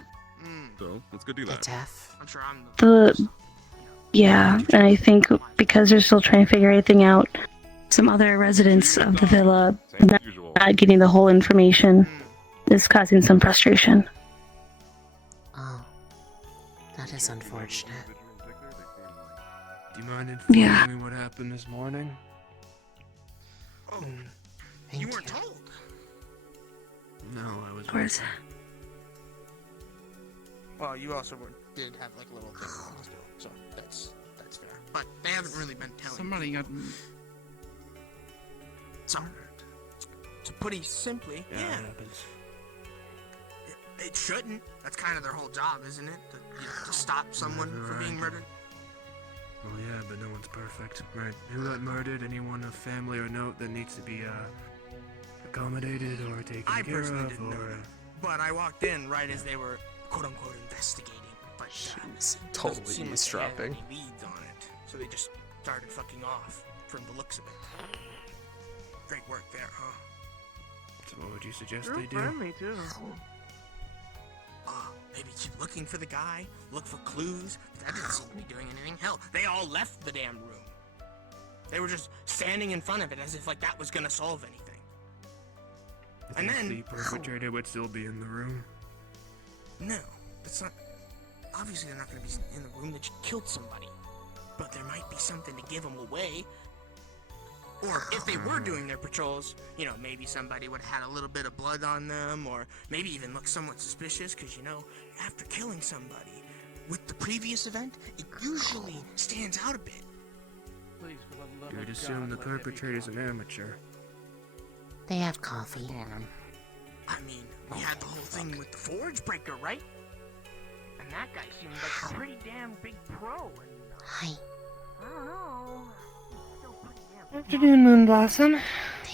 So let's go do that. I'm sure I'm yeah, and I think because they're still trying to figure everything out, some other residents of the villa not getting the whole information is causing some frustration. Oh, that is unfortunate. Do you mind informing Yeah. me what happened this morning? Oh, Thank you weren't told. No, I was. Of course. Well, you also did have like a little thing in the hospital, so that's fair. But they haven't really been telling. Somebody got. So, to put it simply, Yeah, it happens. it shouldn't. That's kind of their whole job, isn't it? To stop someone from being murdered. Well, yeah, but no one's perfect, right? Who got murdered? Anyone of family or note that needs to be accommodated or taken I care personally of, didn't know or that, but I walked in right as they were quote unquote investigating. But totally doesn't seem like eavesdropping. they had any leads on it, so they just started fucking off from the looks of it. Great work there, huh? So what would you suggest You're they do? friendly too. Maybe keep looking for the guy, look for clues. That didn't seem to be doing anything. Hell, they all left the damn room. They were just standing in front of it as if like that was gonna solve anything. I And think then the perpetrator would still be in the room. no, it's not. Obviously, they're not gonna be in the room that just killed somebody. But there might be something to give them away. Or if they were doing their patrols, you know, maybe somebody would have had a little bit of blood on them, or maybe even look somewhat suspicious, because, you know, after killing somebody, with the previous event, it usually stands out a bit. You would assume the perpetrator's an amateur. They have coffee. I mean, we had the whole thing with the forge breaker, right? And that guy seemed like a pretty damn big pro. And, Hi. I don't know. He's still pretty damn. Afternoon, Moonblossom.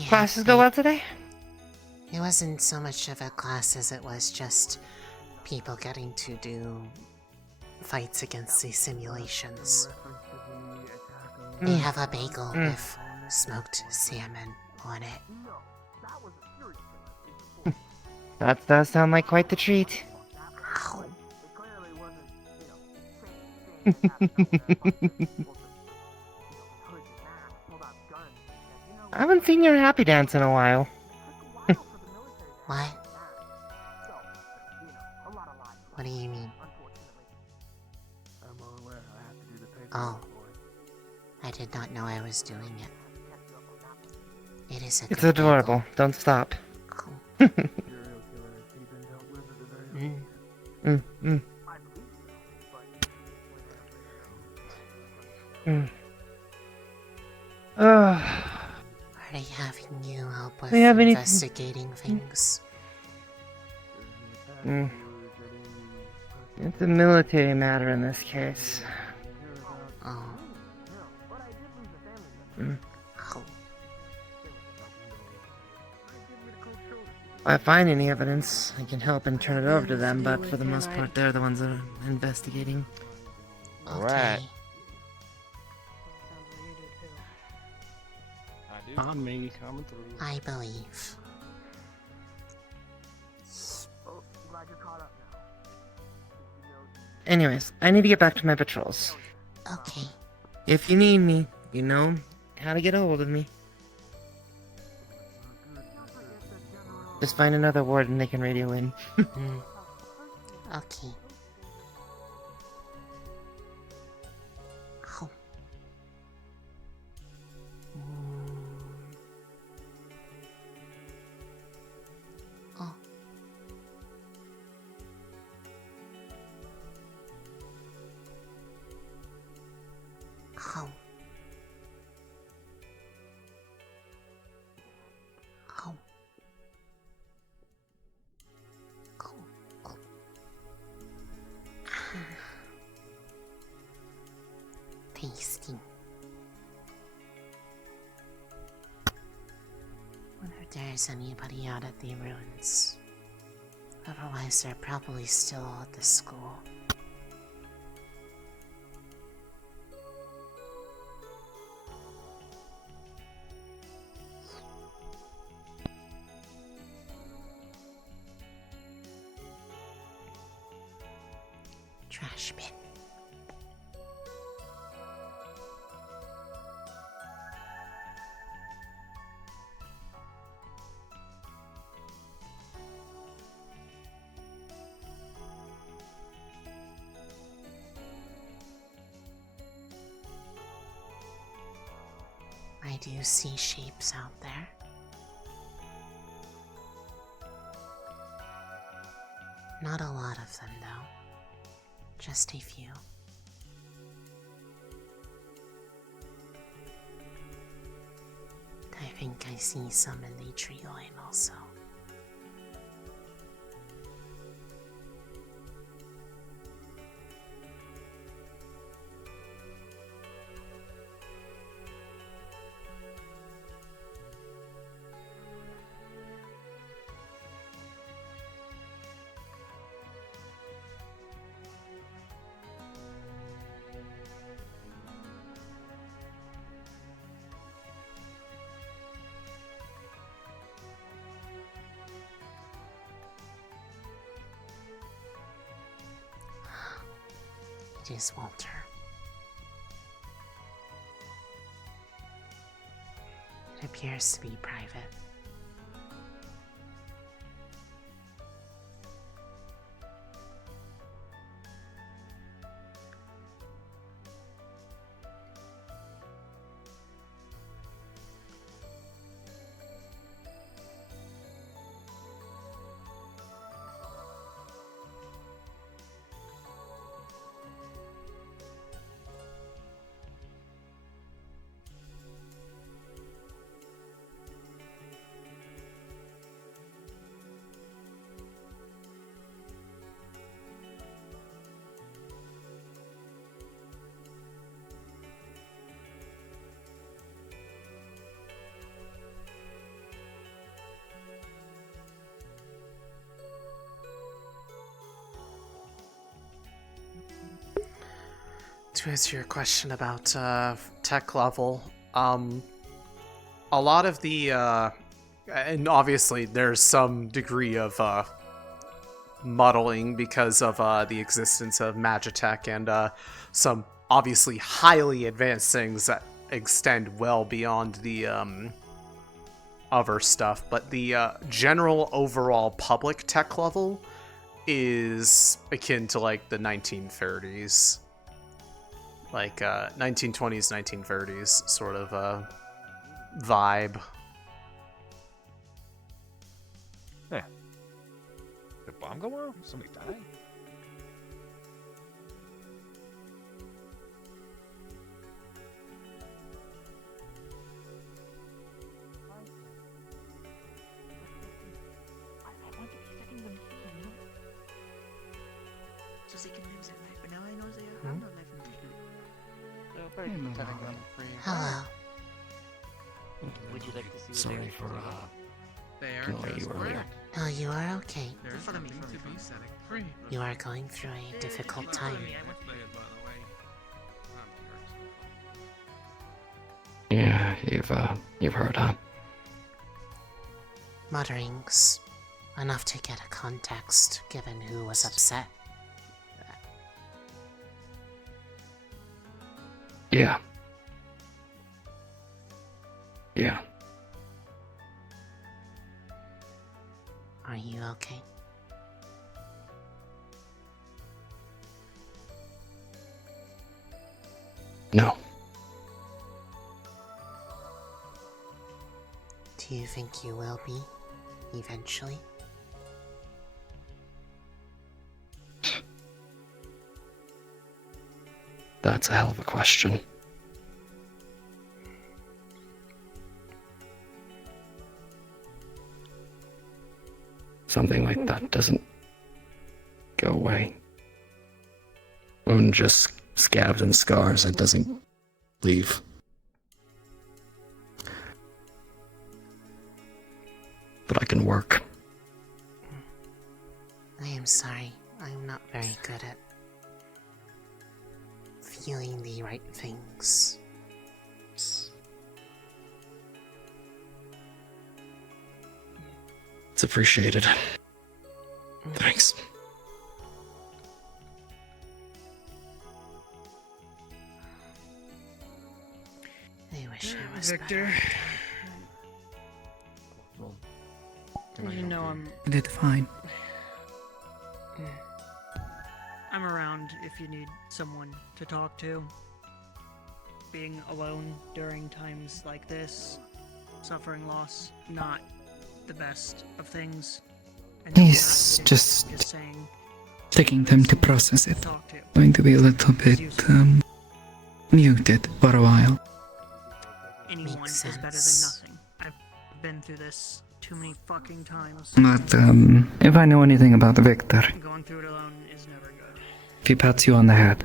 Classes go well today? It wasn't so much of a class as it was just people getting to do fights against these simulations. We have a bagel with smoked salmon on it. That does sound like quite the treat. I haven't seen your happy dance in a while. What? What do you mean? Oh. I did not know I was doing it. It is a It's good adorable. Don't stop. Mm. Are they having you help with Do you have anything- investigating things? It's a military matter in this case. Oh. If I find any evidence, I can help and turn it over to them, but for the most part, they're the ones that are investigating. Okay. On me, coming through. I believe. Anyways, I need to get back to my patrols. Okay. If you need me, you know how to get a hold of me. Just find another warden they can radio in. Okay. Ow. Oh. Ow. Ow. if there's anybody out at the ruins. Otherwise, they're probably still at the school. Trash bin. I do see shapes out there. Not a lot of them, though. Just a few. I think I see some in the tree line also. It is Walter. It appears to be private. To answer your question about tech level, a lot of the, and obviously there's some degree of muddling because of the existence of Magitech and some obviously highly advanced things that extend well beyond the other stuff, but the general overall public tech level is akin to like the 1930s. Like 1920s, 1930s sort of vibe. Yeah. Did a bomb go off? Somebody died? So they can live that life, but now I know they have no life in the Hello. Would you like to see what Sorry for killing you earlier. No, you are okay. Follow me. You are going through a difficult time. Yeah, you've heard, huh? Mutterings. Enough to get a context, given who was upset. Yeah. Yeah. Are you okay? No. Do you think you will be, eventually? That's a hell of a question. Something like that doesn't go away. Wound just scabs and scars, it doesn't leave. fucking work. I am sorry. I'm not very good at feeling the right things. It's appreciated. Thanks. I wish I was Victor. better. You know I'm You did fine. I'm around if you need someone to talk to. Being alone during times like this, suffering loss, not the best of things. And He's just saying taking time to process it. Going to be a little bit muted for a while. anyone is better than nothing. I've been through this too many fucking times. But if I know anything about Victor, Going through it alone is never good. if he pats you on the head,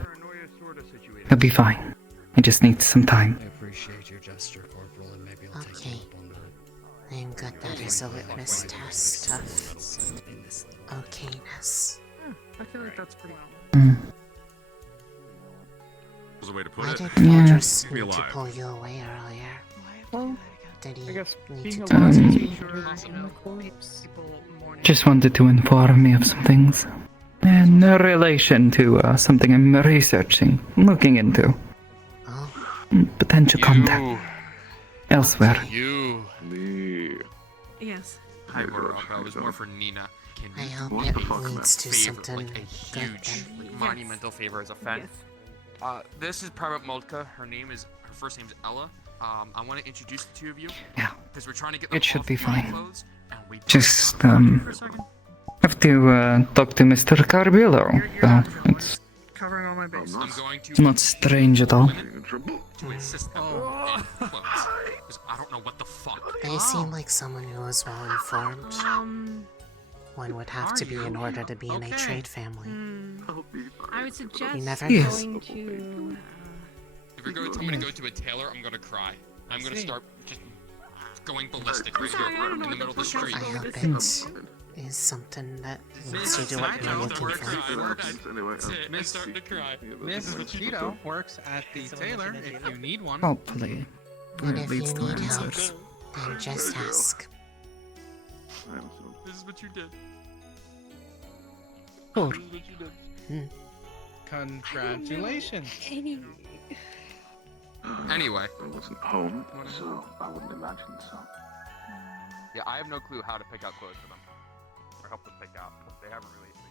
he'll be fine. He just needs some time. I appreciate your gesture, Corporal, and maybe I'll take you up on that. I'm good. That is a litmus test of okayness. I feel like that's pretty There's a way to Why put did it. Paul Yeah. just Keep me need to alive. pull you away earlier? well. Did he I guess need being to a lost Um, teacher, you know, people mourning. Just wanted to inform me of some things in relation to something I'm researching, looking into. Potential contact elsewhere. You. Yes. Hi, that was more for Nina. Can I you hope do it a leads to favor, something like a good huge, then. like, monumental favor as a friend? This is Private Moldka. Her first name is Ella. I want to introduce the two of you. Yeah. Because we're trying to get them It should off be the fine. clothes, and we Just have to talk to Mr. Carbillo. So it's Covering all my bases. I'm going to not strange at all. to assist them in clothes. Because I don't know what the fuck. They seem like someone who is well informed. One would have to be in order to be in a trade family. I would suggest You never Yes. going to. If we're going to, I'm going to go to a tailor, I'm going to cry. I'm going to start just going ballistic right here in the middle of the street. I hope it is something that leads you to what you're looking for. That's it. I'm starting to cry. Miss Cheeto works at the tailor if you need one. Hopefully, And that if you leads to need help, answers. then just ask. This is what you did. Cool. This is what you did. Congratulations. Anyway. I wasn't home, so I wouldn't imagine so. Yeah, I have no clue how to pick out clothes for them. Or help them pick out. They haven't released me.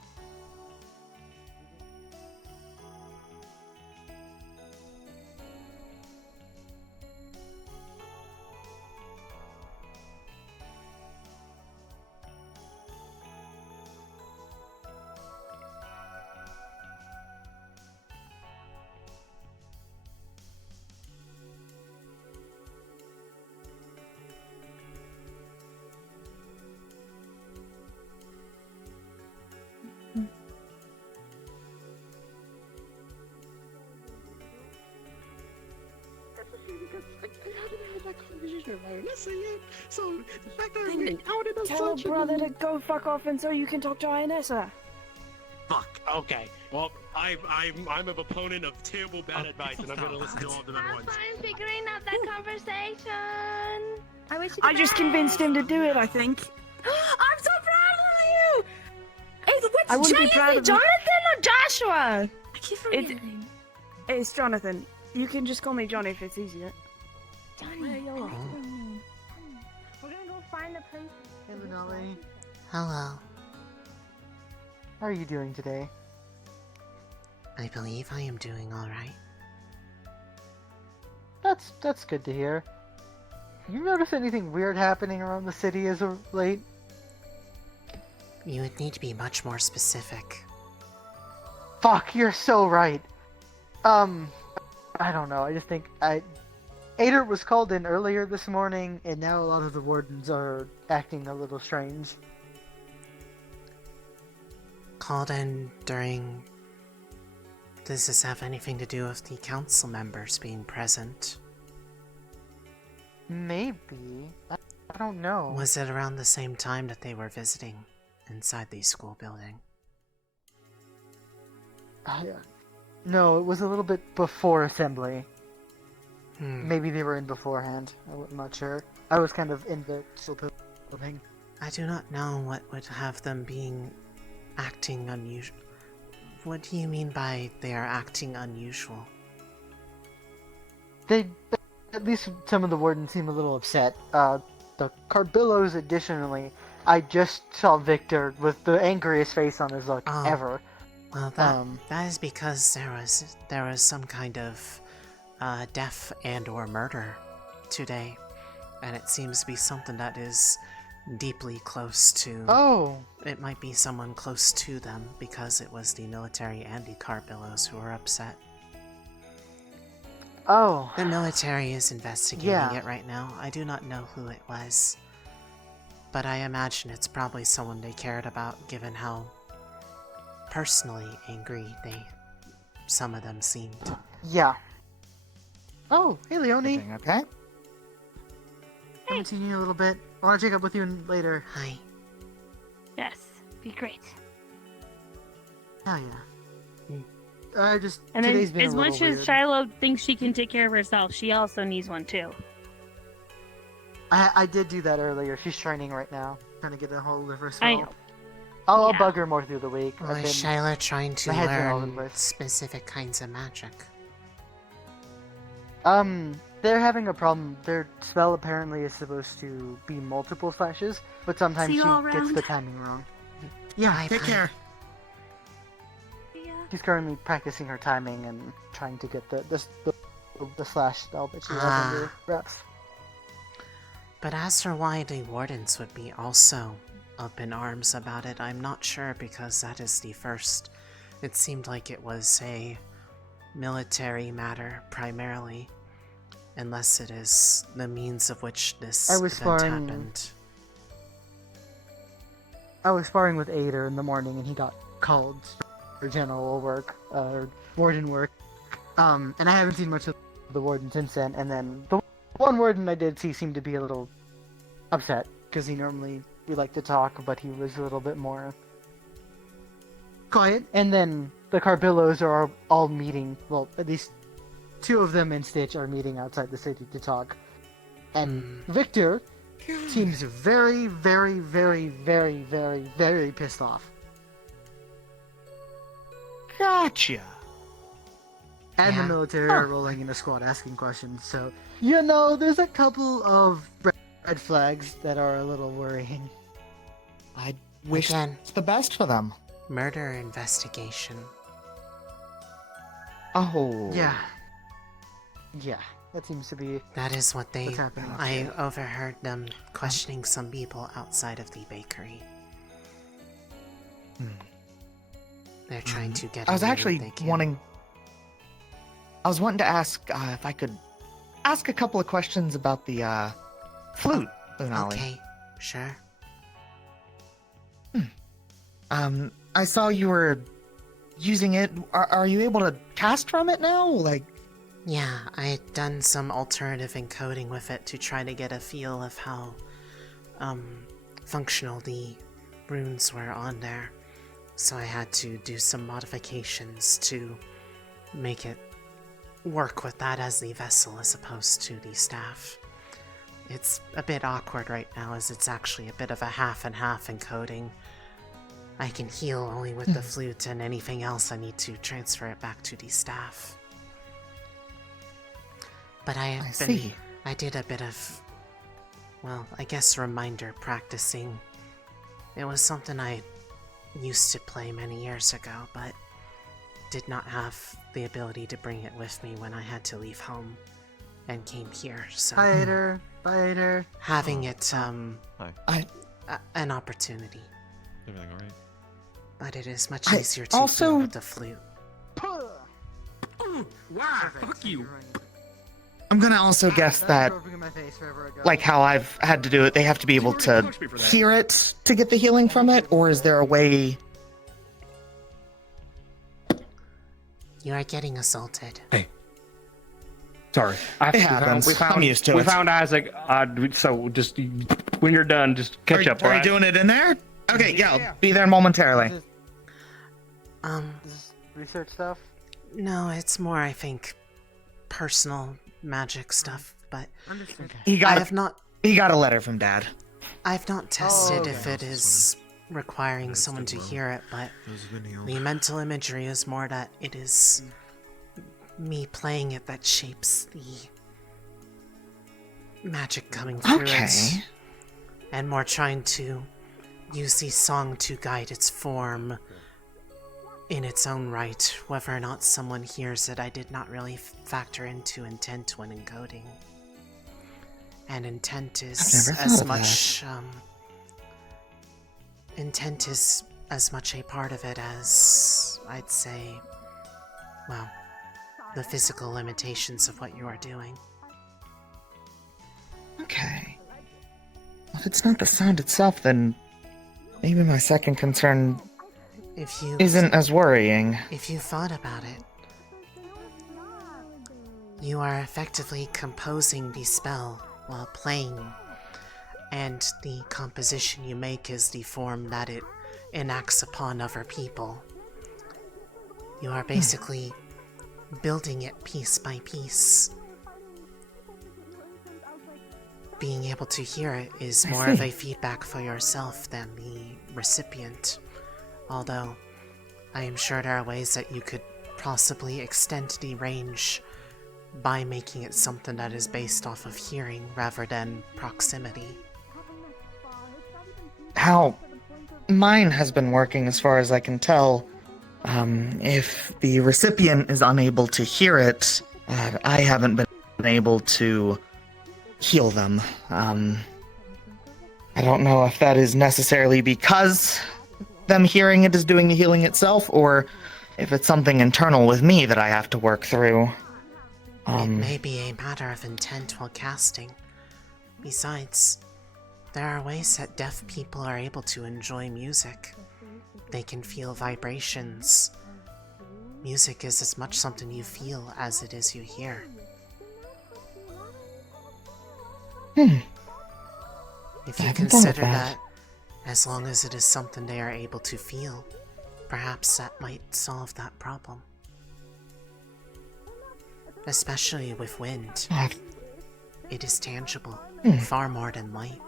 So the fact that I'm getting outed as tell a brother to go fuck off, and so you can talk to Ionessa. Fuck. Okay. Well, I'm a proponent of terrible bad advice, and I'm gonna listen to all of them at once. I'm figuring out that conversation. I wish you I just convinced him to do it, I think. I'm so proud of you! I wouldn't be proud of him. Jonathan or Joshua? I keep forgetting. It's Jonathan. You can just call me Johnny if it's easier. Johnny. We're gonna go find the prince. Hey, Lunali. Hello. How are you doing today? I believe I am doing alright. That's good to hear. You notice anything weird happening around the city as of late? You would need to be much more specific. Fuck, you're so right. I don't know. I just think Ader was called in earlier this morning, and now a lot of the wardens are acting a little strange. Called in during... Does this have anything to do with the council members being present? Maybe. I don't know. Was it around the same time that they were visiting inside the school building? No, it was a little bit before assembly. Hmm. Maybe they were in beforehand. I'm not sure. I was kind of in the school building. I do not know what would have them acting unusual. What do you mean by they are acting unusual? At least some of the wardens seem a little upset. The Carbillos, additionally, I just saw Victor with the angriest face on his look ever. Well, that is because there was some kind of death and/or murder today, and it seems to be something that is deeply close to. Oh. It might be someone close to them because it was the military and the Carbillos who were upset. Oh. The military is investigating it right now. I do not know who it was, but I imagine it's probably someone they cared about, given how personally angry some of them seemed. Yeah. Oh, hey Leonie. Okay. Haven't seen you in a little bit. I want to check up with you later. Hi. Yes, be great. Oh yeah. Just And today's then, been as a little much weird. as Shiloh thinks she can take care of herself, she also needs one too. I did do that earlier. She's training right now, trying to get a hold of her. I know. I'll bug her more through the week. Was Shyla trying to my head's been all over the learn place. specific kinds of magic? They're having a problem. Their spell apparently is supposed to be multiple slashes, but sometimes See she you all gets around. the timing wrong. Yeah, take care. She's currently practicing her timing and trying to get the slash spell that she has under wraps. But as for why the Wardens would be also up in arms about it, I'm not sure, because that is the first. It seemed like it was a military matter primarily, unless it is the means of which this event happened. I was sparring with Ader in the morning, and he got called for general work, warden work. And I haven't seen much of the warden since then. And then the one warden I did see seemed to be a little upset, because we like to talk, but he was a little bit more quiet. And then the Carbillos are all meeting, well, at least two of them and Stitch are meeting outside the city to talk. And Victor seems very, very, very, very, very, very pissed off. Gotcha. And the military are rolling in a squad asking questions, so, there's a couple of red flags that are a little worrying. I wish it's the best for them. Murder investigation. Oh. Yeah. Yeah, that seems to be. That is what what's happening. I overheard them questioning some people outside of the bakery. They're trying to get. I was in actually what they can. wanting to ask if I could ask a couple of questions about the flute, Lunali. Okay, sure. I saw you were using it. Are you able to cast from it now? Yeah, I had done some alternative encoding with it to try to get a feel of how functional the runes were on there. So I had to do some modifications to make it work with that as the vessel as opposed to the staff. It's a bit awkward right now, as it's actually a bit of a half and half encoding. I can heal only with the flute, and anything else I need to transfer it back to the staff. But I did a bit of, I guess reminder practicing. It was something I used to play many years ago, but did not have the ability to bring it with me when I had to leave home and came here, so... Bye, Ader. Having it, an opportunity. Everything alright? But it is much easier to feel with the flute. Wow, fuck you. I'm gonna also guess that, like how I've had to do it, they have to be able to hear it to get the healing from it, or is there a way... You are getting assaulted. Hey. Sorry. It happens. I'm used to it. We found Isaac, so just when you're done, just catch up. Are you Right? doing it in there? Okay, yeah, I'll be there momentarily. Research stuff? No, it's more, I think, personal magic stuff, but He got I have not... He got a letter from Dad. I've not tested if it is requiring someone to hear it, but the mental imagery is more that it is me playing it that shapes the magic coming through it. And more trying to use the song to guide its form in its own right. Whether or not someone hears it, I did not really factor into intent when encoding. And intent is as much intent is as much a part of it as, I'd say, well, the physical limitations of what you are doing. Okay. Well, if it's not the sound itself, then maybe my second concern isn't as worrying. If you thought about it, you are effectively composing the spell while playing, and the composition you make is the form that it enacts upon other people. You are basically building it piece by piece. Being able to hear it is more of a feedback for yourself than the recipient, although I am sure there are ways that you could possibly extend the range by making it something that is based off of hearing rather than proximity. How mine has been working, as far as I can tell, if the recipient is unable to hear it, I haven't been able to heal them. I don't know if that is necessarily because them hearing it is doing the healing itself, or if it's something internal with me that I have to work through. It may be a matter of intent while casting. Besides, there are ways that deaf people are able to enjoy music. They can feel vibrations. Music is as much something you feel as it is you hear. If you consider that, as long as it is something they are able to feel, perhaps that might solve that problem. Especially with wind. It is tangible, far more than light.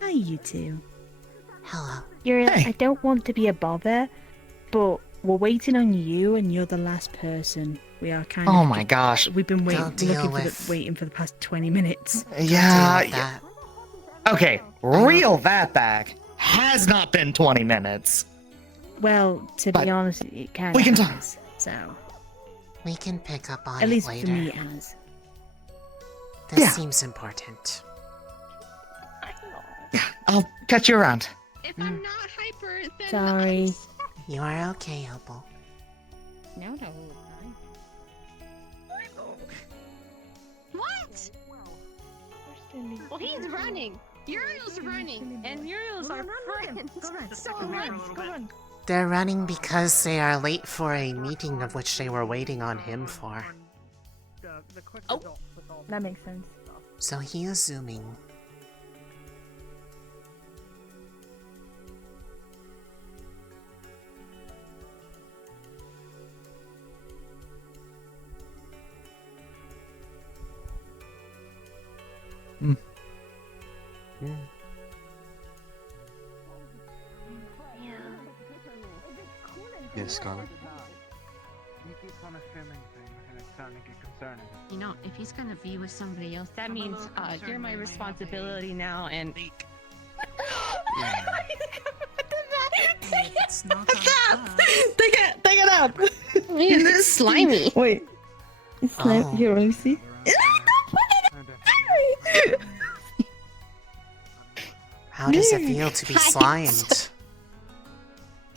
Hi, you two. Hello. I don't want to be a bother, but we're waiting on you, and you're the last person. We are kind of. Oh my gosh. We've been waiting for the past 20 minutes. Yeah. Okay, reel that back. Has not been 20 minutes. Well, to be honest, it kind of we can talk. So. We can pick up on At it least later. for me, it has. This seems important. I'll catch you around. If I'm not hyper, then Sorry. You are okay, Opal. No. What? Well, he's running. Uriel's running, and Uriel's our friend. So run. They're running because they are late for a meeting of which they were waiting on him for. Oh, that makes sense. So he is zooming. Yes, Scarlet. You keep on assuming things, and it's starting to get concerning. You know, if he's gonna be with somebody else, that means you're my responsibility now, and. It's not Take it out! It's slimy. Wait. It's slimy. Here, let me see. How does it feel to be slimed?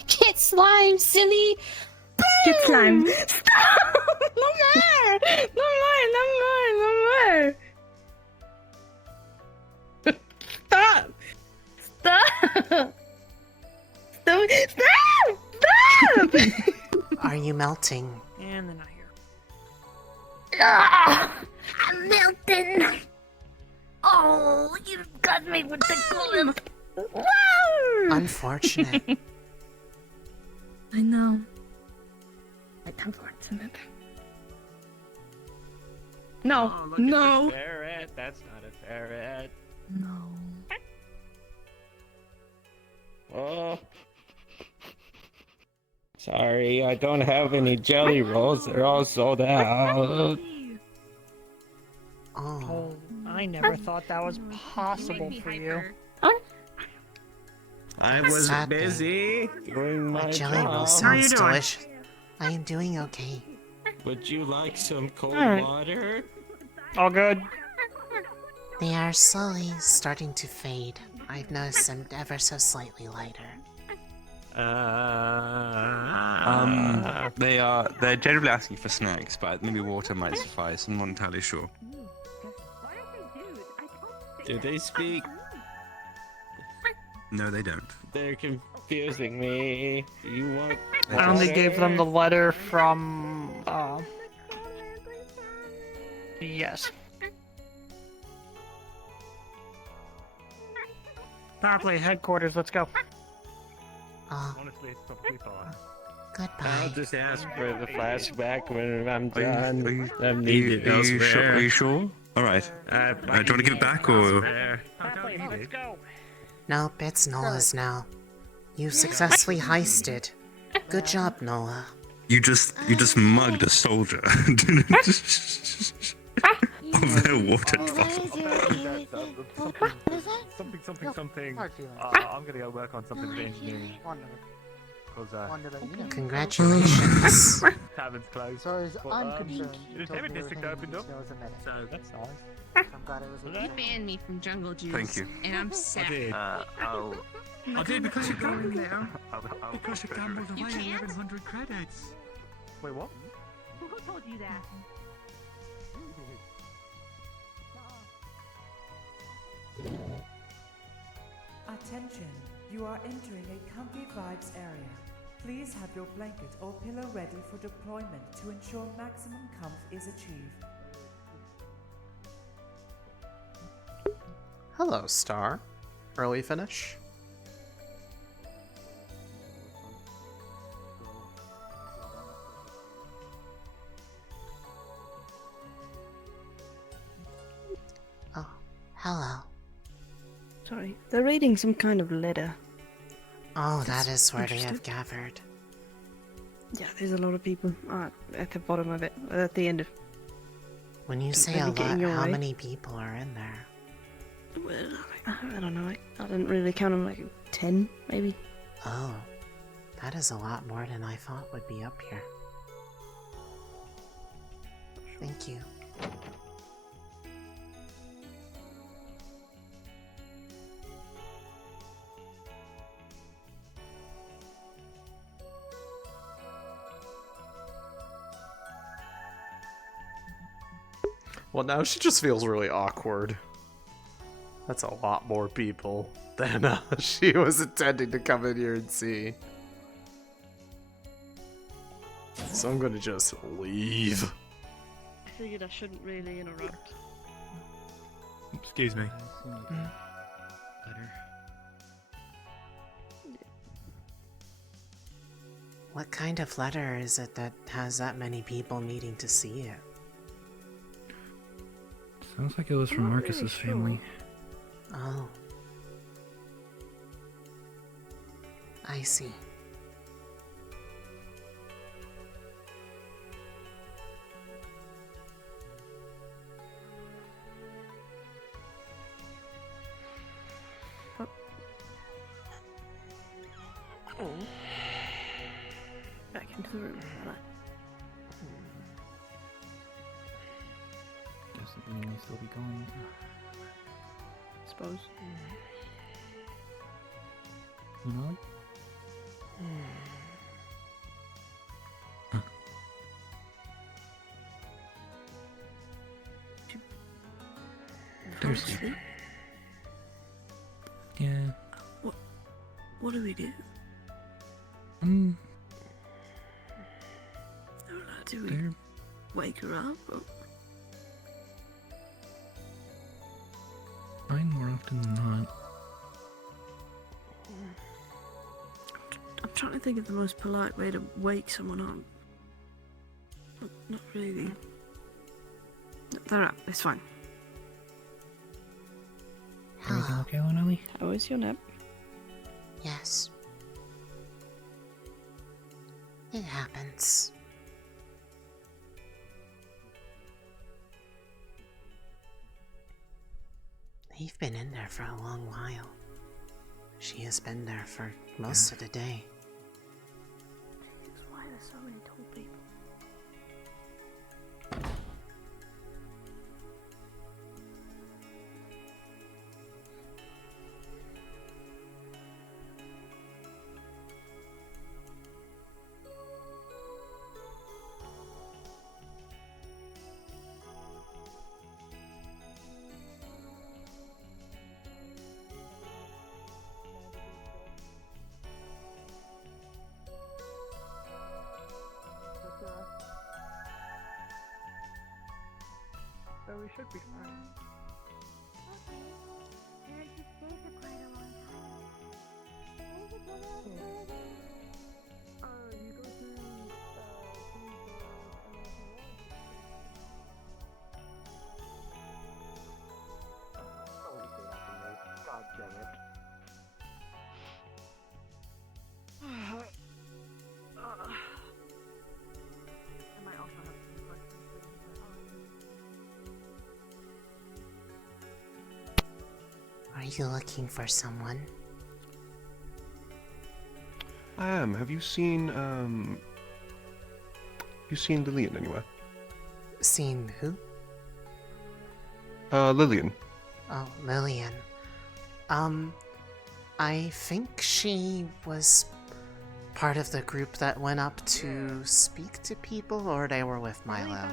Get slime, silly! Get slime. Stop! No more! No more! Stop! Are you melting? And they're not here. I'm melting. Oh. Oh, you got me with the clip. Unfortunate. I know. It's unfortunate. No, no. Ferret. That's not a ferret. No. Oh. Sorry, I don't have any jelly rolls. They're all sold out. Oh, I never thought that was possible for you. I was Sadly, busy doing my jelly roll job. How you sounds doing? delicious. I am doing okay. Would you like some cold Alright. water? All good. They are slowly starting to fade. I've noticed them ever so slightly lighter. They're generally asking for snacks, but maybe water might suffice. I'm not entirely sure. Do they speak? No, they don't. They're confusing me. You want? I only gave them the letter from, yes. Powerplay headquarters, let's go. Honestly, it's probably fine. Goodbye. I'll just ask for the flashback when I'm Are done. I'm you needed elsewhere. Are you sure? All right. Do you want to give it back or? Powerplay, let's go. Nope, it's Nola's now. You successfully heisted. Good job, Nola. You just mugged a soldier of their water bottle. Something. I'm gonna go work on something with engineering. Because, Congratulations. tavern's closed. So as But, I'm concerned, the you told me entertainment you were district hanging opened in up, the snow as a medic. so that's nice. I'm glad it was You okay. banned me from jungle juice. Thank you. And I'm sad. I did because you got in there. I'll Because you gambled You away can't? 1100 credits. Wait, what? Who told you that? Attention, you are entering a comfy vibes area. Please have your blanket or pillow ready for deployment to ensure maximum comfort is achieved. Hello, Star. Early finish? Oh, hello. Sorry, they're reading some kind of letter. Oh, that That's is where they have interesting. gathered. Yeah, there's a lot of people at the bottom of it, at the end of. When you say Maybe a lot, getting your how way. many people are in there? Well, I don't know. I didn't really count them, like 10, maybe. Oh, that is a lot more than I thought would be up here. Thank you. Well, now she just feels really awkward. That's a lot more people than she was intending to come in here and see. So I'm gonna just leave. I figured I shouldn't really interrupt. Excuse me. What kind of letter is it that has that many people needing to see it? Sounds like it was from Marcus's family. Oh. I see. Back into the room. Guess the meeting may still be going. Suppose. Lunali? They're asleep. Yeah. What do we do? Do we They're... wake her up? Or... in the night. I'm trying to think of the most polite way to wake someone up. Not really. They're up. It's fine. Everything okay, Lunali? How was your nap? Yes. It happens. They've been in there for a long while. She has been there for most of the day. Jesus, why are there so many tall people? So we should be fine. God damn it. Are you looking for someone? I am. Have you seen Lillian anywhere? Seen who? Lillian. Oh, Lillian. I think she was part of the group that went up to speak to people, or they were with Milo.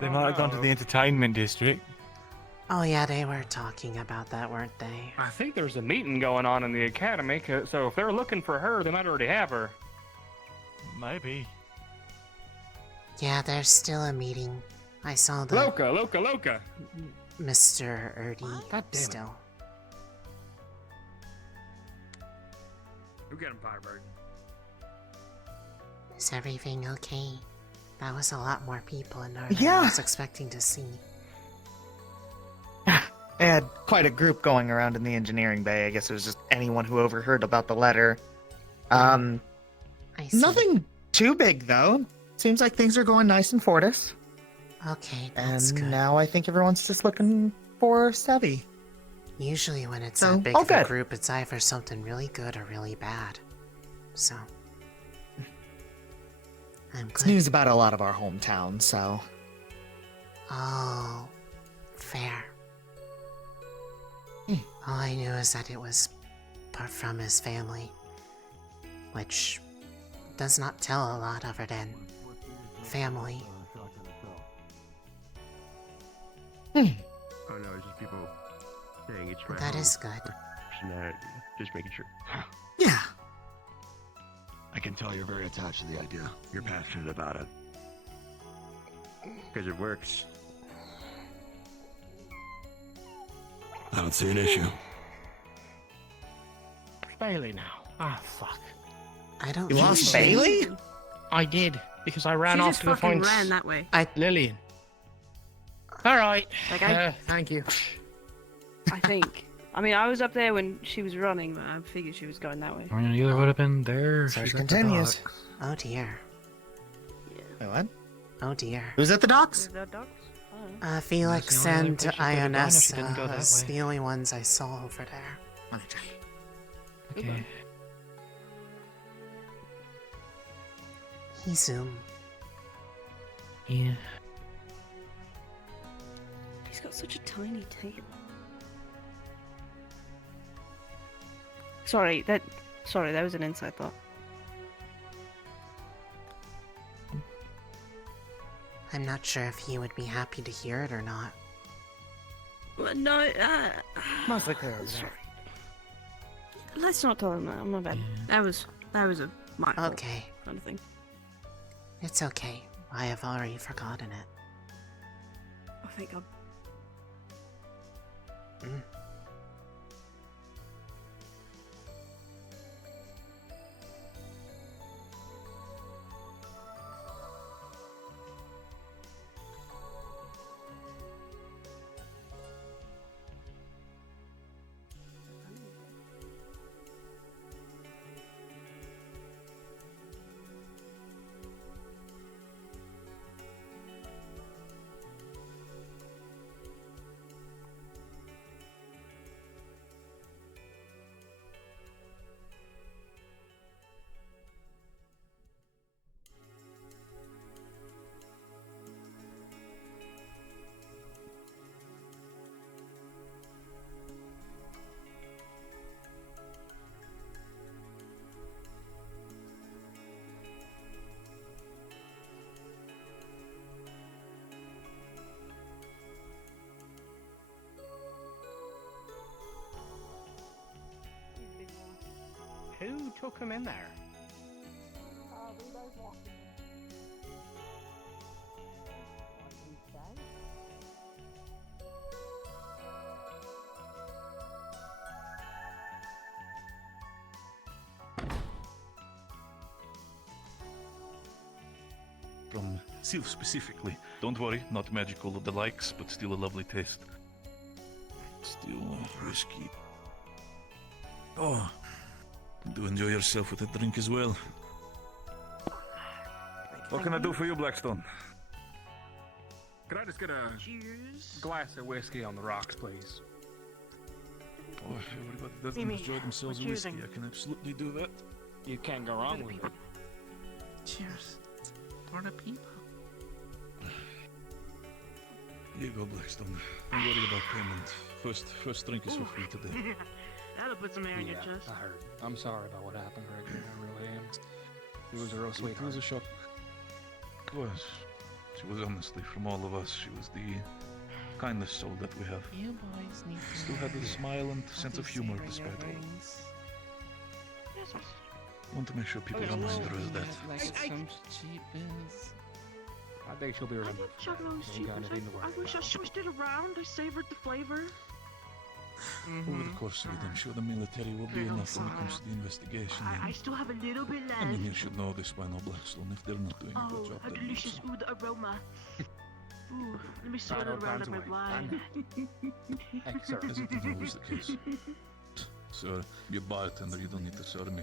They might have gone to the entertainment district. Oh yeah, they were talking about that, weren't they? I think there's a meeting going on in the academy, so if they're looking for her, they might already have her. Maybe. Yeah, there's still a meeting. I saw the Loca. Mr. Erdy God damn it. still. Who got him, Firebird? Is everything okay? That was a lot more people in there than Yeah. I was expecting to see. I had quite a group going around in the engineering bay. I guess it was just anyone who overheard about the letter. I see. Nothing too big though. Seems like things are going nice in Fortis. Okay, And that's good. now I think everyone's just looking for Sevi. Usually when it's So, that big all of a good. group, it's either something really good or really bad. So... I'm It's glad. news about a lot of our hometowns, so... Oh, fair. All I knew is that it was from his family, which does not tell a lot other than family. Oh no, it's just people saying it's right. That is good. Personality. Just making sure. Yeah. I can tell you're very attached to the idea. You're passionate about it. Because it works. I don't see an issue. Bailey now. Ah, fuck. I don't. You think lost she- Bailey? I did because I ran She off just to the fucking points. ran that way. Lillian. All right. Okay. Thank you. I think. I mean, I was up there when she was running, but I figured she was going that way. I mean, it either would have been there. Search she's at the continues. docks. Oh dear. Wait, what? Oh dear. Who's at the docks? The dogs? Felix That's the only and place she could've gone if Ioness she didn't go that was way. the only ones I saw over there. Okay. He zoom. Yeah. He's got such a tiny tail. Sorry, that was an inside thought. I'm not sure if he would be happy to hear it or not. Well, no, Mostly clear over there. let's not tell him that. I'm not bad. That was a my fault Okay. kind of thing. It's okay. I have already forgotten it. I think Who took him in there? From Sylph specifically. Don't worry, not magical or the likes, but still a lovely taste. Still risky. Oh, do enjoy yourself with a drink as well. What can I do for you, Blackstone? Could I just get a glass of whiskey on the rocks, please? Oh, everybody doesn't enjoy themselves with whiskey. I can absolutely do that. You can't go wrong with it. Cheers. For the people. Here you go, Blackstone. Don't worry about payment. First drink is for free today. That'll put some air in your Yeah, chest. I heard. I'm sorry about what happened, Gregory. I really am. It was a real sweetheart. It was a shock. It was. She was honestly, from all of us, she was the kindest soul that we have. You boys need to Still had a smile and sense of humor despite all. Want to make sure people remind her of that. Like some cheapest. I think she'll be remembered. Chugging those You got cheapers. anything to worry I wish I about. switched it around. I savored the flavor. Over the course of it, I'm sure the military will be enough when it comes to the investigation. I still have a little bit left. I mean, you should know this by now, Blackstone. If they're not doing a good Oh, job, how then delicious. Ooh, the aroma. Ooh, let me swirl I it don't around time in my to wait. blood. Thank you, sir. As it is always the case. Sir, you're bartender, you don't need to serve me.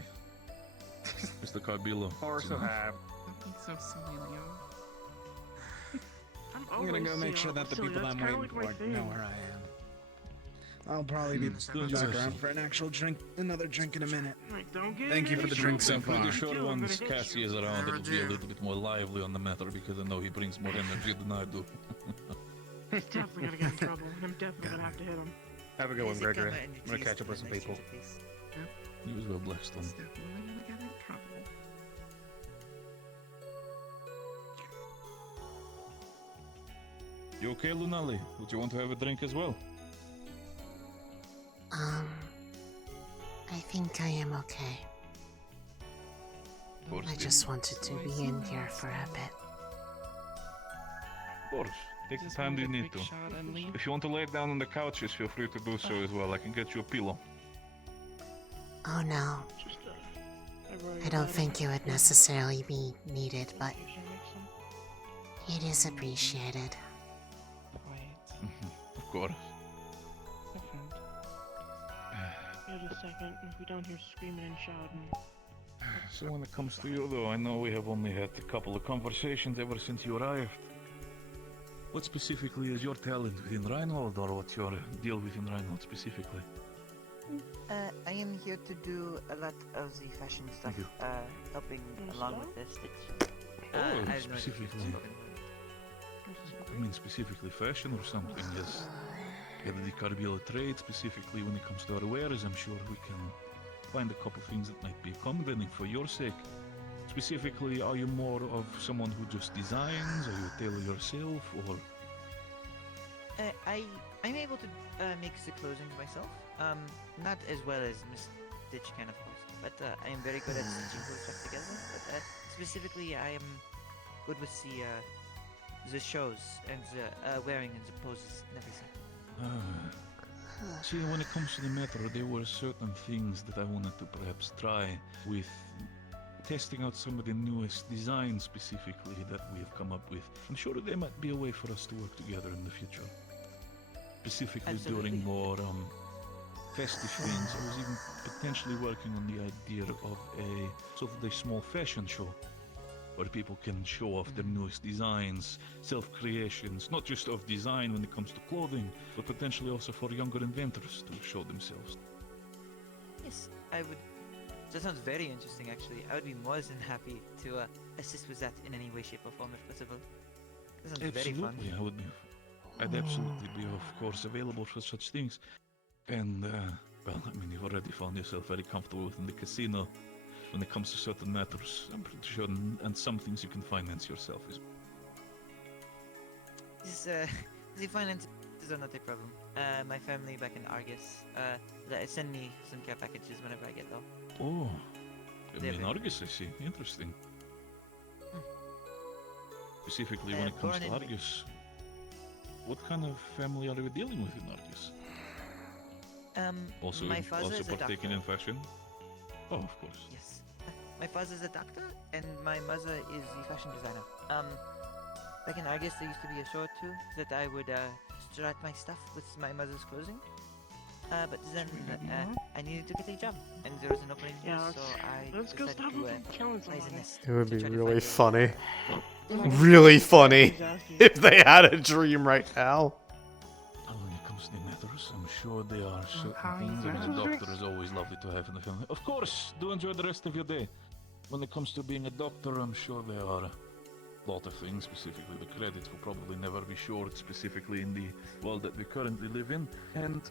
Mr. Carbillo. Or so have. Don't be so silly, Leo. I'm gonna go make silly. sure that the Silly, people that's I'm kinda waiting like my for know thing. where I am. I'll probably be Don't back yourself. around for an actual drink, another drink in a minute. Wait, don't get Thank you for the drink so I'm far. pretty sure I'm once gonna hit Cassie you. is around, it'll be a Roger. little bit more lively on the matter because I know he brings more energy than I do. He's definitely gonna get in trouble. I'm definitely gonna have to hit him. Have a good one, Gregory. I'm gonna catch up with some people. You as well, Blackstone. You okay, Lunali? Would you want to have a drink as well? I think I am okay. I just wanted to be in here for a bit. Of course. Take the time you need to. If you want to lay down on the couches, feel free to do so as well. I can get you a pillow. Oh no. I don't think it would necessarily be needed, but it is appreciated. Of course. Wait a second. If we don't hear screaming and shouting. So when it comes to you, though, I know we have only had a couple of conversations ever since you arrived. What specifically is your talent within Reinhold, or what's your deal within Reinhold specifically? I am here to do a lot of the fashion stuff, you. helping along with the sticks. I have no idea. Specifically. I mean, specifically fashion or something, yes. Get the Carbillo trade, specifically when it comes to our wares, I'm sure we can find a couple things that might be accommodating for your sake. Specifically, are you more of someone who just designs, or you tailor yourself, or... I'm able to make the clothing myself. Not as well as Miss Ditch can, of course, but I am very good at stitching clothes back together. But specifically, I am good with the shows and the wearing and the poses and everything. See, when it comes to the metro, there were certain things that I wanted to perhaps try with testing out some of the newest designs specifically that we have come up with. I'm sure there might be a way for us to work together in the future. Specifically during more festive things. I was even potentially working on the idea of a sort of a small fashion show where people can show off their newest designs, self-creations, not just of design when it comes to clothing, but potentially also for younger inventors to show themselves. Yes, I would. That sounds very interesting, actually. I would be more than happy to assist with that in any way, shape, or form, if possible. That sounds very fun. Absolutely, I'd absolutely be, of course, available for such things. And, well, I mean, you've already found yourself very comfortable within the casino. When it comes to certain matters, I'm pretty sure, and some things you can finance yourself. The finances are not a problem. My family back in Argus, they send me some care packages whenever I get there. Oh, in Argus, I see. Interesting. Specifically when it comes to Argus, what kind of family are we dealing with in Argus? Also, my father is a partaking doctor. in fashion? Oh, of course. Yes. My father's a doctor, and my mother is the fashion designer. Back in Argus, there used to be a show or two that I would strut my stuff with my mother's clothing. But then I needed to get a job, and there was an opening here, so I decided to rise in this. It would be really funny. Really funny if they had a dream right now. When it comes to the matters, I'm sure there are certain things that a doctor is always lovely to have in the family. Of course, do enjoy the rest of your day. When it comes to being a doctor, I'm sure there are a lot of things, specifically the credits will probably never be short, specifically in the world that we currently live in. And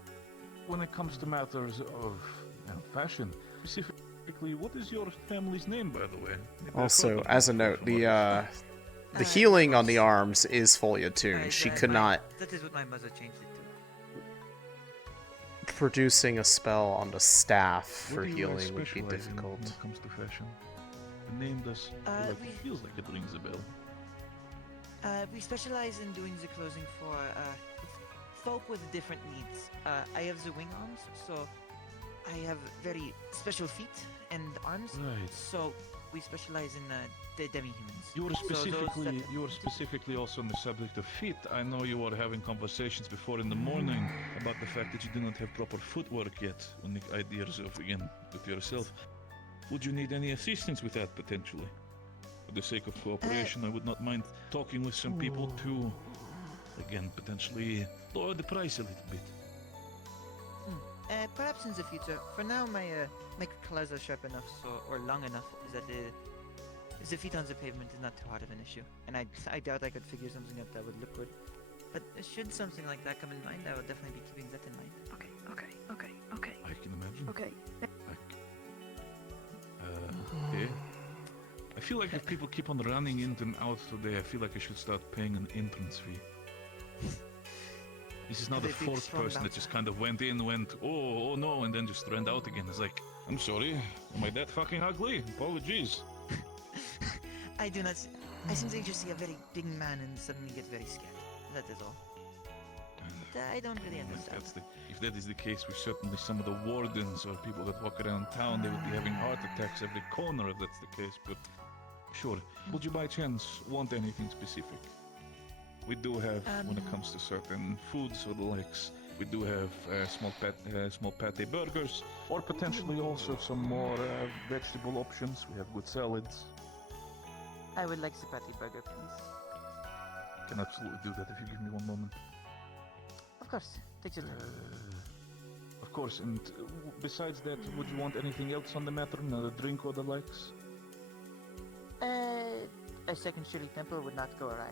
when it comes to matters of fashion, specifically, what is your family's name, by the way? Also, as a note, the healing on the arms is fully attuned. She could not. That is what my mother changed it to. Producing a spell on the staff for What do you guys healing would be specialize in difficult. when it comes to fashion? The name does it feels like it rings a bell. We specialize in doing the clothing for folk with different needs. I have the wing arms, so I have very special feet and arms. Right. So we specialize in the demi-humans. You were So those specifically also on the subject of feet. I know you were having conversations before in the morning about the fact that you do not have proper footwork yet on the ideas of, again, with yourself. Would you need any assistance with that, potentially? For the sake of cooperation, I would not mind talking with some people to, again, potentially lower the price a little bit. Perhaps in the future. For now, my claws are sharp enough, or long enough, that the feet on the pavement is not too hard of an issue. And I doubt I could figure something out that would look good. But should something like that come in mind, I would definitely be keeping that in mind. Okay. I can imagine. Okay. Okay. I feel like if people keep on running in and out today, I feel like I should start paying an entrance fee. This is now the fourth person that just kind of went in, oh no, and then just ran out again. It's like, I'm sorry, am I that fucking ugly? Apologies. I do not. I simply just see a very big man and suddenly get very scared. That is all. But I don't really understand. If that is the case with certainly some of the wardens or people that walk around town, they would be having heart attacks every corner if that's the case, but sure. Would you by chance want anything specific? We do have, when it comes to certain foods or the likes, we do have small pate burgers, or potentially also some more vegetable options. We have good salads. I would like the patty burger, please. I can absolutely do that if you give me one moment. Of course, take your time. Of course, and besides that, would you want anything else on the matter? Another drink or the likes? A second Shirley Temple would not go awry.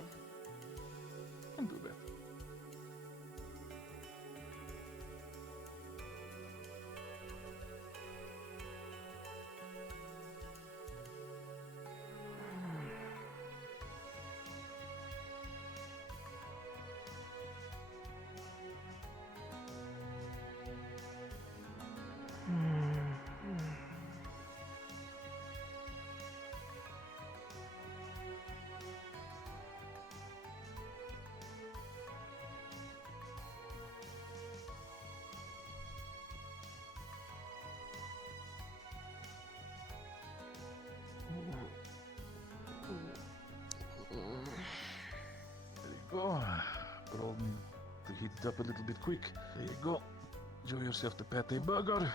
Can do that. go. But I'll need to heat it up a little bit quick. There you go. Enjoy yourself the pate burger.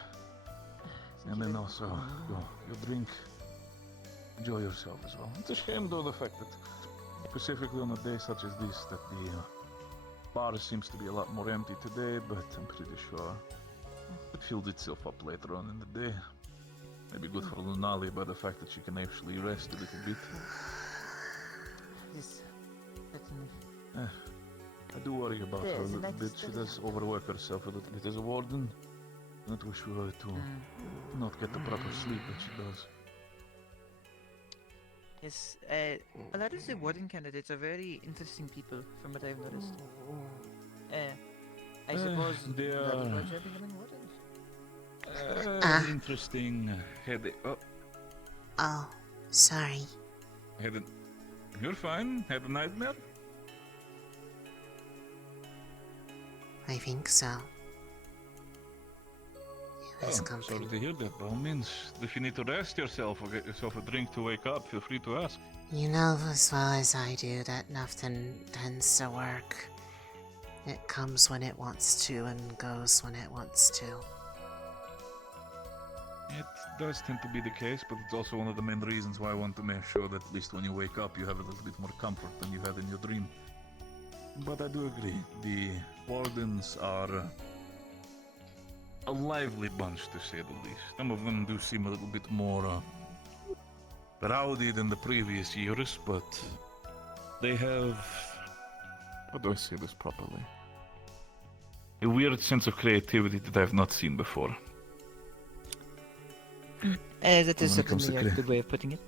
And then also, go, your drink. Enjoy yourself as well. It's a shame though the fact that, specifically on a day such as this, that the bar seems to be a lot more empty today, but I'm pretty sure it filled itself up later on in the day. Maybe good for Lunali by the fact that she can actually rest a little bit. Yes, certainly. I do worry about her a little bit. She does overwork herself a little bit as a warden. Not wish her to not get the proper sleep that she does. Yes, a lot of the warden candidates are very interesting people, from what I've noticed. I suppose they a lot of are us are becoming wardens. Interesting headache. Oh, sorry. You're fine. Had a nightmare? I think so. It was sorry to hear that, by all means. If you need to rest yourself or get yourself a drink to wake up, feel free to ask. You know as well as I do that nothing tends to work. It comes when it wants to and goes when it wants to. It does tend to be the case, but it's also one of the main reasons why I want to make sure that at least when you wake up you have a little bit more comfort than you had in your dream. But I do agree, the Wardens are a lively bunch to say the least. Some of them do seem a little bit more rowdy than the previous years, but they have... how do I say this properly? A weird sense of creativity that I've not seen before. That is certainly a good way of putting it.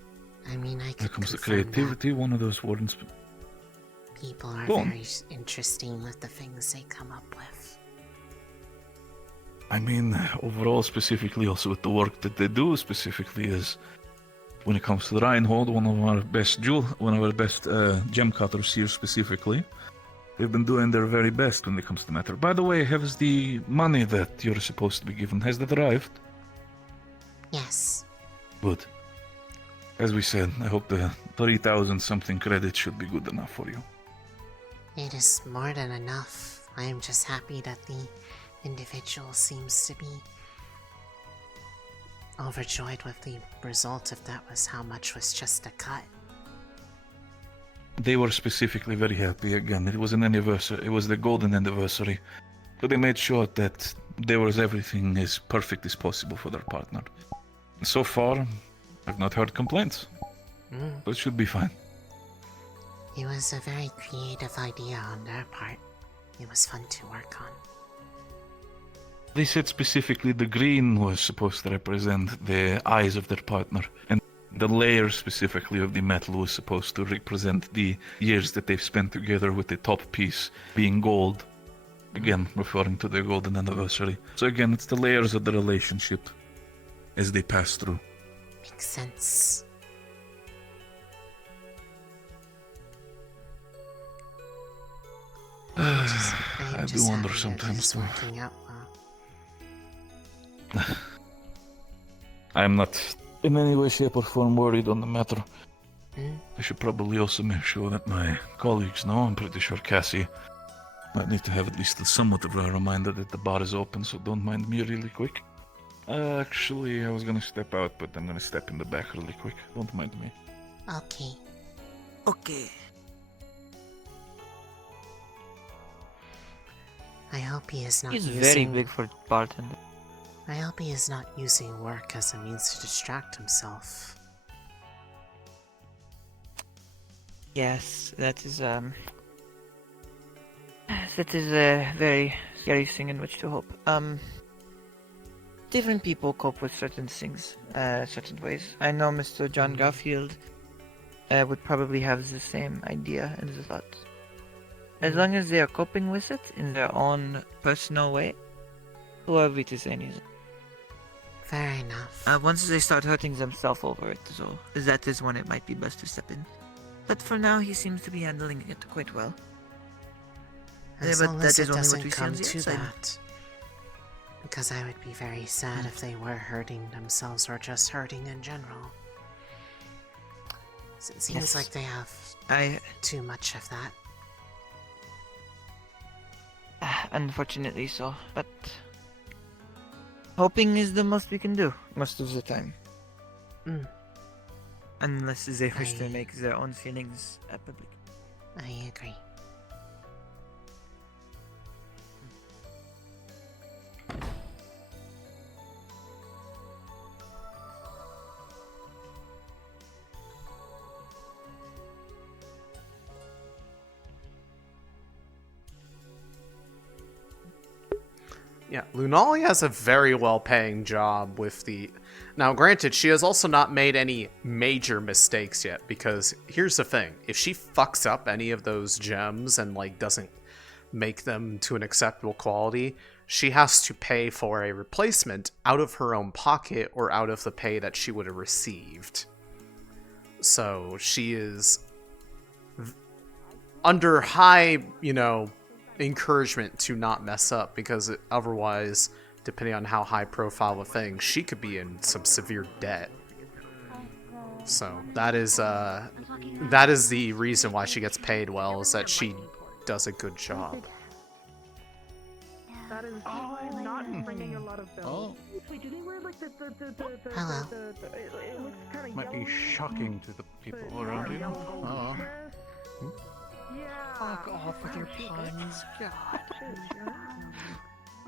I mean, I could When it comes to confirm creativity, one of those Wardens... that people are Go on. very interesting with the things they come up with. I mean, overall, specifically also with the work that they do, specifically is when it comes to the Reinhold, one of our best gem cutters here specifically. They've been doing their very best when it comes to the matter. By the way, has the money that you're supposed to be given, has that arrived? Yes. Good. As we said, I hope the 30,000 something credits should be good enough for you. It is more than enough. I am just happy that the individual seems to be overjoyed with the result, if that was how much was just a cut. They were specifically very happy again. It was an anniversary, it was the golden anniversary. So they made sure that there was everything as perfect as possible for their partner. So far, I've not heard complaints. So it should be fine. It was a very creative idea on their part. It was fun to work on. They said specifically the green was supposed to represent the eyes of their partner, and the layer specifically of the metal was supposed to represent the years that they've spent together, with the top piece being gold. Again, referring to their golden anniversary. So again, it's the layers of the relationship as they pass through. Makes sense. I do wonder sometimes too. Working out well. I'm not in any way, shape or form worried on the matter. I should probably also make sure that my colleagues know. I'm pretty sure Cassie might need to have at least somewhat of a reminder that the bar is open, so don't mind me really quick. Actually, I was gonna step out, but I'm gonna step in the back really quick. Don't mind me. Okay. Okay. I hope he is not He's using... very big for bartender. I hope he is not using work as a means to distract himself. Yes, that is a very scary thing in which to hope. Different people cope with certain things, certain ways. I know Mr. John Garfield would probably have the same idea and the thought. As long as they are coping with it in their own personal way, who are we to say anything? Fair enough. Once they start hurting themselves over it, so that is when it might be best to step in. But for now, he seems to be handling it quite well. As but long that as is it only what doesn't we see on come the to outside. that. Because I would be very sad if they were hurting themselves or just hurting in general. It seems Yes. like they have too much of that. Unfortunately so, but hoping is the most we can do most of the time. Unless they wish to make their own feelings public. I agree. Yeah, Lunali has a very well-paying job with the... Now, granted, she has also not made any major mistakes yet, because here's the thing. If she fucks up any of those gems and, like, doesn't make them to an acceptable quality, she has to pay for a replacement out of her own pocket or out of the pay that she would have received. So, she is under high, encouragement to not mess up, because otherwise, depending on how high profile a thing, she could be in some severe debt. So that is the reason why she gets paid well, is that she does a good job. That is not ringing a lot of bells. Wait, do they wear like the Hello. it looks kind of Might be shocking to the people around you. Oh. Yeah. Fuck off with your puns. God.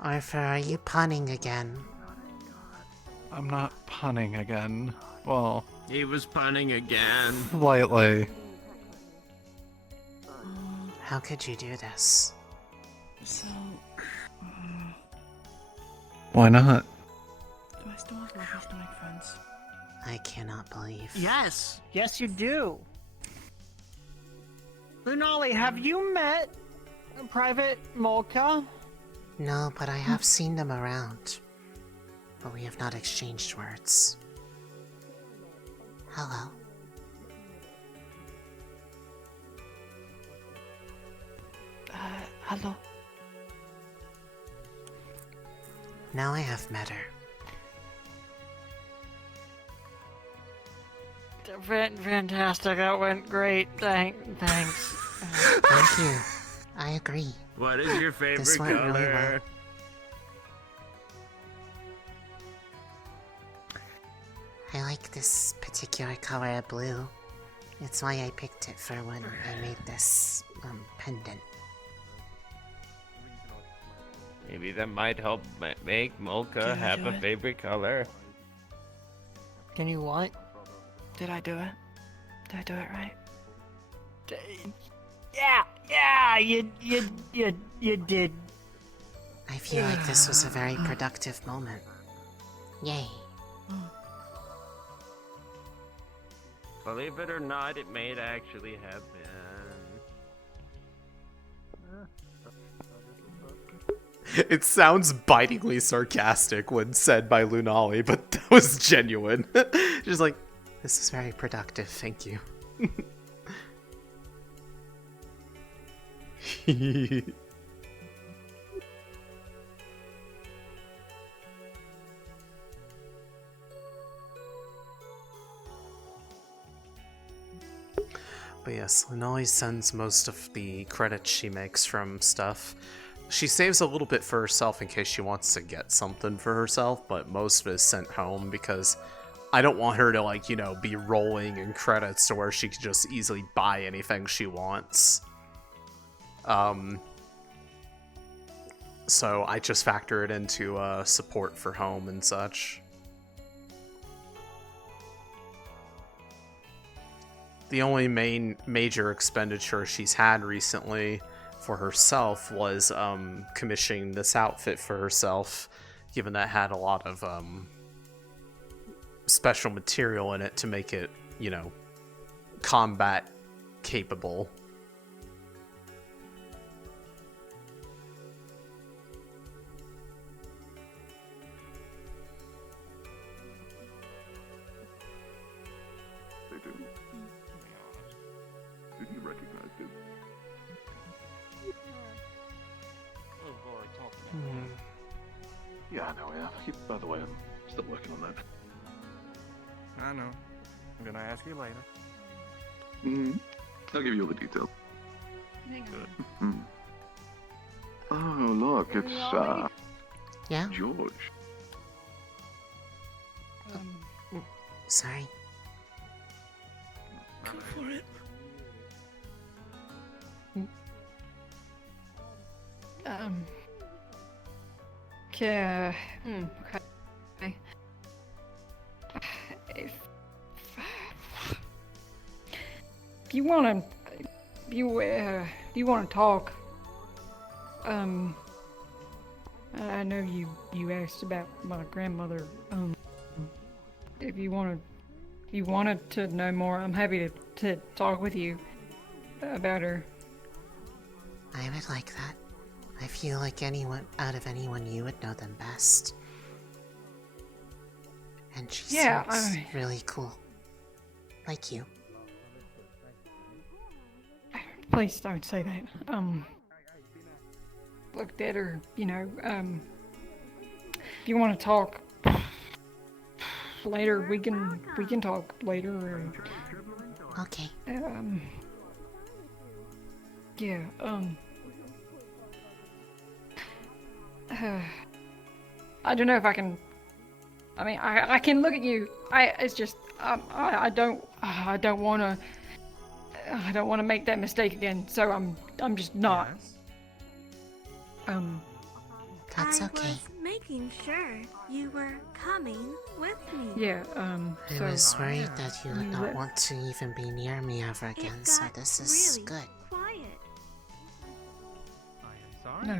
Arthur, are you punning again? I'm not punning again. Well, he was punning again. Slightly. How could you do this? So, Why not? do I still have lovely stomach friends? I cannot believe. Yes, yes, you do. Lunali, have you met Private Molka? No, but I have seen them around. But we have not exchanged words. Hello. Hello. Now I have met her. Fantastic, that went great. Thanks. Thank you. I agree. What is your favorite This went color? really well. I like this particular color of blue. It's why I picked it for when I made this pendant. Maybe that might help make Molka Did I have do a it? favorite color. Can you what? Did I do it? Did I do it right? Yeah, you did. I feel like this was a very productive moment. Yay. Believe it or not, it may actually have been. It sounds bitingly sarcastic when said by Lunali, but that was genuine. Just like, this is very productive, thank you. But yes, Lunali sends most of the credits she makes from stuff. She saves a little bit for herself in case she wants to get something for herself, but most of it is sent home because I don't want her to, like, be rolling in credits to where she could just easily buy anything she wants. So I just factor it into support for home and such. The only major expenditure she's had recently for herself was commissioning this outfit for herself, given that it had a lot of special material in it to make it, combat capable. They do. Did you recognize it? Yeah, I know, yeah. By the way, I'm still working on that. I know. I'm gonna ask you later. Mm-hmm. I'll give you all the details. Hang on. Mm. Oh, look, it's, Yeah? George. Sorry. Go for it. Yeah. Okay. If you wanna, you wanna talk. I know you asked about my grandmother. If you wanted to know more, I'm happy to talk with you about her. I would like that. I feel like out of anyone, you would know them best. And she seems really cool. Like you. Please don't say that. Looked at her, if you want to talk later, we can talk later. Or, okay. Yeah. I don't know if I can. I mean, I can look at you. It's just I don't want to. I don't want to make that mistake again. So I'm just not. That's okay. I was making sure you were coming with me. Yeah. I was worried that you would not want to even be near me ever again. So this is really good. Quiet. No.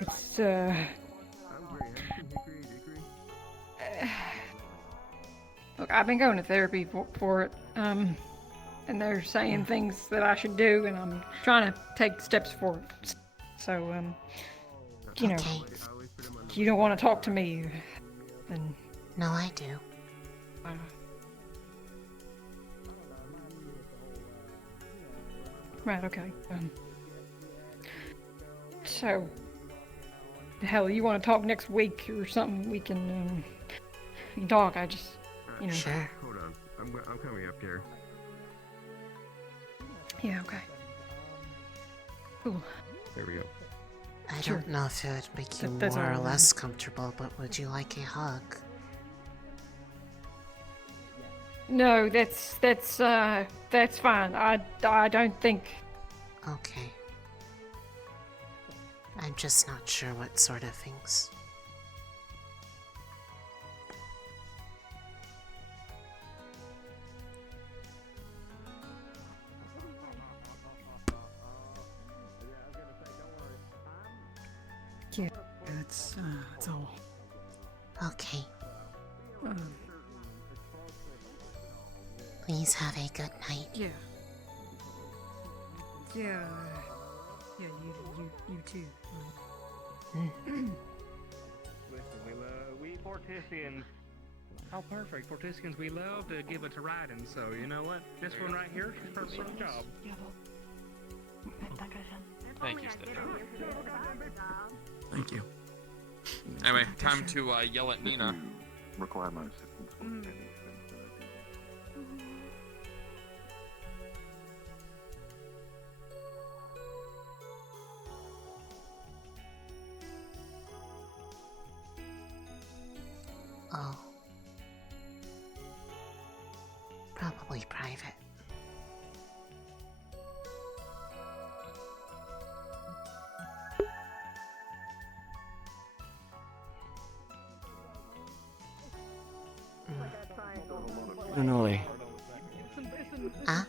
It's look, I've been going to therapy for it. And they're saying things that I should do, and I'm trying to take steps forward. So, if you don't want to talk to me, then... No, I do. Right, okay. So, hell, you want to talk next week or something? We can talk. I just, Sure. Hold on. I'm coming up here. Yeah, okay. Cool. There we go. I don't know if it would make you more or less comfortable, but would you like a hug? No, that's fine. I don't think. Okay. I'm just not sure what sort of things. Yeah, it's all. Okay. Please have a good night. Yeah. Yeah. Yeah, you too. Listen, we Fortisians. How perfect. Fortisians, we love to give it to riding, so you know what? This one right here is perfect for the job. Thank you, Stephen. Thank you. Anyway, time to yell at Nina. Require my assistance for anything that I do. Oh. Probably private. Lunali. Ah?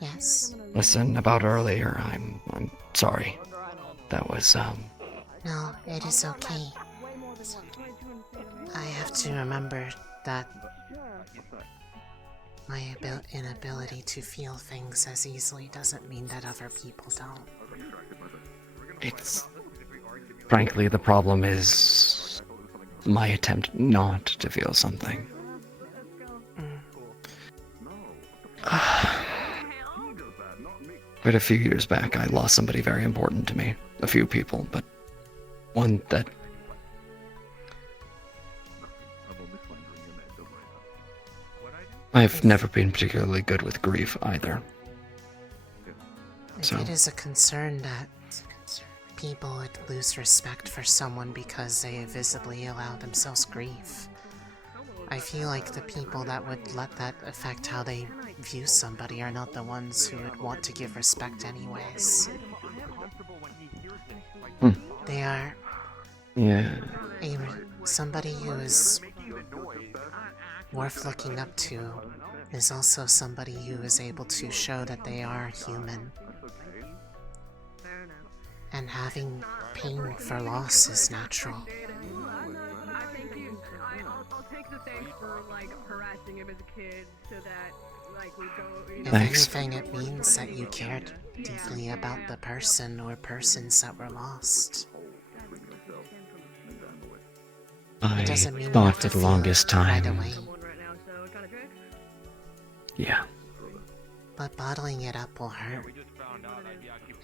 Yes? Listen, about earlier, I'm sorry. That was, No, it is okay. I have to remember that my inability to feel things as easily doesn't mean that other people don't. it's... Frankly, the problem is my attempt not to feel something. Quite a few years back, I lost somebody very important to me. A few people, but one that... I've never been particularly good with grief, either. If it is a concern that people would lose respect for someone because they visibly allow themselves grief, I feel like the people that would let that affect how they view somebody are not the ones who would want to give respect anyways. They are somebody who is worth looking up to is also somebody who is able to show that they are human. And having pain for loss is natural. If anything, it means that you cared deeply about the person or persons that were lost. I It doesn't mean you thought have to for the feel longest it right time. away. Yeah. But bottling it up will hurt.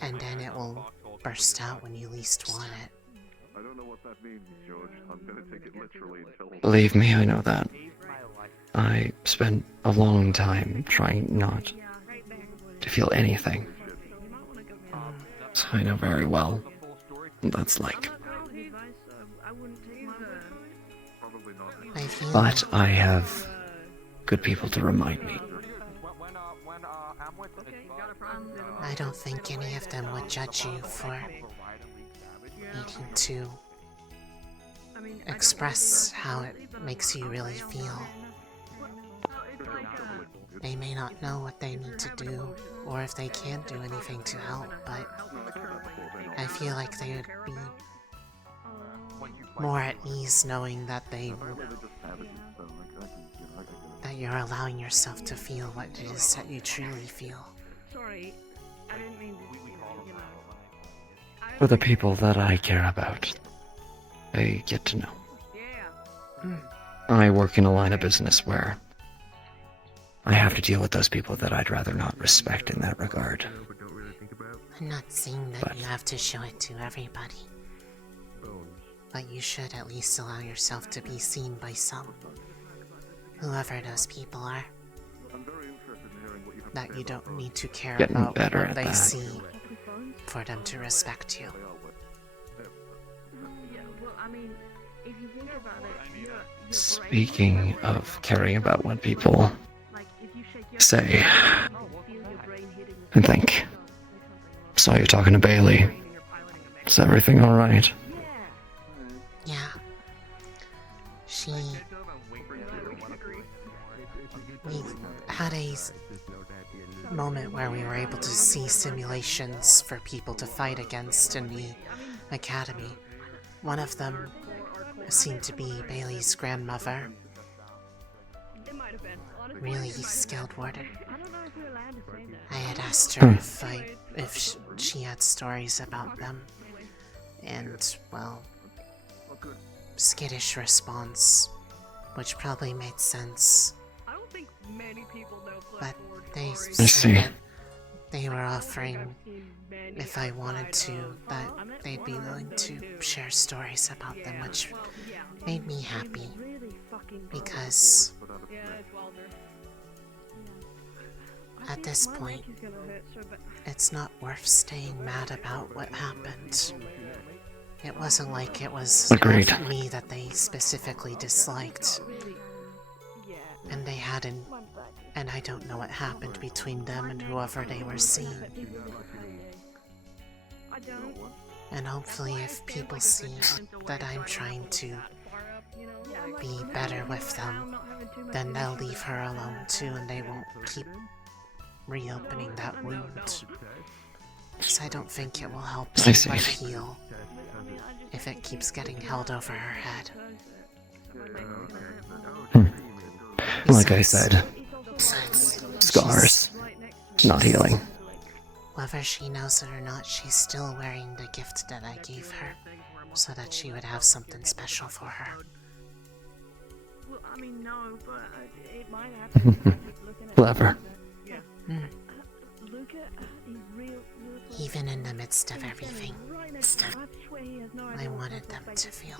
And then it will burst out when you least want it. I don't know what that means, George. I'm gonna take it literally until... Believe me, I know that. I spent a long time trying not to feel anything. So I know very well what that's like. But I have good people to remind me. I don't think any of them would judge you for needing to express how it makes you really feel. They may not know what they need to do, or if they can't do anything to help, but I feel like they would be more at ease knowing that that you're allowing yourself to feel what it is that you truly feel. Sorry, I didn't mean to, For the people that I care about, I get to know. I work in a line of business where I have to deal with those people that I'd rather not respect in that regard. I'm not saying that you have to show it to everybody, but you should at least allow yourself to be seen by some, whoever those people are. That you don't need to care Getting about better what at they that. see for them to respect you. Speaking of caring about what people say and think. Saw you talking to Bailey. Is everything alright? Yeah. We had a moment where we were able to see simulations for people to fight against in the academy. One of them seemed to be Bailey's grandmother. Really skilled warden. I had asked her if she had stories about them, and, well, skittish response, which probably made sense. But they said that they were offering, if I wanted to, that they'd be willing to share stories about them, which made me happy, because at this point, it's not worth staying mad about what happened. It wasn't like it was Agreed. me that they specifically disliked. And they hadn't, and I don't know what happened between them and whoever they were seeing. And hopefully if people see that I'm trying to be better with them, then they'll leave her alone too, and they won't keep reopening that wound. Because I don't think it will help I see. but heal if it keeps getting held over her head. Like I said, scars, not healing. Whether she knows it or not, she's still wearing the gift that I gave her, so that she would have something special for her. Well, I mean, no, but it might happen. Clever. Even in the midst of everything, I wanted them to feel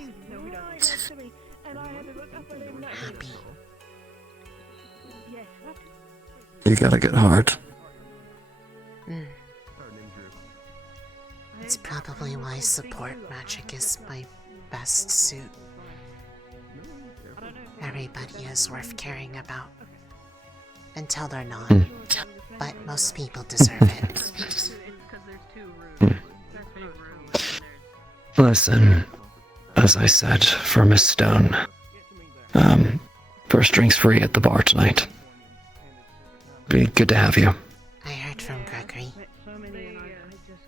happy. You got a good heart. It's probably why support magic is my best suit. Everybody is worth caring about. Until they're not. But most people deserve it. Listen, as I said, for Miss Stone, first drink's free at the bar tonight. Be good to have you. I heard from Gregory.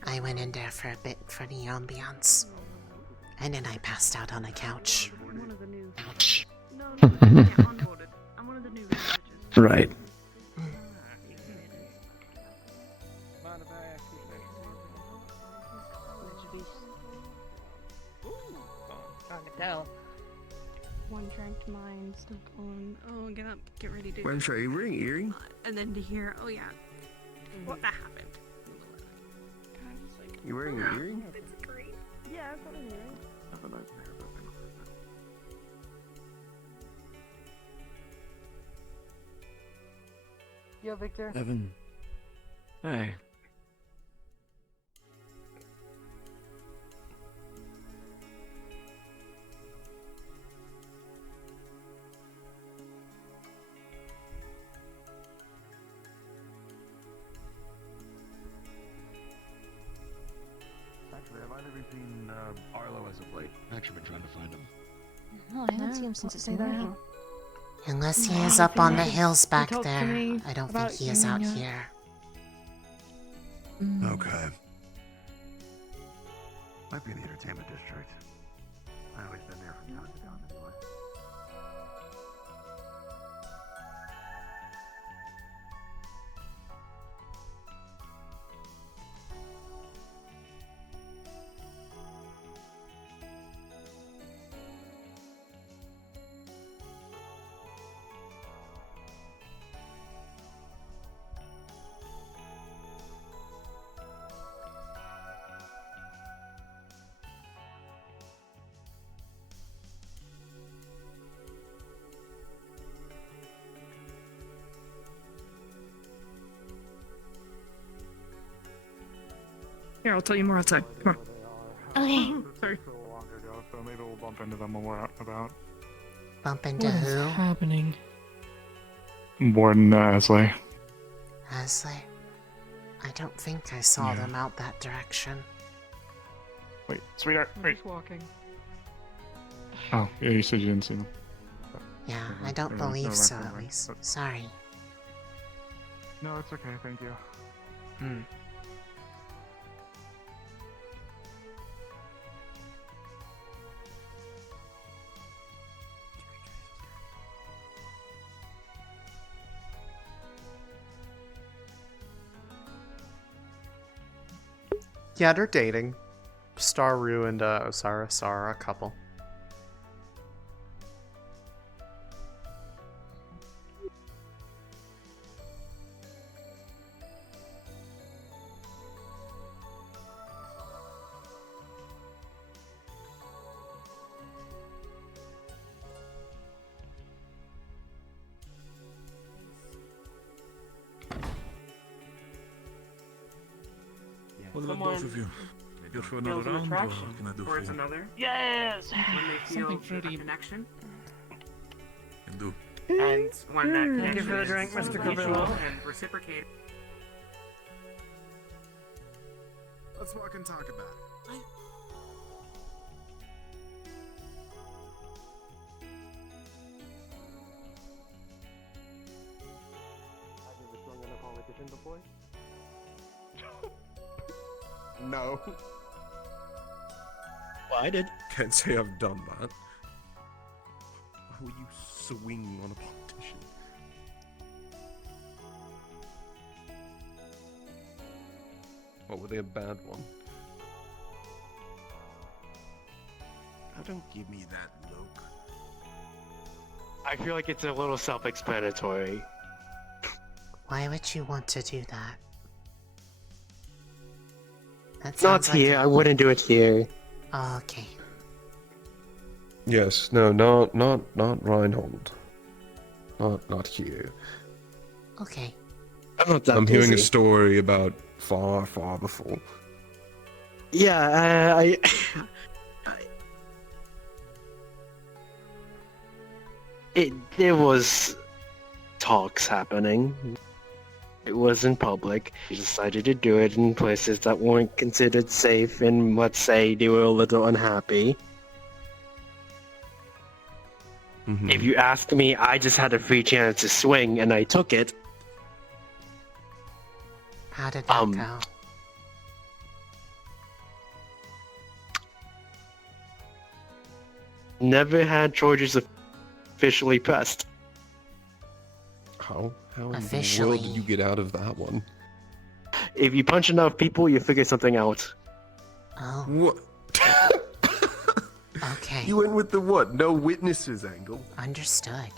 I went in there for a bit for the ambiance. And then I passed out on a couch. Right. One tracked mind stuck on. Oh, get up, get ready to. I'm sorry, you wearing earring? And then to hear, oh yeah, what that happened. You wearing an earring? It's great. Yeah, I've got an earring. Yo, Victor. Evan. Hey. Actually, have either of you seen Arlo as of late? I've actually been trying to find him. No, I haven't seen him since this morning. Unless he is up on the hills back there, I don't think he is out here. Okay. Might be in the entertainment district. I always been there from time to time anyway. Here, I'll tell you more outside. Come on. Okay. Sorry. Long ago, so maybe we'll bump into them when we're out and about. Bump into What is who? happening? Warden Asley. Asley? I don't think I saw Yeah. them out that direction. Wait, sweetheart, I'm wait. just walking. Oh, yeah, you said you didn't see them. Yeah, I don't Never mind, believe never so, mind, at never mind. least. Sorry. No, it's okay, thank you. Hmm. Yeah, they're dating. Staru and Osiris are a couple. What about both of you? Here for another Feels an round, or attraction, what can I do or for it's you? another. Yes! When they feel Something fruity. a connection. Can do. And when that Thank you connection for the is drink, Mr. mutual Carvillo. and reciprocated. Let's walk and talk about it. Have you ever swung on a politician before? No. Well, I did. Can't say I've done that. Why would you swing on a politician? What, were they a bad one? Now don't give me that look. I feel like it's a little self-explanatory. Why would you want to do that? That Not sounds like here. I wouldn't do it here. Oh, okay. Yes, no, not Reinhold. Not here. Okay. I'm not that I'm hearing a busy. story about far before. Yeah, there was talks happening. It was in public. We decided to do it in places that weren't considered safe, and let's say they were a little unhappy. If you ask me, I just had a free chance to swing, and I took it. How did that go? Never had charges officially pressed. How in the Officially. world did you get out of that one? If you punch enough people, you figure something out. Oh. What? Okay. You went with the what? No witnesses angle? Understood.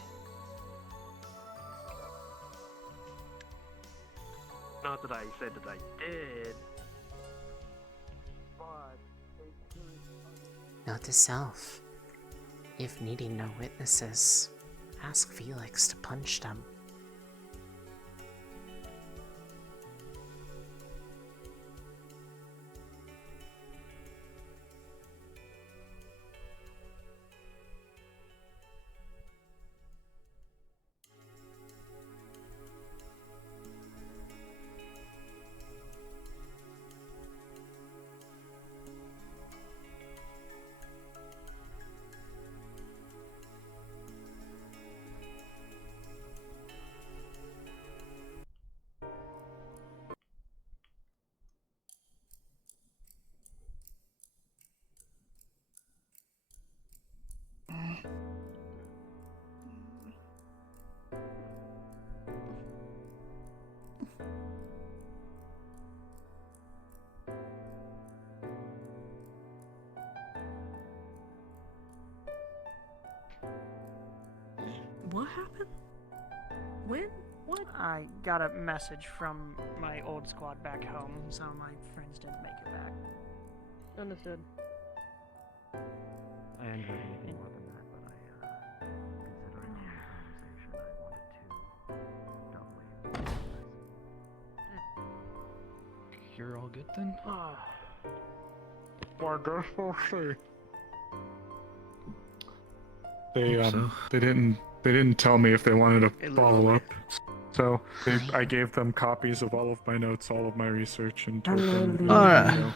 Not that I said that I did. Note to self. If needing no witnesses, ask Felix to punch them. What happened? When? What? I got a message from my old squad back home, so my friends didn't make it back. Understood. I hadn't heard anything more than that, but considering the conversation, I wanted to not wait. You're all good then? Well, I guess we'll see. They didn't tell me if they wanted to follow up. So I gave them copies of all of my notes, all of my research, and told them. Alright.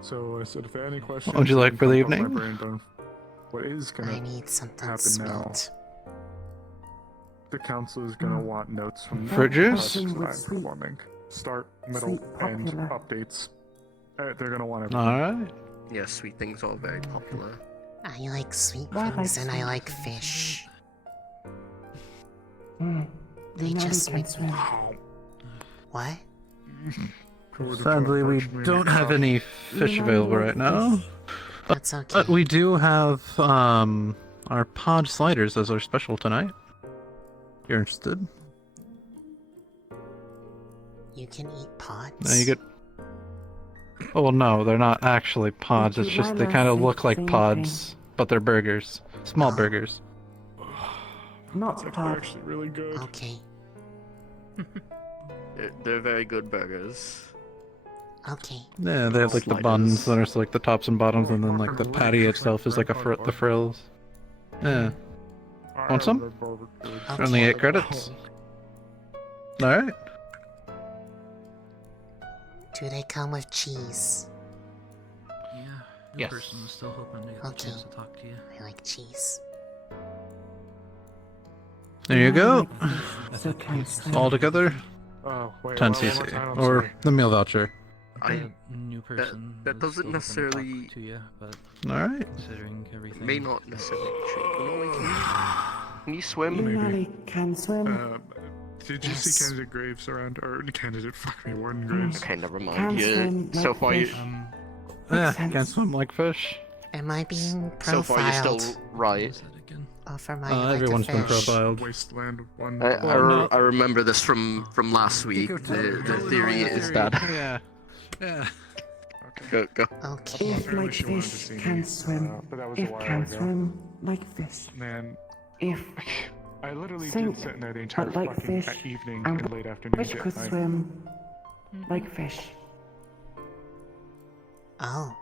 So I said, if they have any questions, What would you like for the they can evening? pump my brain bone. What is gonna I need something happen sweet. now? The council is gonna want notes from Fruit juice? tasks that I'm performing. Start, middle, end, updates. They're gonna want everything. Alright. Yeah, sweet things are very popular. I like sweet I things like and I sweet like fish. They just make me... What? Sadly, we don't have any fish available right now. That's okay. But we do have our pod sliders as our special tonight. If you're interested. You can eat pods? Now you get. Oh well, no, they're not actually pods. It's just they kind of look like pods, but they're burgers, small burgers. Not they're actually really good. Okay. They're very good burgers. Okay. Yeah, they have like the buns that are like the tops and bottoms, and then like the patty itself is like the frills. Yeah. Want some? Only 8 credits. All right. Do they come with cheese? Yeah, in Yes. person, I'm still hoping to get the chance to talk to you. I like cheese. There you go. So All together. Oh, wait, 10 one more cc. time, I'm Or sorry. the meal voucher. New person. That doesn't necessarily. To you, but Alright. considering everything. May not necessarily be true. Lunali, can you swim? Maybe. Can swim. Did you see candidate Graves around? Or candidate, fuck me, Warden Graves. Okay, never mind. Can Yeah, swim so like far you. fish. Yeah, can't swim like fish. Am I being So far you're profiled? still right. Oh, for my like everyone's a been fish. profiled. Wasteland one. I remember this from last week. The theory is that. Yeah. Yeah. Go. Okay. If like fish can swim, but that was a if while can ago. swim like fish. Man, If I literally sink, did sit in there the entire but like fucking fish, evening and and late afternoon. fish could swim like fish. Oh.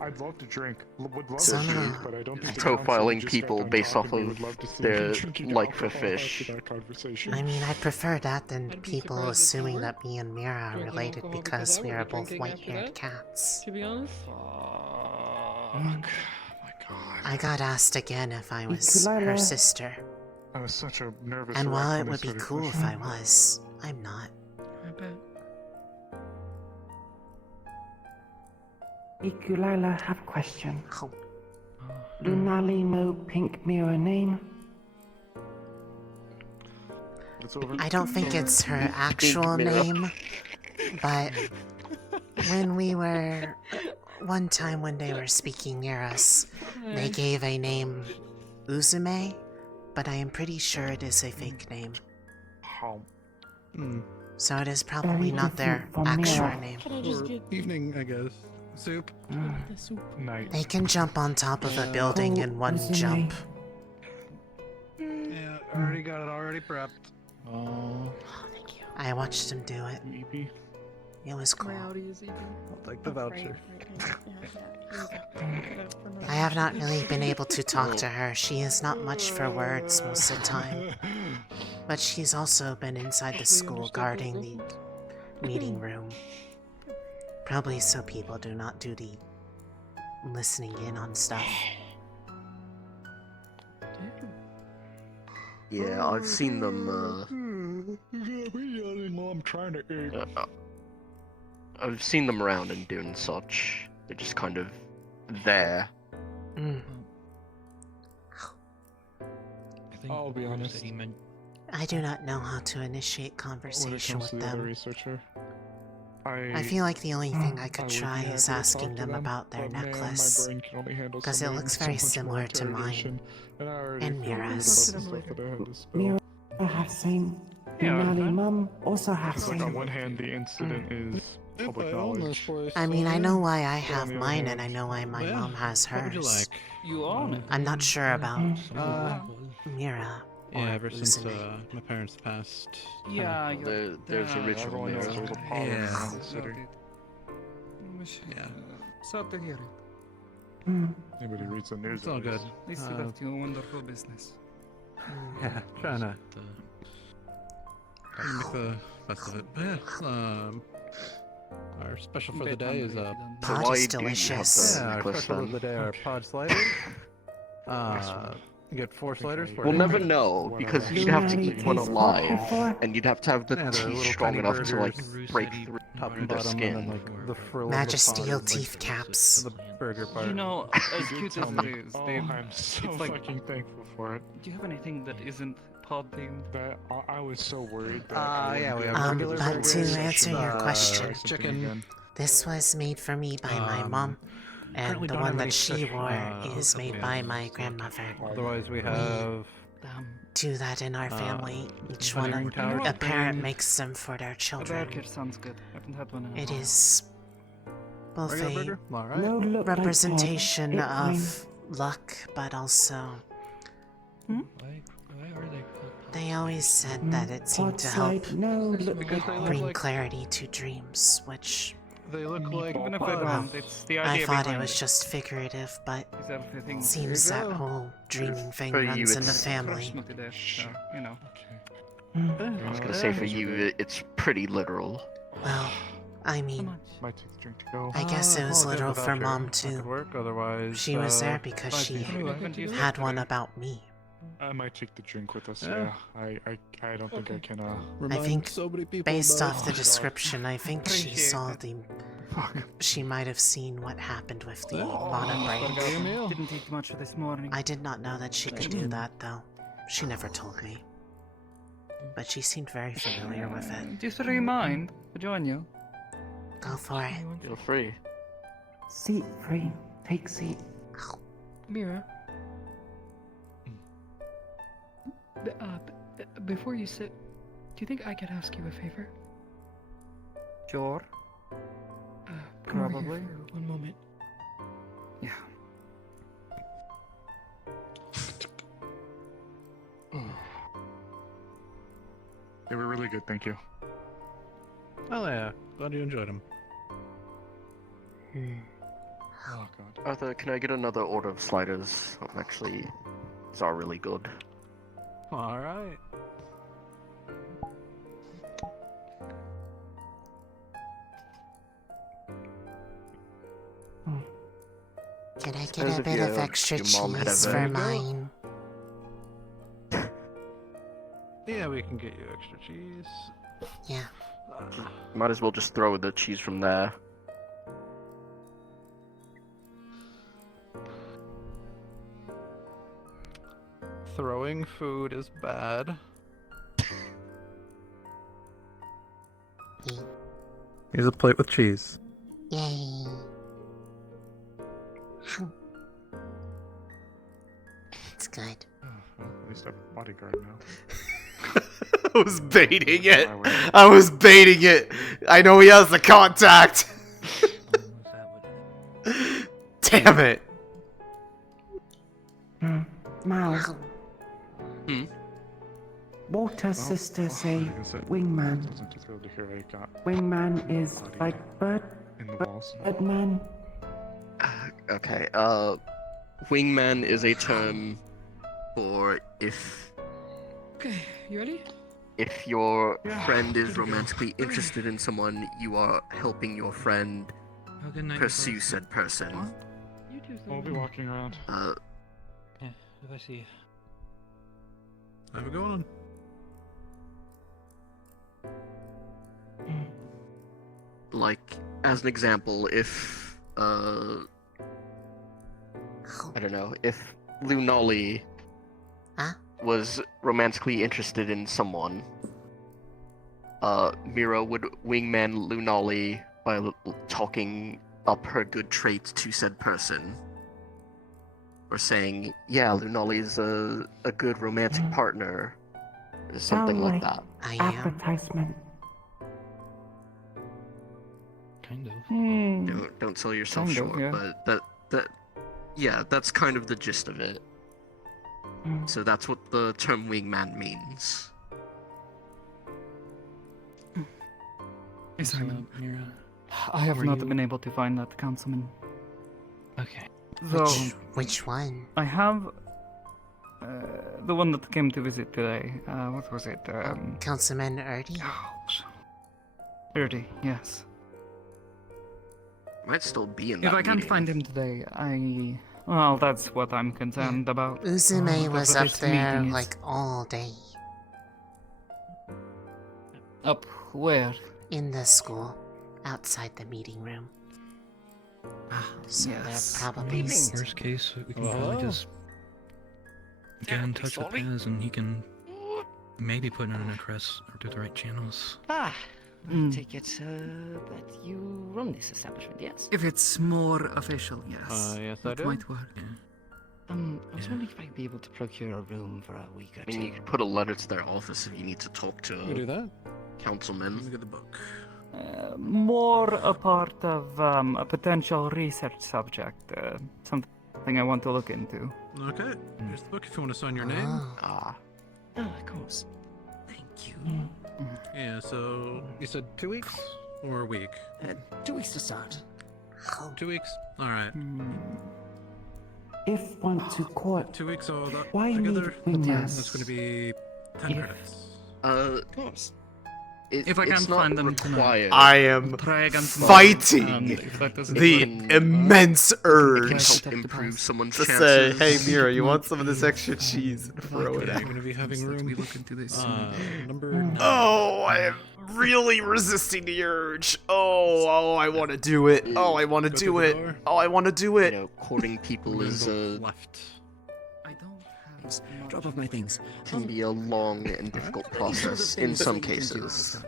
I'd love to drink. Would love So to no. drink, but I don't think the Profiling council just people got done based off talking. We of would love to see their you drinking like for alcohol after fish. that conversation. I mean, I'd prefer that than I'd be people surprised if you assuming were that me and Mira are drinking related alcohol because I we would are be both drinking after white-haired that, cats. To be honest. I got asked again if I was Delilah. her sister. I was such a nervous And wreck while it when they would be started cool if pushing. I was, I'm not. I bet. Ikulila have a question. Lunali no pink mirror name? I don't think it's her actual mirror. name, but when we were... One time when they were speaking near us, they gave a name Uzume, but I am pretty sure it is a fake name. So it is probably not their actual name. Or evening, I guess. Soup. Night. They can jump on top of a building in one jump. Yeah, already got it already prepped. Oh. I watched him do it. It was cool. I'll take the voucher. I have not really been able to talk to her. She is not much for words most of the time. But she's also been inside the school guarding the meeting room. Probably so people do not do the listening in on stuff. Yeah, I've seen them. I'm trying to eat. I've seen them around and doing such. They're just kind of there. I'll be honest. I do not know how to initiate When it conversation comes with to the other them. researcher, I feel like the only thing I could would try be is happy to asking talk to them about their but man, necklace. my brain can only handle Because so it many- looks so very much more similar to interrogation, mine. and I already And feel weird about the Mira's. stuff that I had to spill. Mira have same. Yeah, Lunali mum also have Because, like, on same. one hand, the incident is public knowledge. I mean, I know why I have mine, and I know why my Yeah, mom has what would you hers. like? You own it. I'm not sure about Mira. Yeah, or ever since Uzume. my parents passed. Yeah, there's original Everyone knows mirror. there's a problem around the city. Yeah. Sad to hear it. Anybody reads the news? It's all at good. least. I see that you wonderful business. Yeah, trying to make the best of it. But yeah, our special for the day is Pod is delicious. Yeah, our special of the day are pod sliders. You get 4 sliders for We'll it. never know because you'd have to eat one alive, and you'd have to have the Yeah, they're teeth little strong tiny enough to like burgers, break through top and the bottom, skin. and then like the frill Magisteel of the pod is, teeth caps. the burger part. You know, as cute as it is, Oh, they, I'm so it's like, fucking thankful for it. do you have anything that isn't pod themed? That I was so worried that. Yeah, we have But to answer your question, chicken. this was made for me by my mom, and currently the don't one have that any she such, wore is made by my grandmother. Otherwise, we have Do that in our family. Each one, Veneering tower a parent thing. makes them for their A children. burger sounds good. I haven't had one in a It while. is both Regular a burger? Alright. No look like representation pod. It of luck, but also Why are they they always said that it seemed to help No look Because they look bring like clarity to dreams, which they look like Even if I don't, it's the I idea thought it behind was just figurative, but Is everything it seems that whole dreaming thing For you, runs in the it's family. personal dish, so, you know. I was gonna say for you, it's pretty literal. Well, I mean, Might take the drink to go. I guess it was well, literal the for voucher. Mom That too. could work. Otherwise, She was there because she had one about me. I might take the drink with us. Yeah. Yeah, I don't think I can. I think, so many people based about off the it. description, I think she Appreciate saw it. the. She might have seen what happened with the Yeah. monobrain. Didn't eat much this morning. I did not know that she could do that, though. She never told me. But she seemed very familiar with it. Do you mind? To join you? Go for it. Feel free. Seat free. Take seat. Mira. Before you sit, do you think I could ask you a favor? Sure. Come over Probably. here for 1 moment. Yeah. They were really good, thank you. Oh yeah, glad you enjoyed them. Oh god. Arthur, can I get another order of sliders? Actually, these are really good. All right. Can I Suppose get a if bit of your extra mom had cheese ever- for mine? Yeah, we can get you extra cheese. Yeah. Might as well just throw the cheese from there. Throwing food is bad. Here's a plate with cheese. Yay. It's good. At least I have a bodyguard now. I was baiting it. I was baiting it. I know he has the contact. Damn it. Miles. Walter's sister say wingman. Wingman is like bird. Birdman. Okay, wingman is a term for if Okay, you ready? if your friend is romantically interested in someone, you are helping your friend pursue said person. I'll be walking around. Yeah, if I see. Have a good one. Like, as an example, if I don't know, if Lunali was romantically interested in someone, Mira would wingman Lunali by talking up her good traits to said person. Or saying, yeah, Lunali is a good romantic partner. Or something like that. Advertisement. Kind of. Don't sell yourself Kind of, short, yeah. but yeah, that's kind of the gist of it. So that's what the term wingman means. I have not been able to find that, Councilman. Okay. So, Which one? I have the one that came to visit today. What was it? Councilman Erdy? Erdy, yes. Might still be in If that I can't meeting. find him today, well, that's what I'm concerned about. Uzume But was for up this there meeting, like all day. Up where? In the school, outside the meeting room. So yes. they're probably Worst case, we can Well, probably hello. just get in touch with Paz and he can maybe put in an address or do the right channels. I Mm. take it that you run this establishment, yes? If it's more official, yes. Yes, That I do. might work. I was wondering if I'd be able to procure a room for a week or I mean, two. you could put a letter to their office if you need to talk to You can do that. councilman. Look at the book. More a part of a potential research subject. Something I want to look into. Okay. Here's the book if you want to sign your name. Ah. Oh, of course. Thank you. Yeah, so you said 2 weeks or a week? 2 weeks to start. 2 weeks? Alright. If went to court, 2 weeks all that why need together? wingman? That's going to be 10 credits. Of course. If I it's can't not find them required. I am try again tomorrow, fighting and if that doesn't the work- immense urge help improve someone's to say, chances. hey Mira, you want some of this extra cheese? And throw it You're at going to be having room. We look into this. Number 9. Oh, I am really resisting the urge. Oh, I want to do it. Oh, I want to Go do through the it. door. Oh, I want to do You it. know, courting people is left. I don't have Drop off my things. can be a long and difficult process in some cases.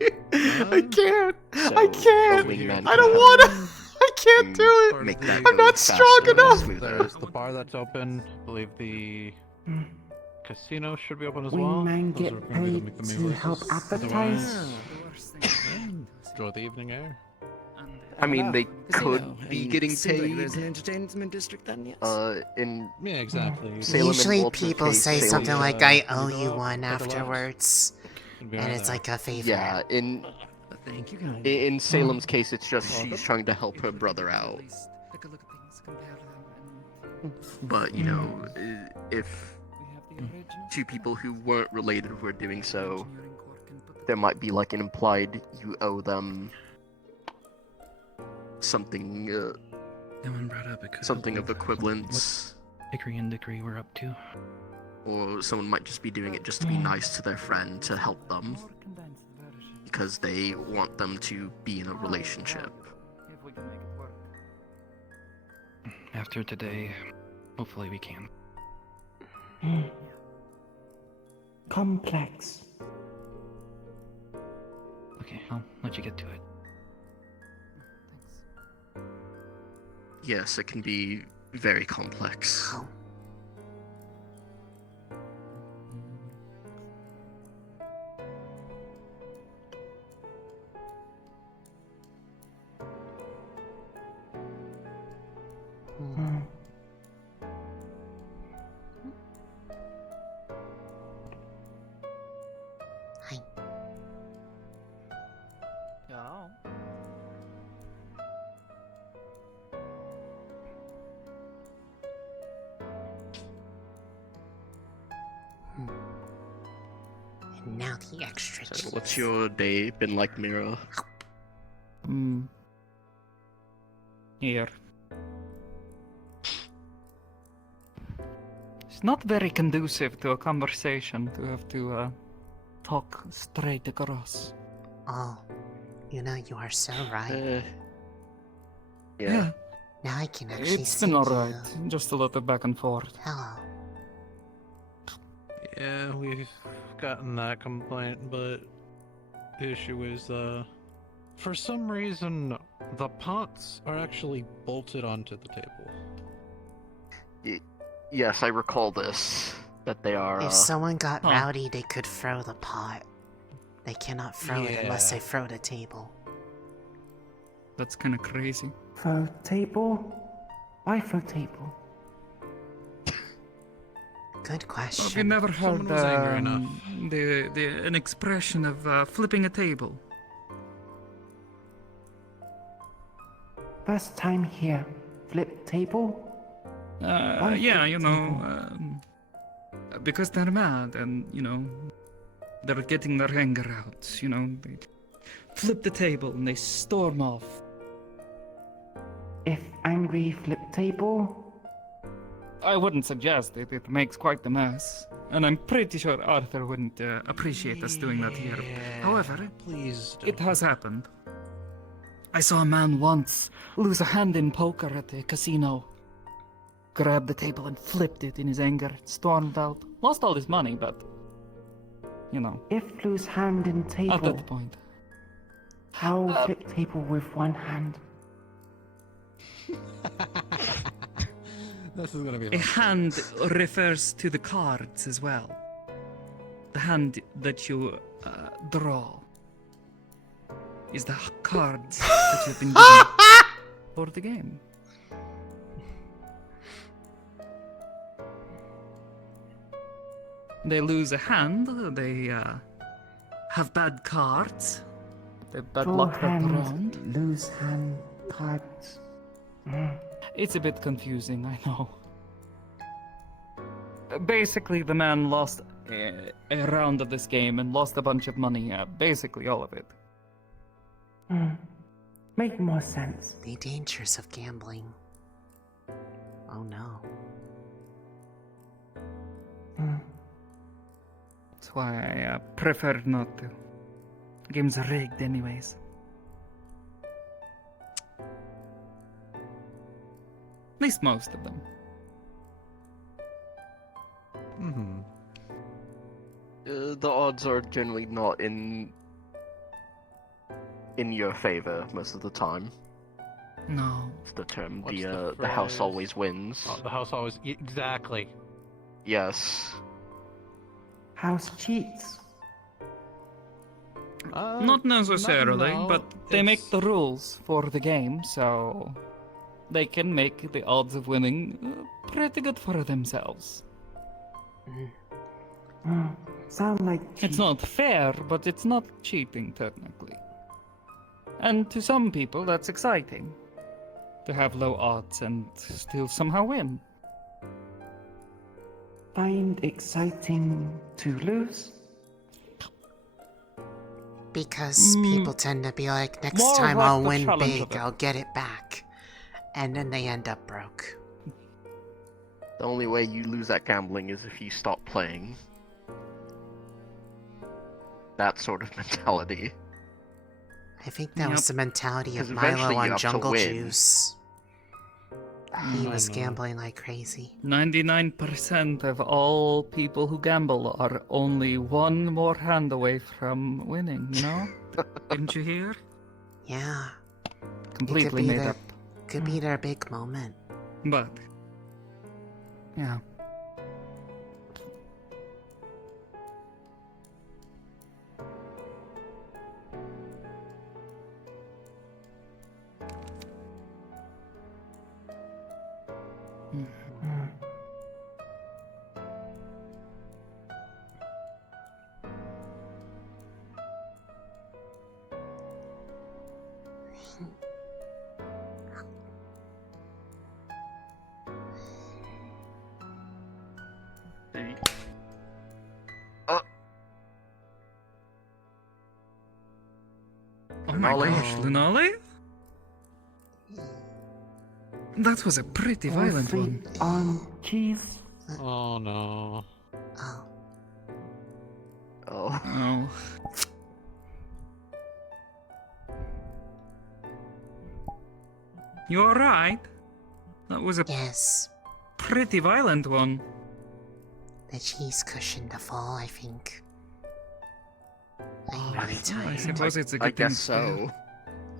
I can't. So, I can't. a wingman I can don't help want to. I can't do it. Make that I'm go not faster strong and enough. smoother. There's the bar that's open. I believe the casino should be open as well. Wingman Those get are gonna be the- paid the main to help places. advertise? Enjoy the evening air. I mean, they could be getting Seems like paid. there's an entertainment district then, yes? In Yeah, exactly. Salem and Usually Walter's people case, say Salem- something like, I owe you you know, one take a look. afterwards. And it's like a favor. Yeah, Thank you, guys. in Salem's case, it's just she's trying to help her brother out. Take a look at things, compare them, But, you know, if two people who weren't related were doing so, there might be like an implied you owe them something, something of equivalence. Hickory and Dickory we're up to. Or someone might just be doing it just to be nice to their friend to help them. Because they want them to be in a relationship. if we can make it work. After today, hopefully we can. Complex. Okay, I'll let you get to it. Yes, it can be very complex. And now the extra So cheese. what's your day been like, Mira? Here. It's not very conducive to a conversation to have to talk straight across. Oh, you know, you are so right. Yeah. Now I can actually It's see been you. alright. Just a little back and forth. Hello. Yeah, we've gotten that complaint, but the issue is, for some reason, the pots are actually bolted onto the table. Yes, I recall this. That they are. If someone got rowdy, they could throw the pot. They cannot throw it unless Yeah. they throw the table. That's kind of crazy. Throw table? Why throw table? Good question. Have you never heard Someone was angry an expression of flipping a table? First time here. Flip table? Why Yeah, flip you know, because they're mad and, you know, they're getting their anger out, you know. They flip the table and they storm off. If angry, flip table? I wouldn't suggest it. It makes quite the mess. And I'm pretty sure Arthur wouldn't appreciate us doing that here. However, Please it has happened. I saw a man once lose a hand in poker at the casino. Grabbed the table and flipped it in his anger. Stormed out. Lost all his money, but... You know. If lose hand in table. At that point. How flip table with one hand? This is gonna be A hand refers to the cards as well. The hand that you draw is the cards that you've been given for the game. They lose a hand, they have bad cards, they bad Draw luck that hand, round. lose hand, cards. It's a bit confusing, I know. Basically, the man lost a round of this game and lost a bunch of money, basically all of it. Make more sense. The dangers of gambling. Oh no. That's why I prefer not to. Game's rigged anyways. At least most of them. The odds are generally not in your favor most of the time. No. It's the term. What's The house phrase? always wins. Oh, the house always... Exactly. Yes. House cheats. Not necessarily, no, but they make it's- the rules for the game, so they can make the odds of winning pretty good for themselves. sound like It's not fair, but it's not cheating, technically. And to some people, that's exciting. To have low odds and still somehow win. find exciting to lose? Because people tend to be like, next more time like I'll the win challenge big, of it. I'll get it back. And then they end up broke. The only way you lose at gambling is if you stop playing. That sort of mentality. I think that was the mentality of 'Cause Milo eventually you on have to Jungle win. Juice. He I was know. gambling like crazy. 99% of all people who gamble are only one more hand away from winning, you know? Didn't you hear? Yeah. Completely made up. Could be their big moment. But, yeah. Oh my Lunali? gosh, Lunali? That was a pretty violent one. On cheese. Oh no. Oh. Oh. Oh. You alright? That was a pretty violent one. The cheese cushioned the fall, I think. I'm really I tired. suppose it's a I good thing. guess so.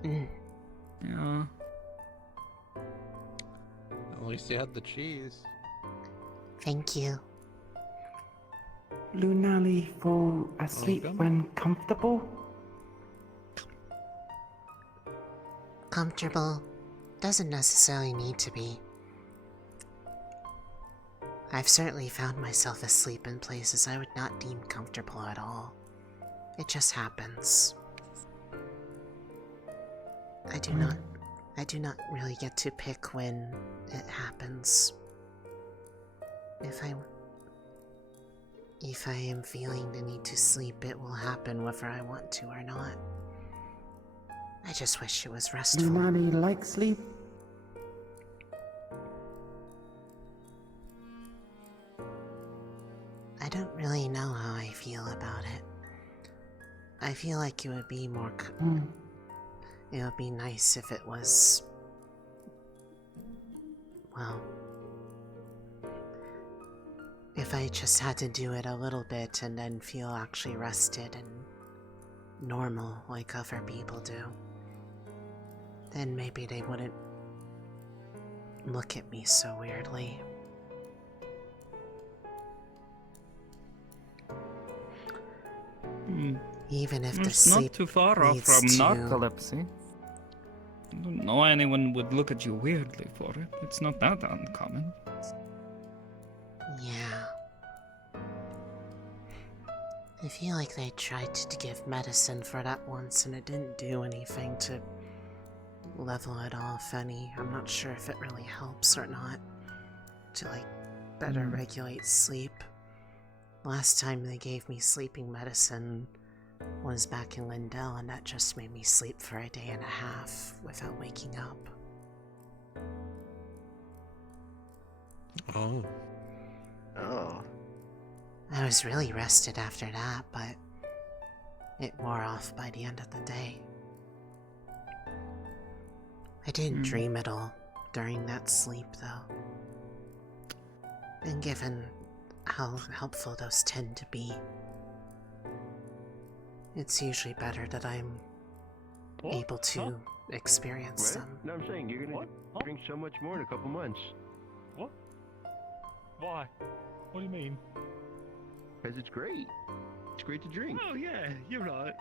Yeah. At least you had the cheese. Thank you. Lunali fall asleep when comfortable? Comfortable doesn't necessarily need to be. I've certainly found myself asleep in places I would not deem comfortable at all. It just happens. I do not really get to pick when it happens. If I am feeling the need to sleep, it will happen whether I want to or not. I just wish it was restful. Lunali like sleep? I don't really know how I feel about it. I feel like it would be more. It would be nice if it was. Well. If I just had to do it a little bit and then feel actually rested and normal like other people do, then maybe they wouldn't look at me so weirdly. Even if the It's sleep not too far off leads from to- narcolepsy. I don't know anyone would look at you weirdly for it. It's not that uncommon. Yeah. I feel like they tried to give medicine for that once and it didn't do anything to level it off any. I'm not sure if it really helps or not to like better regulate sleep. Last time they gave me sleeping medicine was back in Lindell and that just made me sleep for a day and a half without waking up. Oh. Oh. I was really rested after that, but it wore off by the end of the day. I didn't dream at all during that sleep, though. And given how helpful those tend to be, it's usually better that I'm able to experience them. No, I'm saying you're gonna drink so much more in a couple months. What? Why? What do you mean? Because it's great. It's great to drink. Oh yeah, you're right.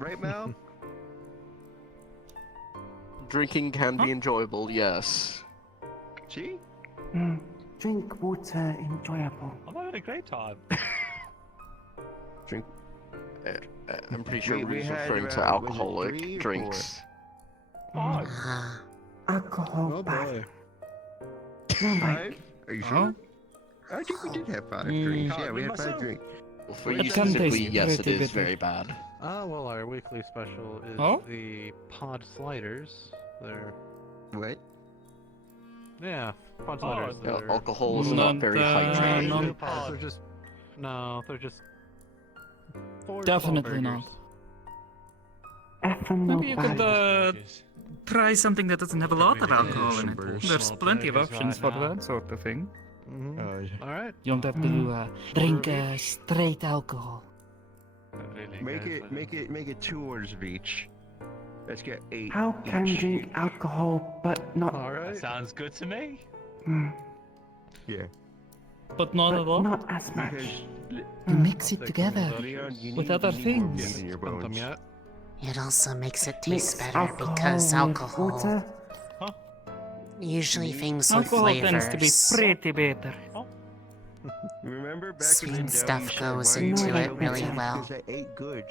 Right, Mal? Drinking can be enjoyable, yes. See? Drink water enjoyable. I'm having a great time. Drink. I'm pretty sure We he's had, referring to was it 3 alcoholic or drinks. Alcohol Oh bath. boy. No, Mike. 5? Are you sure? I think we did have 5 drinks. Yeah, we had 5 drinks. Well, for It you can taste specifically, yes, it pretty is bitter. very bad. Well, our weekly special is Oh? the pod sliders. They're What? yeah, pod sliders. Yeah, they're- alcohol is not very hydrating. They're just no, they're just Definitely not. Maybe you could try something that doesn't have a lot of alcohol in it. There's plenty of options for that sort of thing. All right. You don't have to drink straight alcohol. Make it 2 orders of each. Let's get 8. How can each. drink alcohol but not? That sounds good to me. Yeah. But not a lot. Not as much. You mix it together Leon, you with need other more things. meat in your bones. It also makes it Mix taste better alcohol because with alcohol. water. Usually things Alcohol with tends to be flavors. pretty bitter. Remember back Sweet in the day, stuff you said, goes "Why are you into so it really bitter?" well. Because I ate good.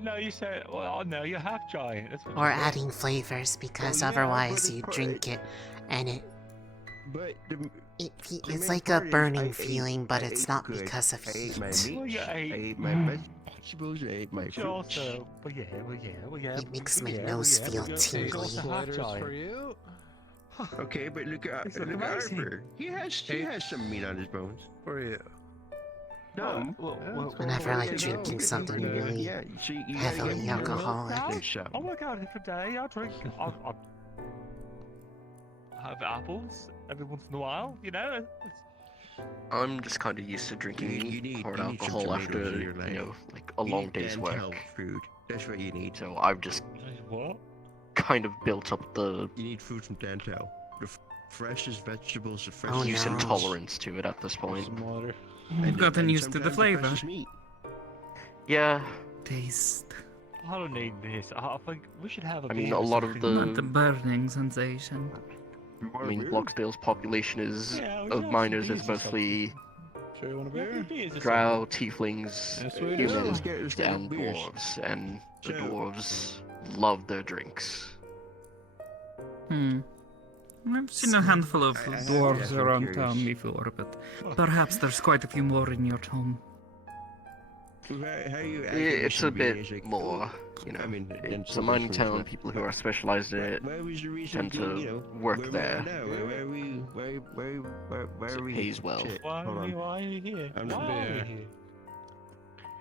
No, you said, well, no, you're half giant. That's what Or you said. adding flavors because Oh, yeah, otherwise but you it's drink it and it But the it's main like a part is burning I ate- feeling, but I it's ate not good. because of I ate my heat. meat. Well, you I ate- ate my vegetables. I ate my You fruits. also, well, yeah. It makes my yeah, nose yeah, feel yeah, tingly. also half giant. for you. Okay, but look at This looks amazing. Arthur. He has some meat on his bones. For you. No. Whenever I like drinking something really Yeah, see, you gotta heavily get more alcoholic. than some. I work out every day. I drink. I have apples every once in a while. You know. I'm just kind of used to drinking hard you need some alcohol tomatoes after, in your life. you know, like a You long need day's dental work. food. That's what you need. So I've just What? kind of built up the You need food from Dantel. The freshest vegetables, the Oh, freshest use no. and tolerance to it at this point. Some water. You've gotten used to the sometimes flavor. freshest meat. Yeah, Taste. I don't need this. I think we should have a I mean, beer a or lot of something. Not the the, burning sensation. I mean, Bloxdale's population is Yeah, we of should have miners some is beers or mostly Sure, you want a Yeah, beer? beers or drow, tieflings, Yes, we do. humans, Let's get and beers. dwarves, and the So- dwarves love their drinks. I've seen a handful of I have to dwarves ask, I'm around curious. town before, but perhaps there's quite a few more in your home. How you It's a bit more, you know. I mean, It's a mining town. People who are specialized in it Where was the reason tend to work where there. We are now? Where So are we? it pays well. Shit, Why hold on. are you here? I'm Why not are you there. here?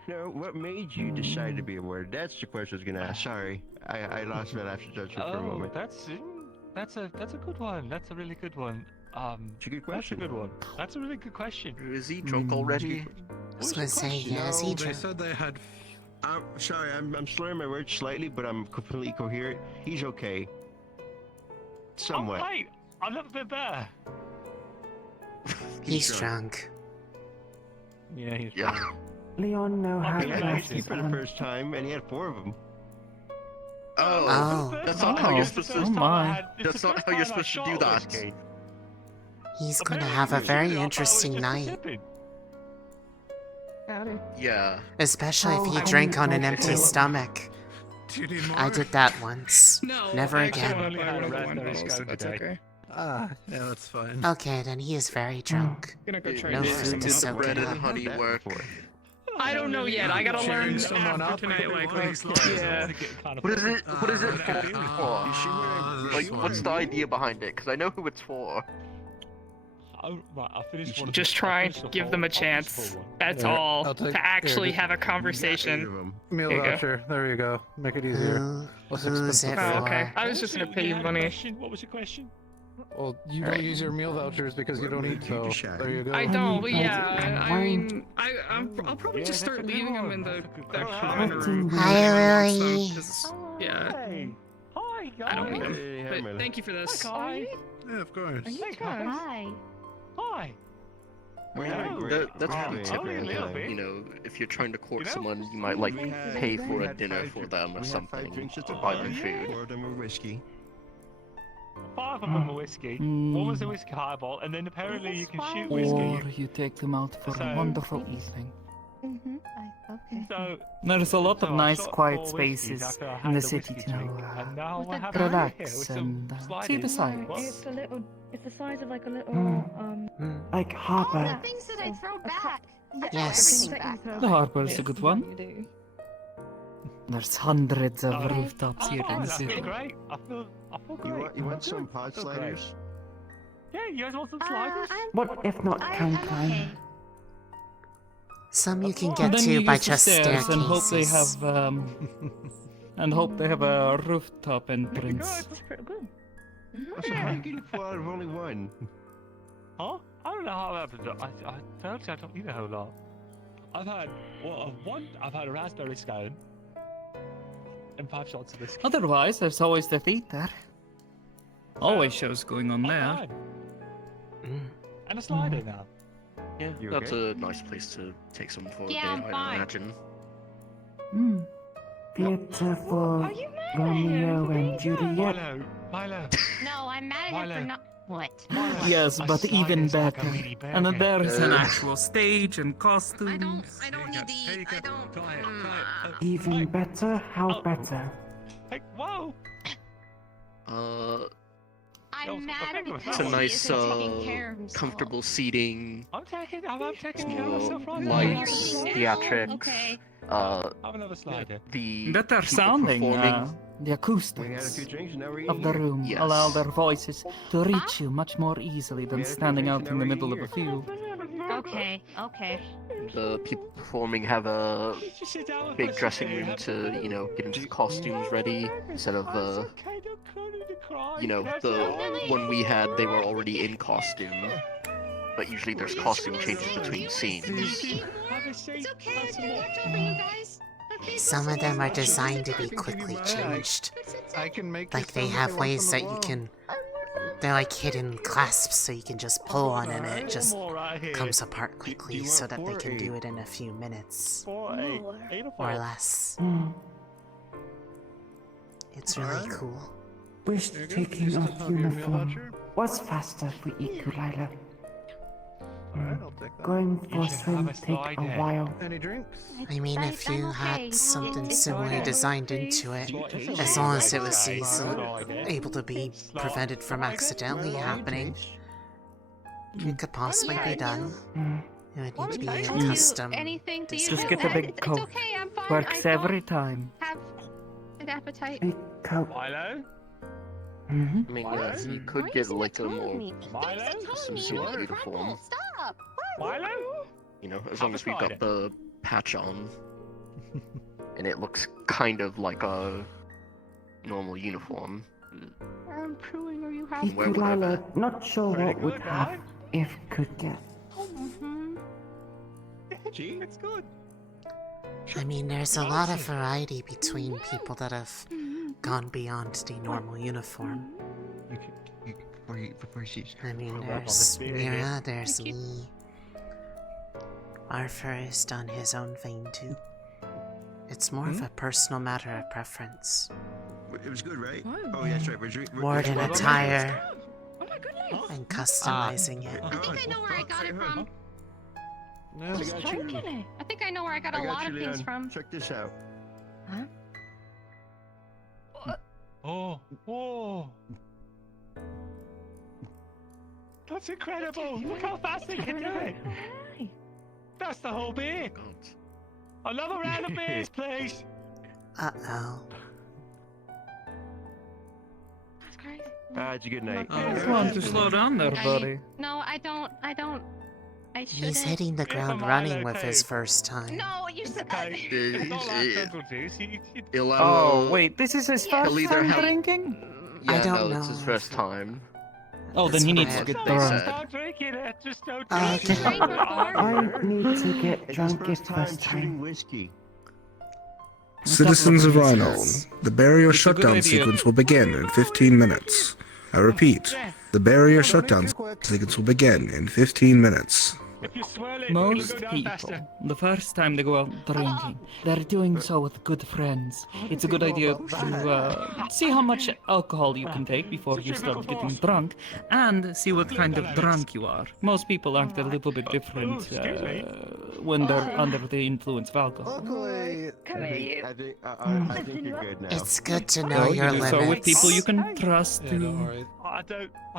No, what made you decide to be a warden? That's the question I was gonna ask. Sorry, I lost that after judgment for a Oh, moment. that's a good one. That's a really good one. It's a good That's a question. good one. That's a really good question. Is he drunk already? I was gonna say, yeah, is he No, They drunk? said they had. I'm sorry, I'm slurring my words slightly, but I'm completely coherent. He's okay. Somewhat. Oh, wait, I've never been there. He's drunk. Yeah, he's Yeah. Leon know how He to had ask whiskey for the first time, and he had 4 of them. Oh. That's not how you're It's the supposed to. first time I had- it's That's the not first how you're time I supposed to shot do a that. whiskey. He's gonna Apparently have a it was very good. I thought it was interesting just a night. sipping. Yeah. Especially if Oh, you I drink on wouldn't an like empty to. stomach. Do you need more? I did that once. No, Never actually, again. I only had a one raspberry bottle, so scone that's today. okay. Ah, yeah, that's fine. Okay, then he is very drunk. Gonna go try No this. food to Did the soak bread it and up. honey work? I don't know yet. I gotta Cheering learn someone after up? tonight, likely. Yeah. What is it? What is it for? Like, what's the idea behind it? Because I know who it's for. Right, I finished one. Just try and give them a chance. That's Here, all. I'll take- To actually here, have a conversation. Meal There you go. voucher. There you go. Make it easier. Less Who's expensive. it Oh, for? okay. I was just gonna pay you money. What was your question? Well, you Alright. don't use your meal vouchers because you don't eat, so there you go. I don't, but Honey, yeah, I wine. mean, I'll probably just start leaving them in the Hi, room. Hi, Lily. Yeah, Hey. Hi, guys. I don't need Hey, them. hi, But Milo. thank you for this. Hi, guys. Yeah, of course. Hey, guys. Hi. Hi. That's Oh, pretty only a little typical. bit. You know, if you're trying to court You know, someone, you might like we had- pay we for a had dinner five for drinks- them or we had 5 something, drinks at the to buy bar. them food. 4 of them were whiskey. 5 of them were whiskey. One was a whiskey highball, and then apparently you can shoot whiskey. Or you take them out for a So- wonderful evening. Okay. So, There's a lot of so I nice shot quiet 4 whiskeys spaces after I in had the a city whiskey to drink, and now What's I that have called? a relax here with and some see the sliders. sights. It's a little. It's the size of like a little. Like Oh, harbor. the things that I throw back. Yes. The harbor is a good one. There's hundreds of rooftops here in I the feel city. great. I feel great. You want I feel some good. pod I feel sliders? great. Yeah, you guys want some sliders? What if not kind? Some you can And get then to you by use the just stairs and hope they staircases. have and hope they have a rooftop entrance. That's pretty good. So how are you getting 4 out of only 1? Huh? I don't know how that happens. I don't eat a whole lot. I've had I've had a raspberry scone and 5 shots of whiskey. Otherwise, there's always the theater. Always shows going on there. And a slider now. Yeah, You that's okay? a nice place to take someone for a Yeah, date, I'm I fine. imagine. Theatre for Romeo and Juliet. Milo. No, I'm mad at him for not. What? Yes, but even better. And then there's an Uh, actual stage and costumes. I don't need to eat. I don't. Even better? How better? Hey, whoa! I'm mad because It's a he nice, isn't taking care of himself. comfortable seating. I'm taking care of myself right now. Lights, theatrics. Okay. Have another slider. The Better people sounding, performing. the We had a acoustics few drinks and now we're of the eating. room Yes. allow their voices to reach you much more easily than We had a few standing drinks out and in now the we're middle of a eating field. Okay. The people performing have a Just sit down with big us, dressing okay? room Have to, a- you know, get into the costumes ready instead of, Okay, don't need to cry. you know, the one we had, they were already in costume. But usually there's costume changes between scenes. Have a seat. It's okay. I Have some can more. watch over you guys. Some of them are designed to be quickly changed. I can make Like they have ways that you can. They're like hidden clasps, so you can just pull on and it just comes apart quickly, so that they can do it in a few minutes or less. It's really cool. Wish taking off uniform was faster for Ikulila. Going for a swim take a while. Any drinks? I mean, if you had something similar designed into it, as long as it was able to be prevented from accidentally happening, it could possibly be done. It would need to be a custom. Anything to you? Just get a big It's coke. okay. I'm fine. Works I every don't time. have an appetite. Big coat. Milo? I mean, you could get like a more custom suit uniform. Stop. Milo? You know, as long as we've got the patch on. And it looks kind of like a normal uniform. I'm proving you have. Where would I be? Ikulila, not sure what would have if could get. See? It's good. I mean, there's a lot of variety between people that have gone beyond the normal uniform. I mean, there's Mira, there's me. Arthur has done his own thing too. It's more of a personal matter of preference. It was good, right? Oh, yeah, that's right. Warden attire and customizing it. I think I know where I got it from. Just drinking it. I think I know where I got a lot of things from. Check this out. Huh? Oh. That's incredible. Look how fast they can do it. That's the whole beer. Another round of beers, please. Uh-oh. That's crazy. It's a good night. Come on, to slow down there, buddy. No, I don't. I shouldn't. He's hitting the ground running with his first time. No, you said. Oh, wait, this is his first he'll either time have- drinking? Yeah, I don't no, it's know. his first time. Oh, then he needs to get They drunk. said. Stop drinking it. Just don't I drink it. I need to get It's his drunk first it time first shooting time. whiskey. Citizens of Rhino, the barrier It's a good shutdown idea. sequence will begin in 15 minutes. I repeat, the barrier shutdown sequence will begin in 15 minutes. If you swirl it, Most it'll go down people, faster. the first time they go out drinking, they're doing so with good friends. It's a good idea to see how much alcohol you can take before you start getting drunk, and see what kind of drunk you are. Most people act a little bit different when they're under the influence of alcohol. Luckily, I think you're good now. It's good to know your you do limits. so with people you can trust Yeah, to. don't worry.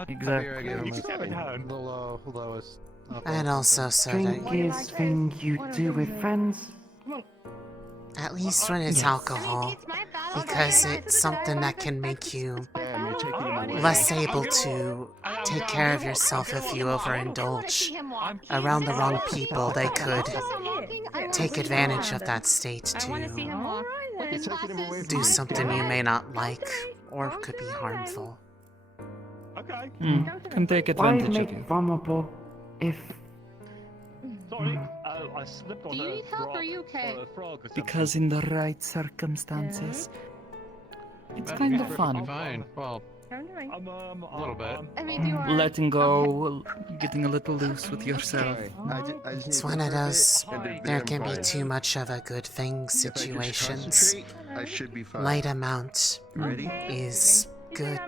Exactly. You can have it down. The lowest. And also so Drink that is thing you do with friends. at least when it's alcohol, because it's something that can make you less able to take care of yourself if you overindulge around the wrong people. They could take advantage of that state to do something you may not like or could be harmful. Okay. Can take Why advantage of make you. vulnerable if... Sorry, I slipped on Do you a need help or are you okay? frog or something. Because in the right circumstances, it's kind of fun. Fine. Well, a little bit. I mean, you are. Letting go, getting a little loose with yourself. It's one of those, there can be too much of a good thing situations. I should be fine. Light amount Ready? is good,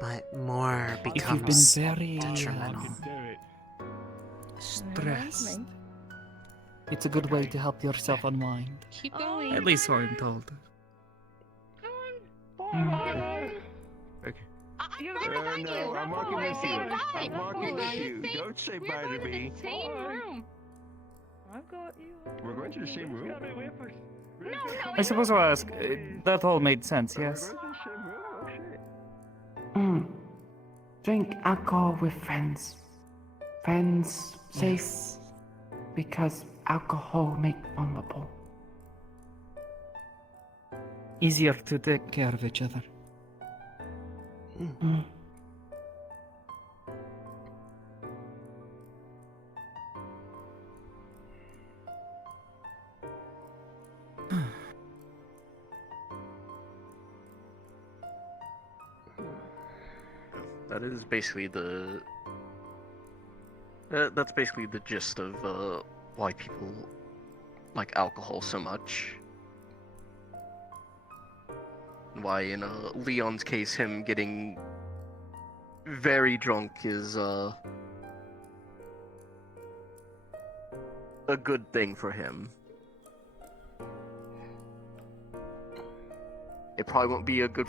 but more If you've been becomes very detrimental. stressed, it's a good way to help yourself unwind. Keep going. At least so I'm told. Okay. I'm No, I'm walking with you. Bye. I'm walking with you. Don't say bye to me. Same room. I've got you. We're going to the same room. I suppose I'll ask, that all made sense, yes? Drink alcohol with friends. Friends safe because alcohol make vulnerable. Easier to take care of each other. That is basically the. That's basically the gist of why people like alcohol so much. Why, in Leon's case, him getting very drunk is a good thing for him. It probably won't be a good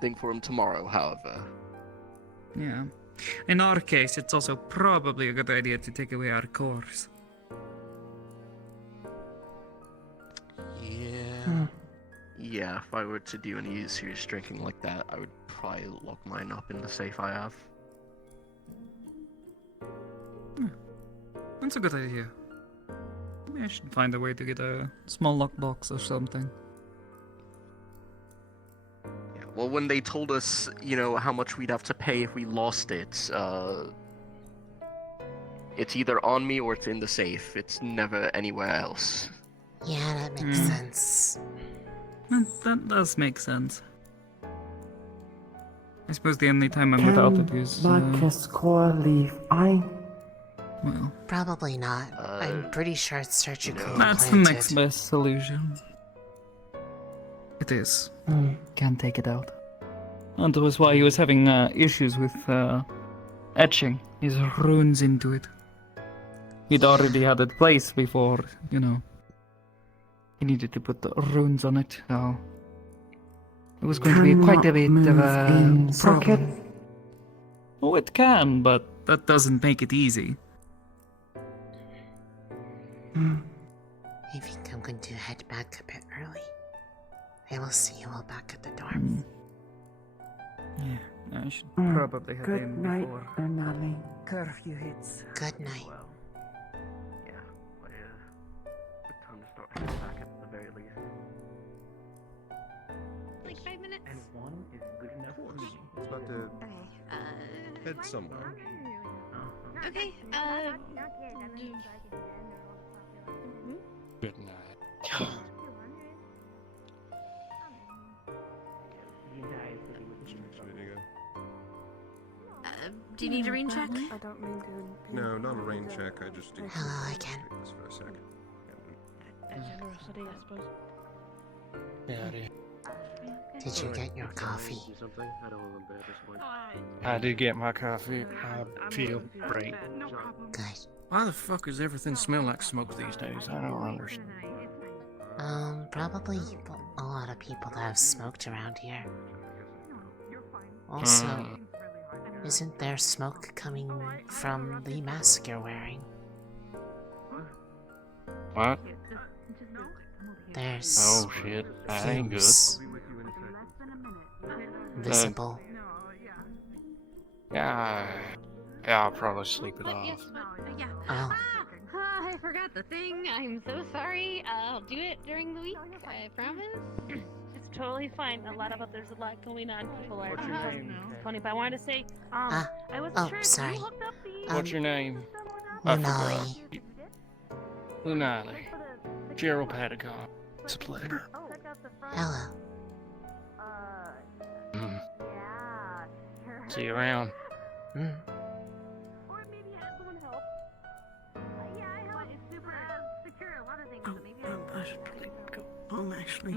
thing for him tomorrow, however. Yeah. In our case, it's also probably a good idea to take away our cores. Yeah. Yeah, if I were to do any serious drinking like that, I would probably lock mine up in the safe I have. That's a good idea. Maybe I should find a way to get a small lockbox or something. Yeah, well, when they told us, how much we'd have to pay if we lost it, it's either on me or it's in the safe. It's never anywhere else. Yeah, that makes sense. That does make sense. I suppose the only time I'm without it is... Marcus Core leave well... Probably not. I'm pretty sure it's surgical. That's the next best solution. It is. Can't take it out. And that was why he was having issues with etching his runes into it. He'd already had it placed before, he needed to put the runes on it, so... It was going to be quite a bit of a problem. Oh, it can, but that doesn't make it easy. I think I'm going to head back a bit early. I will see you all back at the dorm. Yeah, I should probably head Good in night, before Lunali. curfew hits. Good night. Yeah, good time to start heading back at the very least. Like 5 minutes. And one is good enough for me. It's about to Okay. head somewhere. Okay. Good night. Do you need a rain check? I don't mean to. No, not a rain check. I just do. Hello again. This for a second. A generosity, I suppose. Yeah, Did you get your coffee? I did get my coffee. I feel great. Good. Why the fuck does everything smell like smoke these days? I don't understand. Probably a lot of people that have smoked around here. Also, isn't there smoke coming from the mask you're wearing? What? There's Oh shit, that ain't good. fumes visible. Yeah, I'll probably sleep it off. Oh. I forgot the thing. I'm so sorry. I'll do it during the week. I promise. It's totally fine. There's a lot going on. People are. What's your name? Funny, but I wanted to say, I wasn't oh, sure if sorry. you hooked up the. What's your name? Lunali. Lunali. Gerald Patagon. It's a pleasure. Hello. See you around. Or maybe have someone help. Yeah, I help. It's super secure. A lot of things. I should probably go home, actually.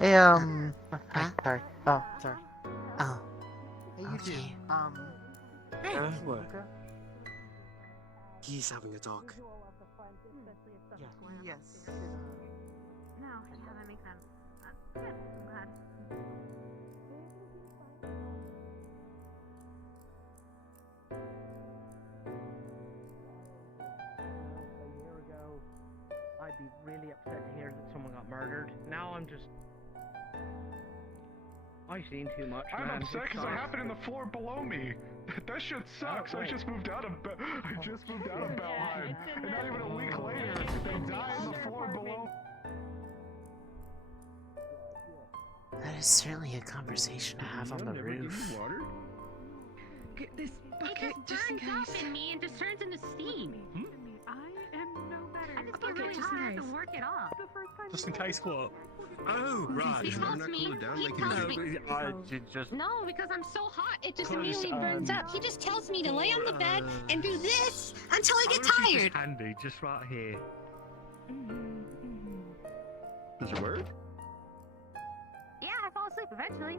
Hey, sorry. Oh, sorry. Oh. Hey, you Okay. Hey. What? He's having a talk. Yeah. Yes. No, that makes sense. Good. I'm glad. I'd be really upset to hear that someone got murdered. Now I'm just... I've seen too much, man. I'm upset because it happened in the floor below me. That shit sucks. I just moved out of Belheim, and not even a week later, they died on the floor below. That is certainly a conversation to have on the roof. Get this bucket just in case. It burns up in me and just turns into steam. I am no better. I just get really hot to work it off. Just in case what? Oh, right. He You're tells not me. cool it down He like tells you me. I just. No, because I'm so hot, it just immediately burns up. He just tells me to lay on the bed and do this until I get tired. Handy, just right here. Does it work? Yeah, I fall asleep eventually.